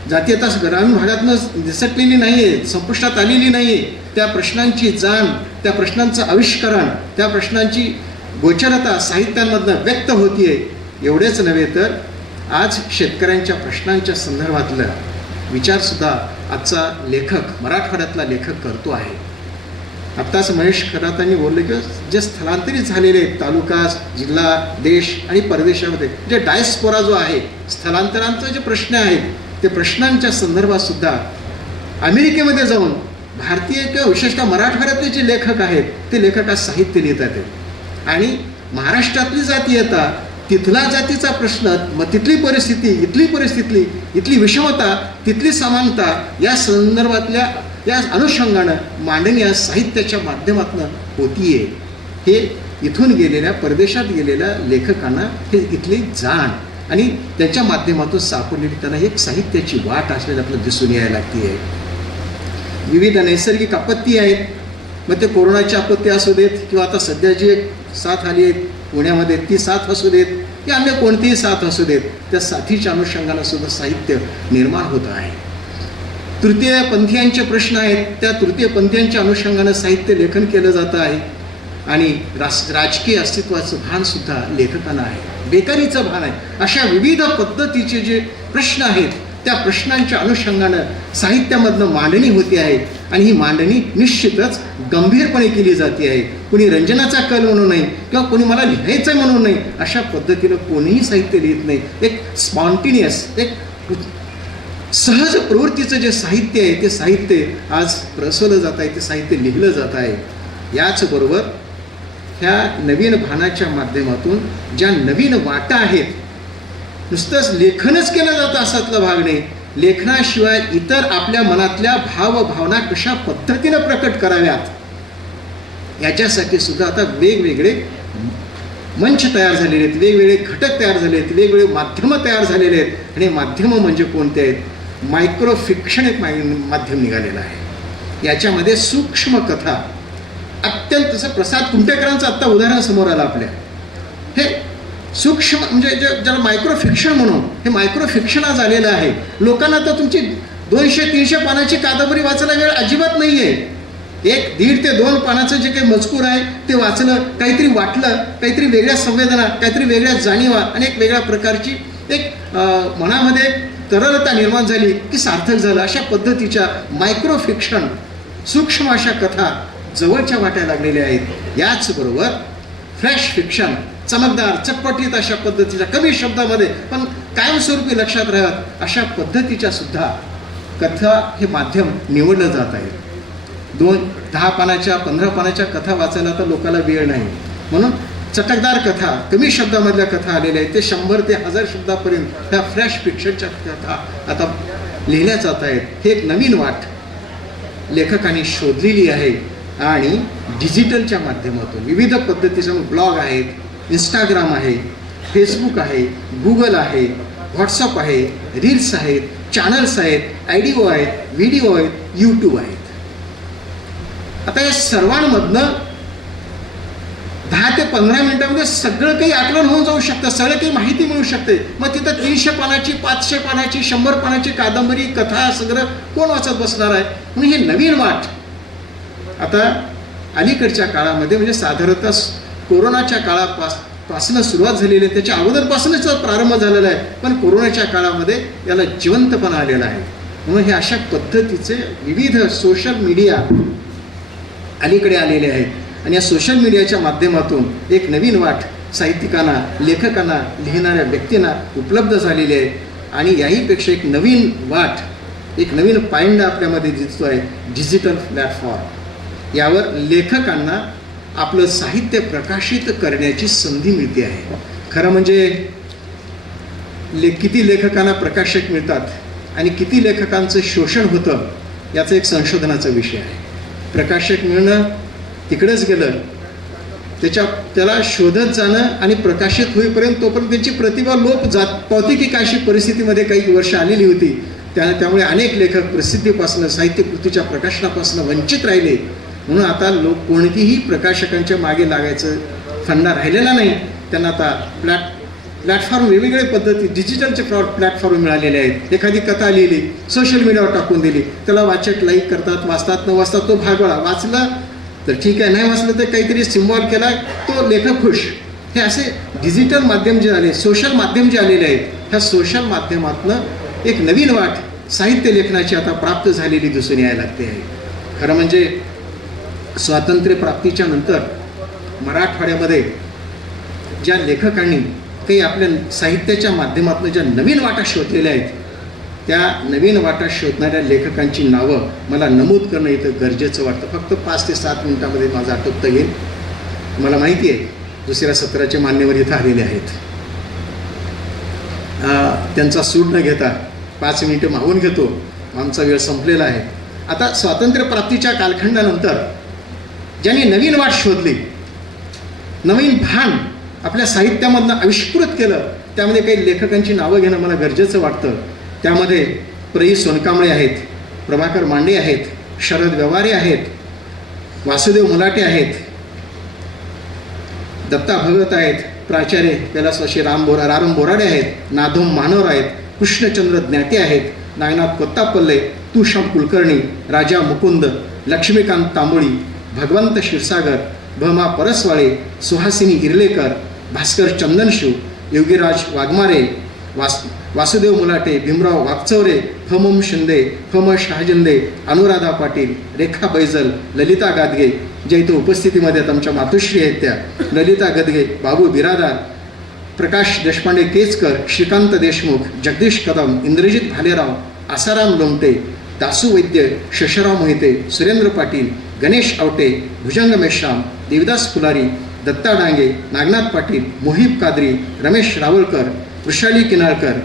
जातीयता ग्रामीण भागातनं दिसटलेली नाही आहे, संपुष्टात आलेली नाही आहे. त्या प्रश्नांची जाण, त्या प्रश्नांचं आविष्करण, त्या प्रश्नांची गोचरता साहित्यांमधनं व्यक्त होतीये. एवढेच नव्हे तर आज शेतकऱ्यांच्या प्रश्नांच्या संदर्भातलं विचारसुद्धा आजचा लेखक, मराठवाड्यातला लेखक करतो आहे. आत्ताच महेश खरातांनी बोलले की जे स्थलांतरित झालेले तालुका, जिल्हा, देश आणि परदेशामध्ये जे डायस्पोरा जो आहे, स्थलांतरांचे जे प्रश्न आहेत, ते प्रश्नांच्या संदर्भात सुद्धा अमेरिकेमध्ये जाऊन भारतीय किंवा विशेषतः मराठवाड्यातले जे लेखक आहेत ते लेखक आज साहित्य लिहितात आहेत. आणि महाराष्ट्रातली जातीयता, तिथला जातीचा प्रश्न, मग तिथली परिस्थिती, इथली परिस्थिती, इथली विषमता, तिथली समानता या संदर्भातल्या या अनुषंगानं मांडणी या साहित्याच्या माध्यमातून होतीये. हे इथून गेलेल्या, परदेशात गेलेल्या लेखकांना हे इथली जाण आणि त्याच्या माध्यमातून सापडलेली त्यांना एक साहित्याची वाट असलेली आपल्याला दिसून यायला लागते. विविध नैसर्गिक आपत्ती आहेत, मग ते कोरोनाची आपत्ती असू देत किंवा आता सध्या जी एक साथ आली आहे पुण्यामध्ये ती साथ असू देत की अन्य कोणतीही साथ असू देत, त्या साथीच्या अनुषंगानं सुद्धा साहित्य निर्माण होत आहे. तृतीय पंथीयांचे प्रश्न आहेत, त्या तृतीय पंथीयांच्या अनुषंगानं साहित्य लेखन केलं जातं आहे. आणि राजकीय अस्तित्वाचं भान सुद्धा लेखकांना आहे, बेकारीचं भान आहे. अशा विविध पद्धतीचे जे प्रश्न आहेत त्या प्रश्नांच्या अनुषंगानं साहित्यामधनं मांडणी होते आहे आणि ही मांडणी निश्चितच गंभीरपणे केली जाते आहे. कुणी रंजनाचा कल म्हणून नाही किंवा कोणी मला लिहायचं म्हणून नाही, अशा पद्धतीनं कोणीही साहित्य लिहित नाही. एक स्पॉन्टिनियस, एक सहज प्रवृत्तीचं जे साहित्य आहे ते साहित्य आज प्रसवलं जात आहे, ते साहित्य लिहिलं जात आहे. याचबरोबर ह्या नवीन भानाच्या माध्यमातून ज्या नवीन वाटा आहेत, नुसतंच लेखनच केलं जातं असातला भाग नाही, लेखनाशिवाय इतर आपल्या मनातल्या भावभावना कशा पद्धतीनं प्रकट कराव्यात याच्यासाठी सुद्धा आता वेगवेगळे मंच तयार झालेले आहेत, वेगवेगळे घटक तयार झाले आहेत, वेगवेगळे माध्यमं तयार झालेले आहेत. आणि माध्यमं म्हणजे कोणते आहेत? मायक्रो फिक्शन एक माध्यम निघालेलं आहे. याच्यामध्ये सूक्ष्म कथा, अत्यंत जसं प्रसाद कुंटेकरांचं आत्ता उदाहरण समोर आलं आपल्या, हे सूक्ष्म म्हणजे ज्याला मायक्रो फिक्शन म्हणून, हे मायक्रो फिक्शन आज आलेलं आहे. लोकांना तर तुमची 200-300 पानाची कादंबरी वाचायला वेळ अजिबात नाही आहे. 1-1.5 ते 2 पानाचं जे काही मजकूर आहे ते वाचलं, काहीतरी वाटलं, काहीतरी वेगळ्या संवेदना, काहीतरी वेगळ्या जाणीवा आणि एक वेगळ्या प्रकारची एक मनामध्ये तरलता निर्माण झाली की सार्थक झालं. अशा पद्धतीच्या मायक्रो फिक्शन, सूक्ष्म अशा कथा जवळच्या वाटायला लागलेल्या आहेत. याचबरोबर फ्लॅश फिक्शन, चमकदार, चटपटीत अशा पद्धतीच्या, कमी शब्दामध्ये पण कायमस्वरूपी लक्षात राहत अशा पद्धतीच्या सुद्धा कथा हे माध्यम निवडलं जात आहे. 10 पानाच्या 15 पानाच्या कथा वाचायला तर लोकांना वेळ नाही, म्हणून चटकदार कथा, कमी शब्दामधल्या कथा आलेल्या आहेत. ते 100 ते 1000 शब्दापर्यंत ह्या फ्लॅश फिक्शनच्या कथा आता लिहिल्या जात आहेत. हे एक नवीन वाट लेखकांनी शोधलेली आहे आणि डिजिटलच्या माध्यमातून विविध पद्धतीचे ब्लॉग आहेत, इंस्टाग्राम आहे, फेसबुक आहे, गुगल आहे, व्हॉट्सअप आहे, रील्स आहेत, चॅनल्स आहेत, ऑडिओ आहेत, व्हिडिओ आहेत, यूट्यूब आहेत. आता या सर्वांमधनं 10 ते 15 मिनिटांमध्ये सगळं काही आकलन होऊन जाऊ शकतं, सगळं काही माहिती मिळू शकते. मग तिथं 300 पानाची, 500 पानाची, 100 पानाची कादंबरी, कथा सगळं कोण वाचत बसणार आहे? म्हणून हे नवीन वाट आता अलीकडच्या काळामध्ये म्हणजे साधारणतः कोरोनाच्या काळापासून सुरुवात झालेली आहे, त्याच्या अगोदरपासूनच प्रारंभ झालेला आहे, पण कोरोनाच्या काळामध्ये याला जिवंतपणा आलेला आहे. म्हणून हे अशा पद्धतीचे विविध सोशल मीडिया अलीकडे आलेले आहेत आणि या सोशल मीडियाच्या माध्यमातून एक नवीन वाट साहित्यिकांना, लेखकांना, लिहिणाऱ्या व्यक्तींना उपलब्ध झालेली आहे. आणि याहीपेक्षा एक नवीन वाट, एक नवीन पायंडा आपल्यामध्ये दिसतो आहे, डिजिटल प्लॅटफॉर्म. यावर लेखकांना आपलं साहित्य प्रकाशित करण्याची संधी मिळते आहे. खरं म्हणजे किती लेखकांना प्रकाशक मिळतात आणि किती लेखकांचं शोषण होतं याचा एक संशोधनाचा विषय आहे. प्रकाशक मिळणं तिकडेच गेलं, त्याला शोधत जाणं आणि प्रकाशित होईपर्यंत तोपर्यंत त्यांची प्रतिभा लोप जात पावती की काशी परिस्थितीमध्ये काही वर्ष आलेली होती. त्यामुळे अनेक लेखक प्रसिद्धीपासून, साहित्यकृतीच्या प्रकाशनापासून वंचित राहिले. म्हणून आता लोक कोणतीही प्रकाशकांच्या मागे लागायचं फंडा राहिलेला नाही. त्यांना आता प्लॅटफॉर्म, वेगवेगळ्या पद्धती, डिजिटलचे प्लॅटफॉर्म मिळालेले आहेत. एखादी कथा लिहिली, सोशल मीडियावर टाकून दिली, त्याला वाचक लाईक करतात, वाचतात, न वाचतात, तो भागवळा वाचला तर ठीक आहे, नाही वाचलं तर काहीतरी सिम्बॉल केला, तो लेखक खुश. हे असे डिजिटल माध्यम जे आले, सोशल माध्यम जे आलेले आहेत, ह्या सोशल माध्यमातनं एक नवीन वाट साहित्य लेखनाची आता प्राप्त झालेली दिसून यायला लागते आहे. खरं म्हणजे स्वातंत्र्य प्राप्तीच्या नंतर मराठवाड्यामध्ये ज्या लेखकांनी काही आपल्या साहित्याच्या माध्यमातून ज्या नवीन वाटा शोधलेल्या आहेत, त्या नवीन वाटा शोधणाऱ्या लेखकांची नावं मला नमूद करणं इथं गरजेचं वाटतं. फक्त 5 ते 7 मिनिटामध्ये माझं आटोपता येईल. मला माहिती आहे दुसऱ्या सत्राचे मान्यवर इथं आलेले आहेत. त्यांचा सूट न घेता 5 मिनिटं मागून घेतो, आमचा वेळ संपलेला आहे. आता स्वातंत्र्य प्राप्तीच्या कालखंडानंतर ज्यांनी नवीन वाट शोधली, नवीन भान आपल्या साहित्यामधनं आविष्कृत केलं, त्यामध्ये काही लेखकांची नावं घेणं मला गरजेचं वाटतं. त्यामध्ये प्र. सोनकांबळे आहेत, प्रभाकर मांडे आहेत, शरद व्यवहारे आहेत, वासुदेव मुलाटे आहेत, दत्ता भगत आहेत, प्राचार्य कैलासवासी राम बोराडे आहेत, नाधोम मानोर आहेत, कृष्णचंद्र ज्ञाते आहेत, नागनाथ कोत्तापल्ले, तुषाम कुलकर्णी, राजा मुकुंद, लक्ष्मीकांत तांबोळी, भगवंत क्षीरसागर, भमा परसवाळे, सुहासिनी इर्लेकर, भास्कर चंदनशिव, योगीराज वाघमारे, वासुदेव मुलाटे, भीमराव वागचौरे, फमम शिंदे, फम शहाजिंदे, अनुराधा पाटील, रेखा बैजल, ललिता गादगे, ज्या इथं उपस्थितीमध्ये आहेत, आमच्या मातोश्री आहेत त्या, ललिता गदगे, बाबू बिरादार, प्रकाश देशपांडे केचकर, श्रीकांत देशमुख, जगदीश कदम, इंद्रजित भालेराव, आसाराम लोमटे, दासू वैद्य, शशराव मोहिते, सुरेंद्र पाटील, गणेश आवटे, भुजंग मेश्राम, देवदास फुलारी, दत्ता डांगे, नागनाथ पाटील, मोहिब कादरी, रमेश रावळकर, वृषाली किनाळकर,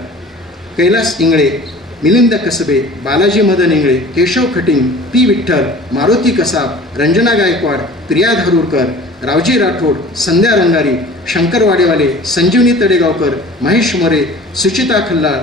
कैलास इंगळे, मिलिंद कसबे, बालाजी मदन इंगळे, केशव खटिंग, पी विठ्ठल, मारुती कसाब, रंजना गायकवाड, प्रिया धारूरकर, रावजी राठोड, संध्या रंगारी, शंकर वाडेवाले, संजीवनी तडेगावकर, महेश मोरे, सुचिता खल्लाळ,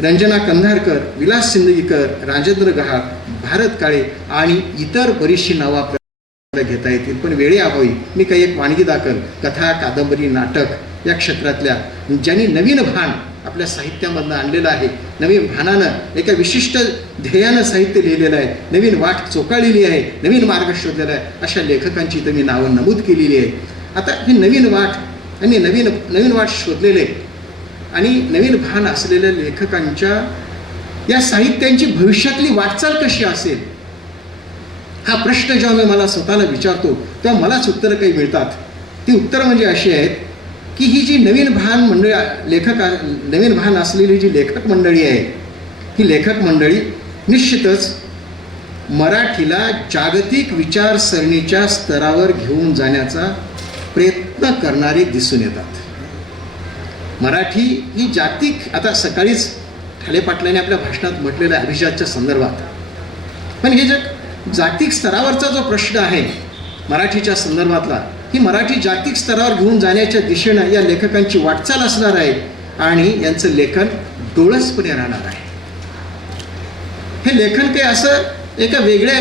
रंजना कंधारकर, विलास सिंदगीकर, राजेंद्र गहाळ, भारत काळे आणि इतर बरीचशी नावं आपल्याला घेता येतील. पण वेळेअभावी मी काही एक वाणगी दाखल, कथा, कादंबरी, नाटक या क्षेत्रातल्या ज्यांनी नवीन भान आपल्या साहित्यामधनं आणलेलं आहे, नवीन भानानं एका विशिष्ट ध्येयानं साहित्य लिहिलेलं आहे, नवीन वाट चोकाळलेली आहे, नवीन मार्ग शोधलेला आहे, अशा लेखकांची इथं मी नावं नमूद केलेली आहे. आता ही नवीन वाट आणि नवीन वाट शोधलेले आणि नवीन भान असलेल्या लेखकांच्या या साहित्यांची भविष्यातली वाटचाल कशी असेल, हा प्रश्न जेव्हा मी मला स्वतःला विचारतो तेव्हा मलाच उत्तरं काही मिळतात. ती उत्तरं म्हणजे अशी आहेत की ही जी नवीन भान असलेली जी लेखक मंडळी आहे, ही लेखक मंडळी निश्चितच मराठीला जागतिक विचारसरणीच्या स्तरावर घेऊन जाण्याचा प्रयत्न करणारी दिसून येतात. मराठी ही जागतिक, आता सकाळीच ठाले पाटलांनी आपल्या भाषणात म्हटलेलं आहे अभिजातच्या संदर्भात, पण हे जग जागतिक स्तरावरचा जो प्रश्न आहे मराठीच्या संदर्भातला, ही मराठी जागतिक स्तरावर घेऊन जाण्याच्या दिशेनं या लेखकांची वाटचाल असणार आहे आणि यांचं लेखन डोळसपणे राहणार आहे. हे लेखन काही असं एका वेगळ्या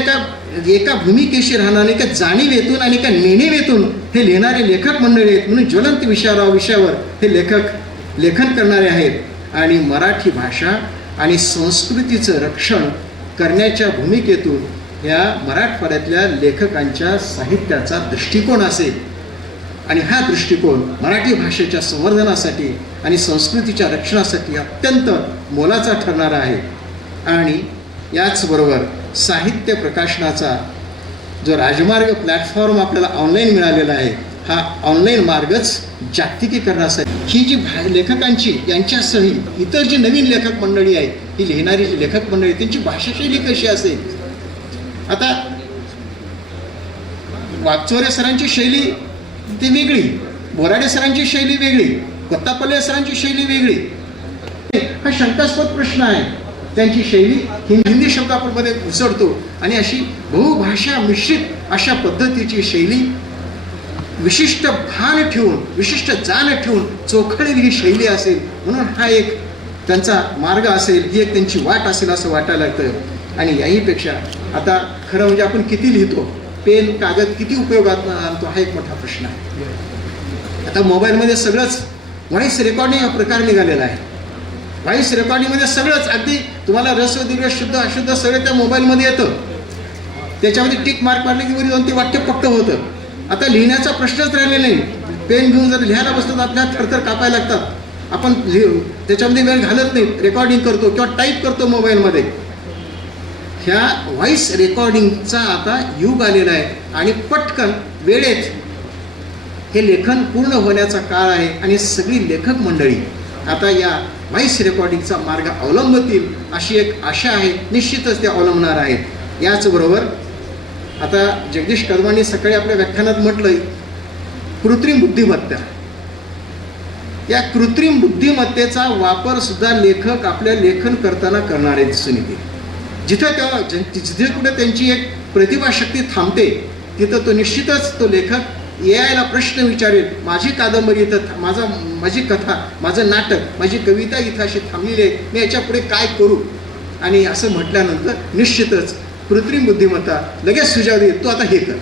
एका भूमिकेशी राहणार नाही, एका जाणीवेतून आणि एका नेणीवेतून हे लिहिणारे लेखक मंडळी आहेत. म्हणून ज्वलंत विषयावर हे लेखक लेखन करणारे आहेत आणि मराठी भाषा आणि संस्कृतीचं रक्षण करण्याच्या भूमिकेतून ह्या मराठवाड्यातल्या लेखकांच्या साहित्याचा दृष्टिकोन असेल आणि हा दृष्टिकोन मराठी भाषेच्या संवर्धनासाठी आणि संस्कृतीच्या रक्षणासाठी अत्यंत मोलाचा ठरणारा आहे. आणि याचबरोबर साहित्य प्रकाशनाचा जो राजमार्ग प्लॅटफॉर्म आपल्याला ऑनलाईन मिळालेला आहे, हा ऑनलाईन मार्गच जागतिकीकरणासाठी ही जी लेखकांची यांच्यासह इतर जी नवीन लेखक मंडळी आहे, ही लिहिणारी जी लेखक मंडळी त्यांची भाषाशैली कशी असेल. आता वागचौरे सरांची शैली ती वेगळी, बोराडे सरांची शैली वेगळी, कोत्तापल्ले सरांची शैली वेगळी. हा शंकास्पद प्रश्न आहे. त्यांची शैली हिंदी शब्दामध्ये घुसडतो आणि अशी बहुभाषा मिश्रित अशा पद्धतीची शैली विशिष्ट भान ठेवून, विशिष्ट जाण ठेवून चोखळलेली ही शैली असेल. म्हणून हा एक त्यांचा मार्ग असेल, ही एक त्यांची वाट असेल असं वाटायला लागतं. आणि याहीपेक्षा आता खरं म्हणजे आपण किती लिहितो, पेन कागद किती उपयोगात आणतो, हा एक मोठा प्रश्न आहे. आता मोबाईलमध्ये सगळंच व्हॉइस रेकॉर्डिंग हा प्रकार निघालेला आहे. व्हॉइस रेकॉर्डिंगमध्ये सगळंच अगदी तुम्हाला रस्व दीर्घ शुद्ध अशुद्ध सगळं त्या मोबाईलमध्ये येतं. त्याच्यामध्ये टिक मार्क मारले की वरी जाऊन ते वाक्य पक्क होतं. आता लिहिण्याचा प्रश्नच राहिलेला नाही. पेन घेऊन जर लिहायला बसतो तर आपल्याला थरथर कापायला लागतात. आपण त्याच्यामध्ये वेळ घालत नाही, रेकॉर्डिंग करतो किंवा टाईप करतो मोबाईलमध्ये. ह्या व्हॉइस रेकॉर्डिंगचा आता युग आलेला आहे आणि पटकन वेळेत हे लेखन पूर्ण होण्याचा काळ आहे. आणि सगळी लेखक मंडळी आता या व्हॉइस रेकॉर्डिंगचा मार्ग अवलंबतील अशी एक आशा आहे. निश्चितच ते अवलंबणार आहेत. याचबरोबर आता जगदीश कदमांनी सकाळी आपल्या व्याख्यानात म्हटलं, कृत्रिम बुद्धिमत्ता. या कृत्रिम बुद्धिमत्तेचा वापर सुद्धा लेखक आपल्या लेखन करताना करणारे दिसून येते. जिथे कुठे त्यांची एक प्रतिभाशक्ती थांबते तिथं तो निश्चितच तो लेखक AIला प्रश्न विचारेल. माझी कादंबरी इथं, माझी कथा, माझं नाटक, माझी कविता इथं अशी थांबलेली आहे, मी याच्या पुढे काय करू. आणि असं म्हटल्यानंतर निश्चितच कृत्रिम बुद्धिमत्ता लगेच सुझाव देईल, तो आता हे कर.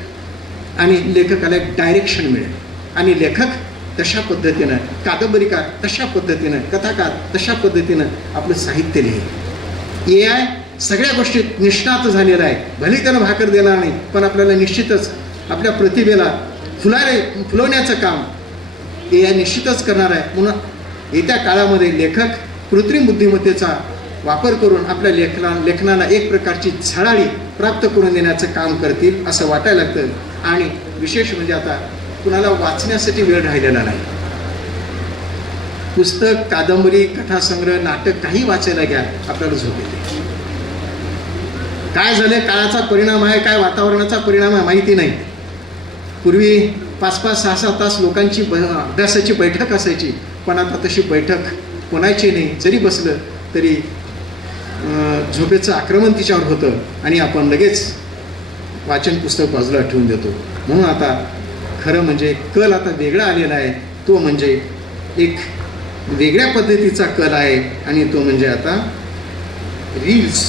आणि लेखकाला एक डायरेक्शन मिळेल. आणि लेखक तशा पद्धतीनं, कादंबरीकार तशा पद्धतीनं, कथाकार तशा पद्धतीनं आपलं साहित्य लिहिल. AI सगळ्या गोष्टीत निष्णात झालेला आहे. भले त्यानं भाकर देणार नाही, पण आपल्याला निश्चितच आपल्या प्रतिभेला फुलवण्याचं काम AI निश्चितच करणार आहे. म्हणून येत्या काळामध्ये लेखक कृत्रिम बुद्धिमत्तेचा वापर करून आपल्या लेखनाला एक प्रकारची झळाळी प्राप्त करून देण्याचं काम करतील असं वाटायला लागतं. आणि विशेष म्हणजे आता कुणाला वाचण्यासाठी वेळ राहिलेला नाही. पुस्तक, कादंबरी, कथासंग्रह, नाटक काही वाचायला घ्या, आपल्याला झोप येते. काय झालं, काळाचा परिणाम आहे, काय वातावरणाचा परिणाम आहे माहिती नाही. पूर्वी 5-5, 6-6 तास लोकांची अभ्यासाची बैठक असायची, पण आता तशी बैठक कोणाची नाही. जरी बसलं तरी झोपेचं आक्रमण तिच्यावर होतं आणि आपण लगेच वाचन पुस्तक बाजूला ठेवून देतो. म्हणून आता खरं म्हणजे कल आता वेगळा आलेला आहे. तो म्हणजे एक वेगळ्या पद्धतीचा कल आहे आणि तो म्हणजे आता रील्स,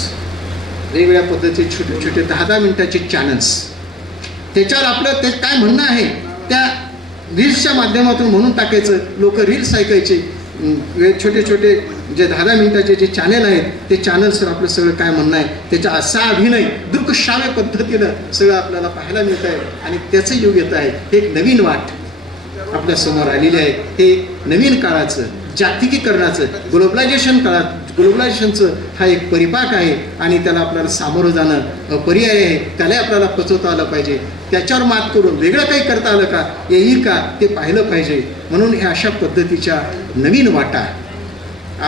वेगवेगळ्या पद्धतीचे छोटे छोटे 10-10 मिनिटाचे चॅनल्स. त्याच्यावर आपलं ते काय म्हणणं आहे त्या रील्सच्या माध्यमातून म्हणून टाकायचं. लोक रील्स ऐकायचे. छोटे छोटे जे 10-10 मिनिटाचे जे चॅनल आहेत ते चॅनल्सवर आपलं सगळं काय म्हणणं आहे, त्याचा असा अभिनय दृकश्राव्य पद्धतीनं सगळं आपल्याला पाहायला मिळत आहे. आणि त्याचं युग येत आहे. हे एक नवीन वाट आपल्यासमोर आलेली आहे. हे नवीन काळाचं जागतिकीकरणाचं ग्लोबलायझेशनचं हा एक परिपाक आहे आणि त्याला आपल्याला सामोरं जाणं पर्याय आहे. त्याला आपल्याला पचवता आलं पाहिजे. त्याच्यावर मात करून वेगळं काही करता आलं का, येईल का, ते पाहिलं पाहिजे. म्हणून ह्या अशा पद्धतीच्या नवीन वाटा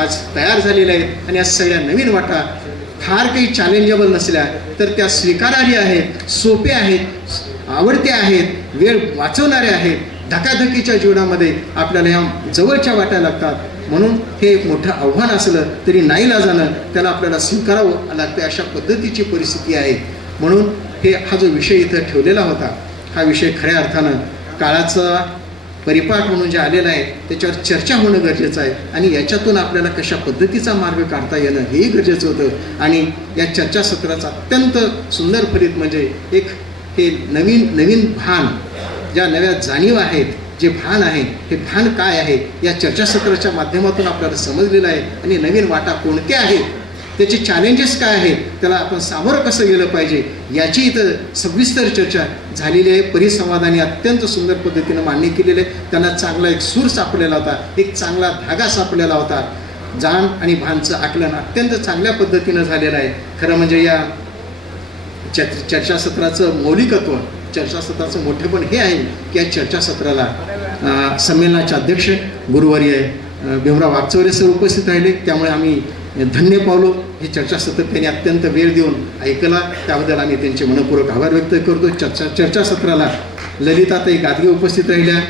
आज तयार झालेल्या आहेत. आणि या सगळ्या नवीन वाटा फार काही चॅलेंजेबल नसल्या तर त्या स्वीकारार्ह आहेत, सोप्या आहेत, आवडत्या आहेत, वेळ वाचवणाऱ्या आहेत. धकाधकीच्या जीवनामध्ये आपल्याला ह्या जवळच्या वाट्या लागतात. म्हणून हे एक मोठं आव्हान असलं तरी नाईलाजानं त्याला आपल्याला स्वीकारावं लागतं. अशा पद्धतीची परिस्थिती आहे. म्हणून हा जो विषय इथं ठेवलेला होता, हा विषय खऱ्या अर्थानं काळाचा परिपाक म्हणून जे आलेला आहे त्याच्यावर चर्चा होणं गरजेचं आहे. आणि याच्यातून आपल्याला कशा पद्धतीचा मार्ग काढता येणं हेही गरजेचं होतं. आणि या चर्चासत्राचं अत्यंत सुंदर फलित म्हणजे एक हे नवीन भान, ज्या नव्या जाणीव आहेत, जे भान आहे हे भान काय आहे या चर्चासत्राच्या माध्यमातून आपल्याला समजलेलं आहे. आणि नवीन वाटा कोणत्या आहेत त्याचे चॅलेंजेस काय आहेत, त्याला आपण सामोरं कसं गेलं पाहिजे याची इथं सविस्तर चर्चा झालेली आहे. परिसंवादाने अत्यंत सुंदर पद्धतीनं मांडणी केलेली आहे. त्यांना चांगला एक सूर सापडलेला होता, एक चांगला धागा सापडलेला होता. जाण आणि भानचं आकलन अत्यंत चांगल्या पद्धतीनं झालेलं आहे. खरं म्हणजे या चर्चासत्राचं मौलिकत्व, चर्चासत्राचं मोठेपण हे आहे की या चर्चासत्राला संमेलनाचे अध्यक्ष गुरुवर्य भीमराव वागचौरे सर उपस्थित राहिले. त्यामुळे आम्ही धन्य पावलो. हे चर्चासत्र त्यांनी अत्यंत वेळ देऊन ऐकला, त्याबद्दल आम्ही त्यांचे मनपूर्वक आभार व्यक्त करतो. चर्चासत्राला ललिताताई गादगे उपस्थित राहिल्या,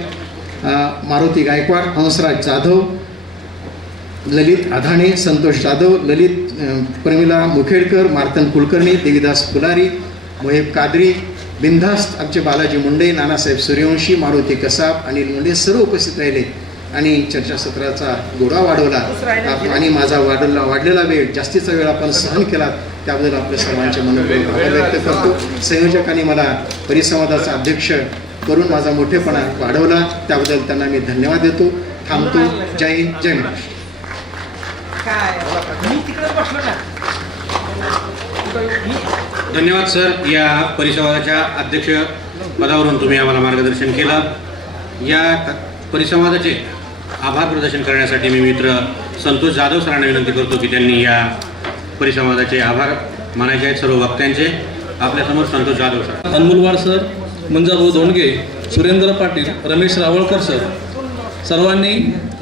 मारुती गायकवाड, हंसराज जाधव, ललित आधाणे, संतोष जाधव, ललित प्रमिला मुखेडकर, मार्तन कुलकर्णी, देवीदास फुलारी, मोहेब कादरी, बिनधास्त आमचे बालाजी मुंडे, नानासाहेब सूर्यवंशी, मारुती कसाब, अनिल मुंडे सर्व उपस्थित राहिले आणि चर्चासत्राचा गोडा वाढवला आणि माझा वाढलेला वेळ, जास्तीचा वेळ आपण सहन केला, त्याबद्दल आपल्या सर्वांचे मनपूर्वक आभार व्यक्त करतो. संयोजकांनी मला परिसंवादाचा अध्यक्ष करून माझा मोठेपणा वाढवला, त्याबद्दल त्यांना मी धन्यवाद देतो. थांबतो. जय हिंद, जय महाराष्ट्र. धन्यवाद सर. या परिसंवादाच्या अध्यक्ष पदावरून तुम्ही आम्हाला मार्गदर्शन केलं. या परिसंवादाचे आभार प्रदर्शन करण्यासाठी मी मित्र संतोष जाधव सरांना विनंती करतो की त्यांनी या परिसंवादाचे आभार मानायचे आहेत सर्व वक्त्यांचे. आपल्यासमोर Santosh Jadhav sir. Anmulwar sir, Manjabhau Dhondge, Surendra Patil, Ramesh Rawalkar sir सर्वांनी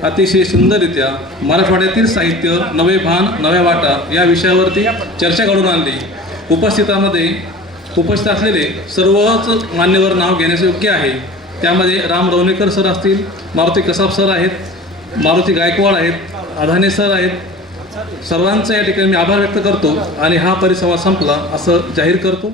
अतिशय सुंदररित्या मराठवाड्यातील साहित्य, नवे भान नव्या वाटा या विषयावरती चर्चा घडवून आणली. उपस्थित असलेले सर्वच मान्यवर नाव घेण्याचे योग्य आहे. त्यामध्ये राम रवणेकर सर असतील, मारुती कसाब सर आहेत, मारुती गायकवाड आहेत, आधाने सर आहेत. सर्वांचा या ठिकाणी मी आभार व्यक्त करतो आणि हा परिसंवाद संपला असं जाहीर करतो.